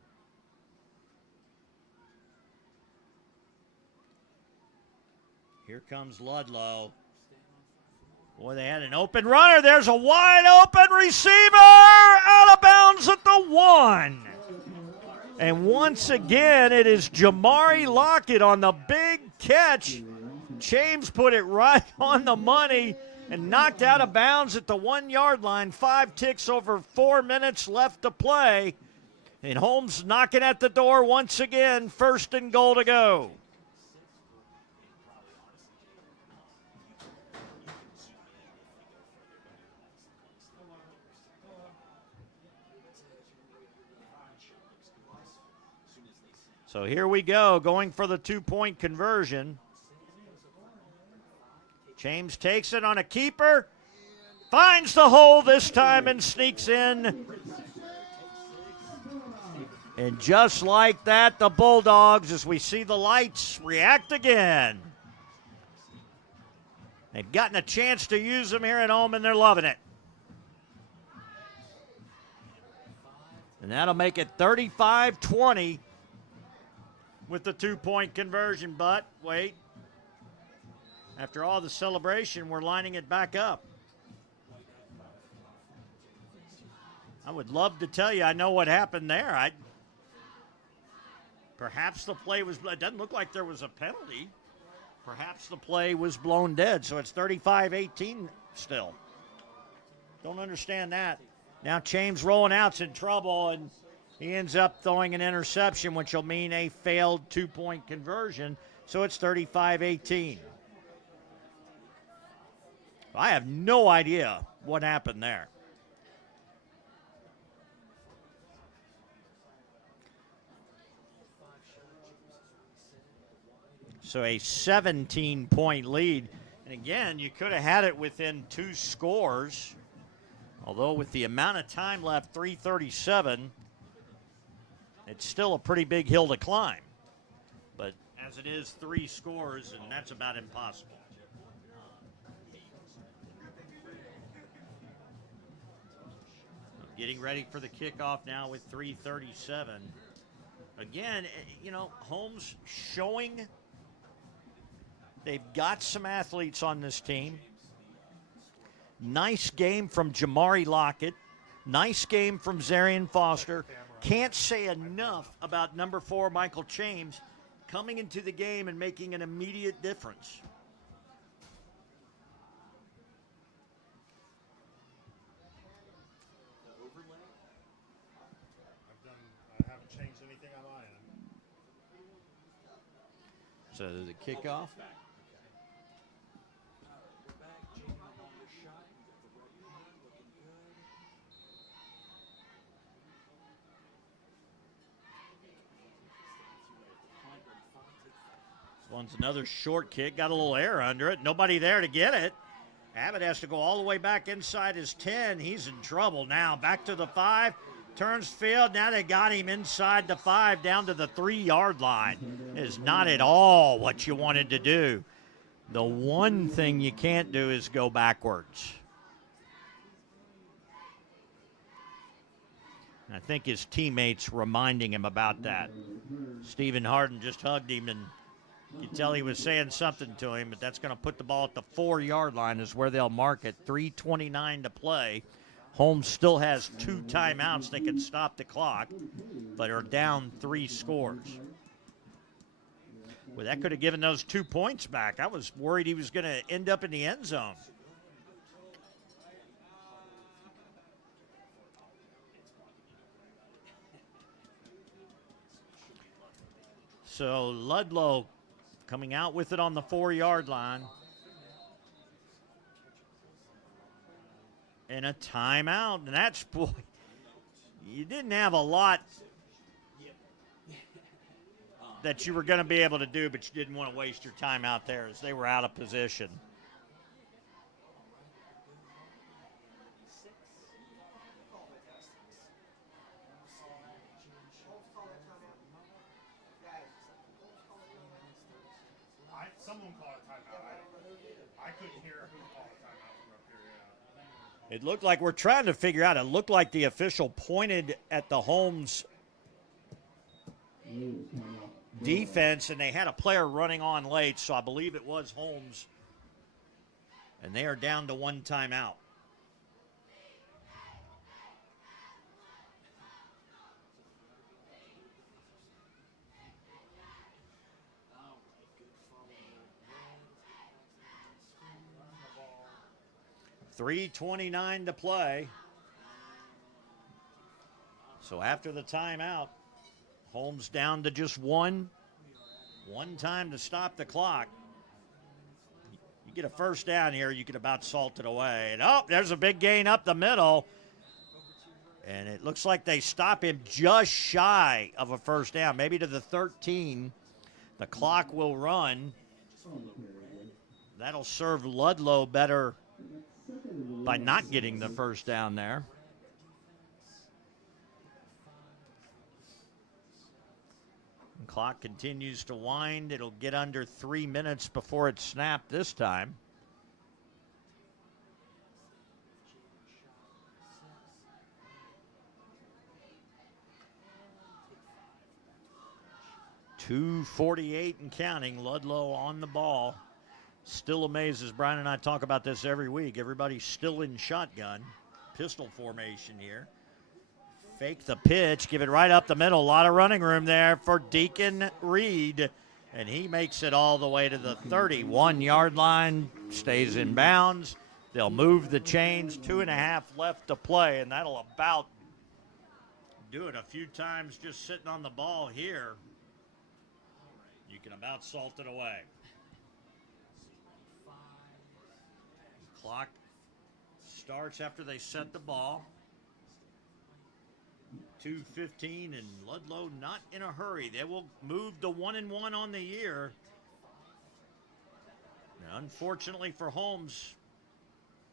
Here comes Ludlow. Boy, they had an open runner. There's a wide open receiver out of bounds at the 1. And once again, it is Jamari Lockett on the big catch. James put it right on the money and knocked out of bounds at the 1-yard line. 5 ticks over 4 minutes left to play. And Holmes knocking at the door once again. 1st and goal to go. So here we go, going for the 2-point conversion. James takes it on a keeper, finds the hole this time and sneaks in. And just like that, the Bulldogs, as we see the lights, react again. They've gotten a chance to use them here at home, and they're loving it. And that'll make it 35-20 with the 2-point conversion. But wait, after all the celebration, we're lining it back up. I would love to tell you I know what happened there. Perhaps the play was, it doesn't look like there was a penalty. Perhaps the play was blown dead, so it's 35-18 still. Don't understand that. Now James rolling out's in trouble, and he ends up throwing an interception, which will mean a failed 2-point conversion, so it's 35-18. I have no idea what happened there. So a 17-point lead. And again, you could have had it within 2 scores. Although with the amount of time left, 3:37, it's still a pretty big hill to climb. But as it is, 3 scores, and that's about impossible. Getting ready for the kickoff now with 3:37. Again, you know, Holmes showing they've got some athletes on this team. Nice game from Jamari Lockett. Nice game from Zarian Foster. Can't say enough about number 4, Michael James, coming into the game and making an immediate difference. I haven't changed anything on my end. So the kickoff. This one's another short kick. Got a little air under it. Nobody there to get it. Abbott has to go all the way back inside his 10. He's in trouble now. Back to the 5. Turns field. Now they got him inside the 5 down to the 3-yard line. Is not at all what you wanted to do. The one thing you can't do is go backwards. I think his teammates reminding him about that. Stephen Harden just hugged him, and you could tell he was saying something to him, but that's going to put the ball at the 4-yard line is where they'll mark it. 3:29 to play. Holmes still has 2 timeouts. They can stop the clock, but are down 3 scores. Well, that could have given those 2 points back. I was worried he was going to end up in the end zone. So Ludlow coming out with it on the 4-yard line. And a timeout. And that's, boy, you didn't have a lot that you were going to be able to do, but you didn't want to waste your time out there as they were out of position. Someone called a timeout. I couldn't hear who called a timeout from up here. It looked like we're trying to figure out. It looked like the official pointed at the Holmes defense, and they had a player running on late, so I believe it was Holmes. And they are down to 1 timeout. .329 to play. So after the timeout, Holmes down to just 1 time to stop the clock. You get a first down here, you could about salt it away. And oh, there's a big gain up the middle. And it looks like they stop him just shy of a first down, maybe to the 13. The clock will run. That'll serve Ludlow better by not getting the first down there. The clock continues to wind. It'll get under 3 minutes before it's snapped this time. 2:48 and counting. Ludlow on the ball. Still amazes. Brian and I talk about this every week. Everybody's still in shotgun. Pistol formation here. Fake the pitch. Give it right up the middle. A lot of running room there for Deacon Reed. And he makes it all the way to the 31-yard line. Stays in bounds. They'll move the chains. 2.5 left to play. And that'll about do it. A few times just sitting on the ball here. You can about salt it away. Clock starts after they set the ball. 2:15 and Ludlow not in a hurry. They will move to 1-1 on the year. Now, unfortunately for Holmes,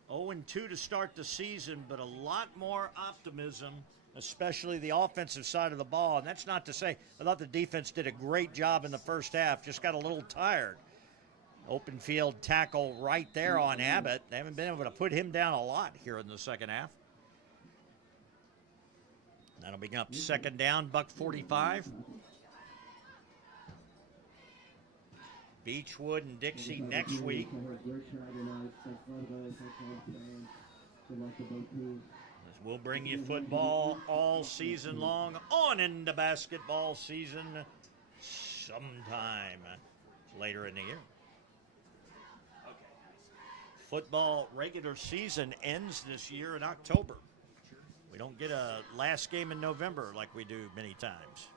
0-2 to start the season, but a lot more optimism, especially the offensive side of the ball. And that's not to say, I thought the defense did a great job in the first half, just got a little tired. Open field tackle right there on Abbott. They haven't been able to put him down a lot here in the second half. That'll bring up second down, buck 45. Beechwood and Dixie next week. We'll bring you football all season long, on into basketball season sometime later in the year. Football regular season ends this year in October. We don't get a last game in November like we do many times.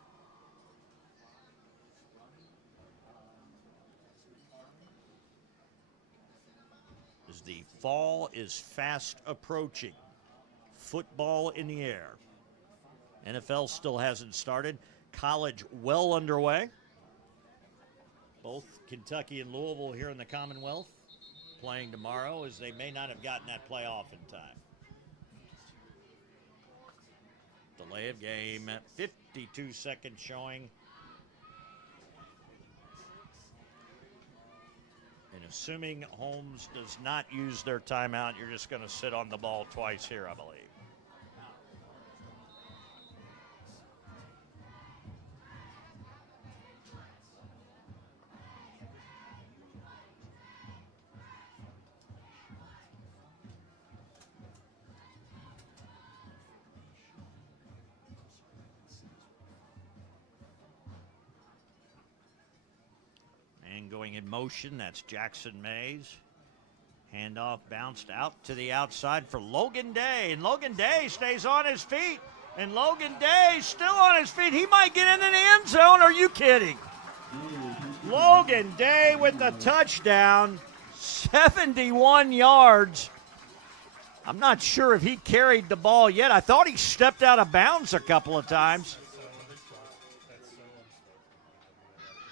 As the fall is fast approaching, football in the air. NFL still hasn't started. College well underway. Both Kentucky and Louisville here in the Commonwealth playing tomorrow, as they may not have gotten that playoff in time. Delay of game, 52 seconds showing. And assuming Holmes does not use their timeout, you're just going to sit on the ball twice here, I believe. Going in motion, that's Jackson Mays. Handoff bounced out to the outside for Logan Day, and Logan Day stays on his feet, and Logan Day still on his feet. He might get into the end zone. Are you kidding? Logan Day with the touchdown, 71 yards. I'm not sure if he carried the ball yet. I thought he stepped out of bounds a couple of times.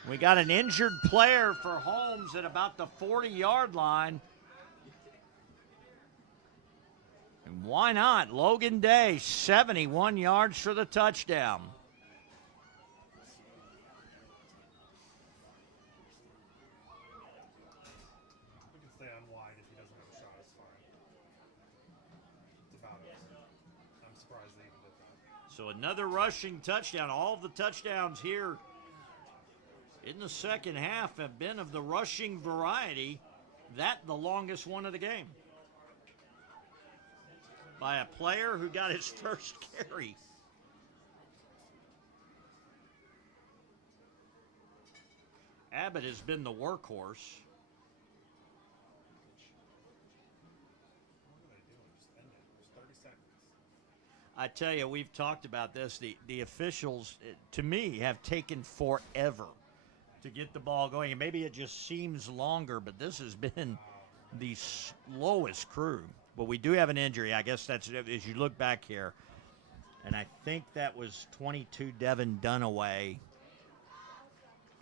We got an injured player for Holmes at about the 40-yard line. And why not? Logan Day, 71 yards for the touchdown. We can stay on wide if he doesn't have a shot. It's fine. It's about it. I'm surprised they even did that. So another rushing touchdown. All of the touchdowns here in the second half have been of the rushing variety. That the longest one of the game. By a player who got his first carry. Abbott has been the workhorse. What are they doing? Just end it. There's 30 seconds. I tell you, we've talked about this. The officials, to me, have taken forever to get the ball going. And maybe it just seems longer, but this has been the slowest crew. But we do have an injury. I guess that's, as you look back here, and I think that was 22 Devin Dunaway,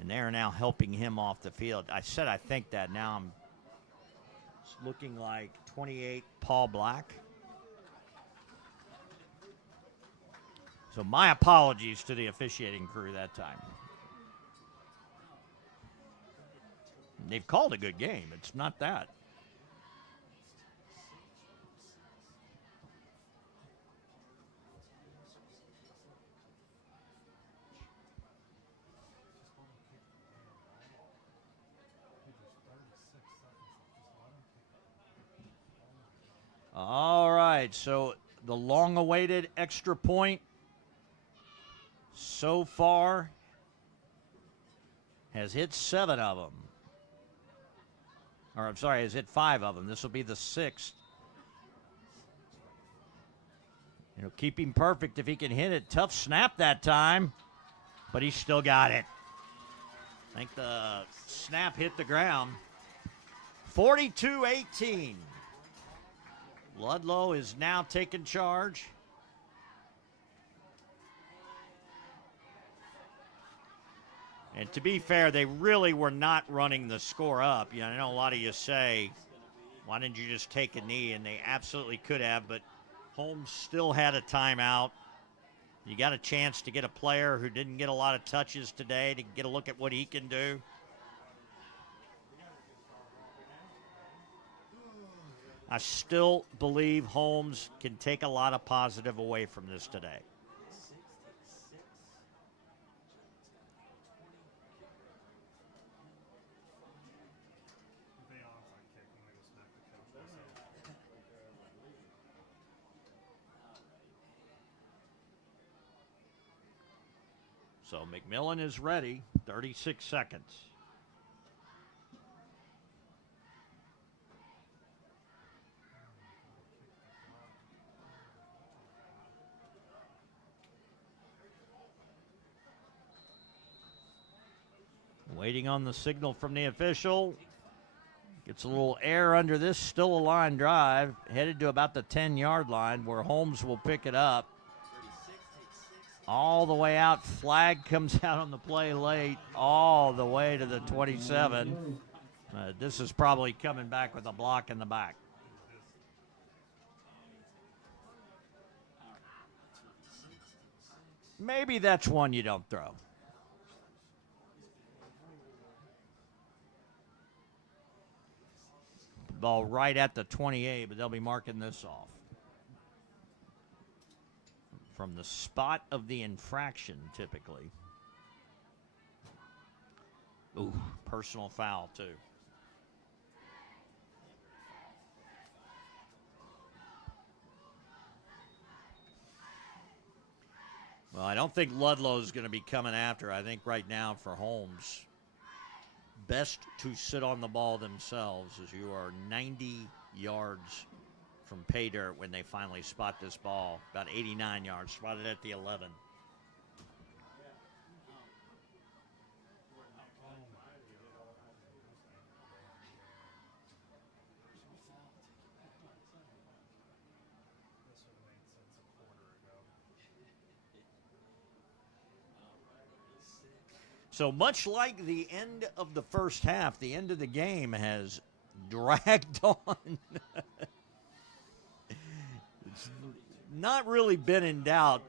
and they are now helping him off the field. I said I think that. Now it's looking like 28 Paul Black. So my apologies to the officiating crew that time. They've called a good game. It's not that. right, so the long-awaited extra point so far has hit 7 of them. Or, I'm sorry, has hit 5 of them. This will be the 6th. Keep him perfect if he can hit it. Tough snap that time, but he still got it. I think the snap hit the ground. 42-18. Ludlow is now taking charge. And to be fair, they really were not running the score up. I know a lot of you say, why didn't you just take a knee? And they absolutely could have, but Holmes still had a timeout. You got a chance to get a player who didn't get a lot of touches today to get a look at what he can do. I still believe Holmes can take a lot of positive away from this today. So McMillan is ready, 36 seconds. Waiting on the signal from the official. Gets a little air under this, still a line drive, headed to about the 10-yard line where Holmes will pick it up. All the way out, flag comes out on the play late, all the way to the 27. This is probably coming back with a block in the back. Maybe that's one you don't throw. Ball right at the 28, but they'll be marking this off. From the spot of the infraction, typically. Ooh, personal foul, too. Well, I don't think Ludlow's going to be coming after. I think right now for Holmes, best to sit on the ball themselves as you are 90 yards from pay dirt when they finally spot this ball. About 89 yards, spotted at the 11. So much like the end of the first half, the end of the game has dragged on. It's not really been in doubt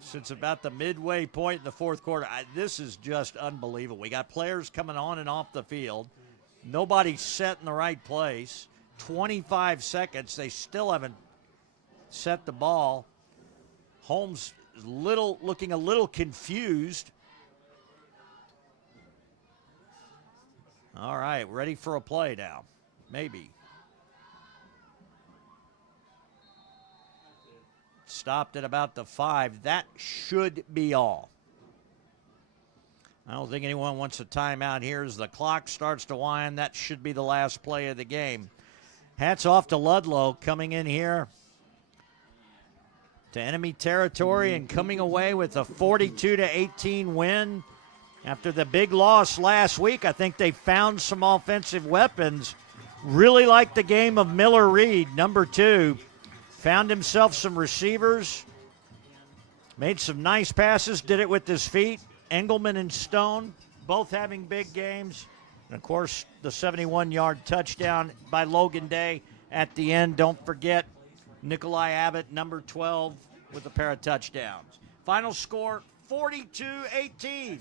since about the midway point in the fourth quarter. This is just unbelievable. We got players coming on and off the field. Nobody's set in the right place. 25 seconds. They still haven't set the ball. Holmes is looking a little confused. All right, ready for a play now. Maybe. Stopped at about the 5. That should be all. I don't think anyone wants a timeout here as the clock starts to wind. That should be the last play of the game. Hats off to Ludlow coming in here to enemy territory and coming away with a 42-18 win. After the big loss last week, I think they found some offensive weapons. Really like the game of Miller Reed, number 2. Found himself some receivers. Made some nice passes, did it with his feet. Engelman and Stone, both having big games. And, of course, the 71-yard touchdown by Logan Day at the end. Don't forget Nikolai Abbott, number 12, with a pair of touchdowns. Final score, 42-18.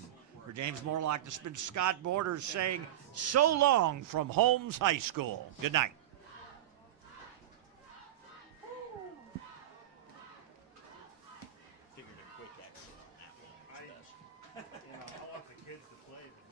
For James Morlock, this has been Scott Borders saying so long from Holmes High School. Good night. I want the kids to play, but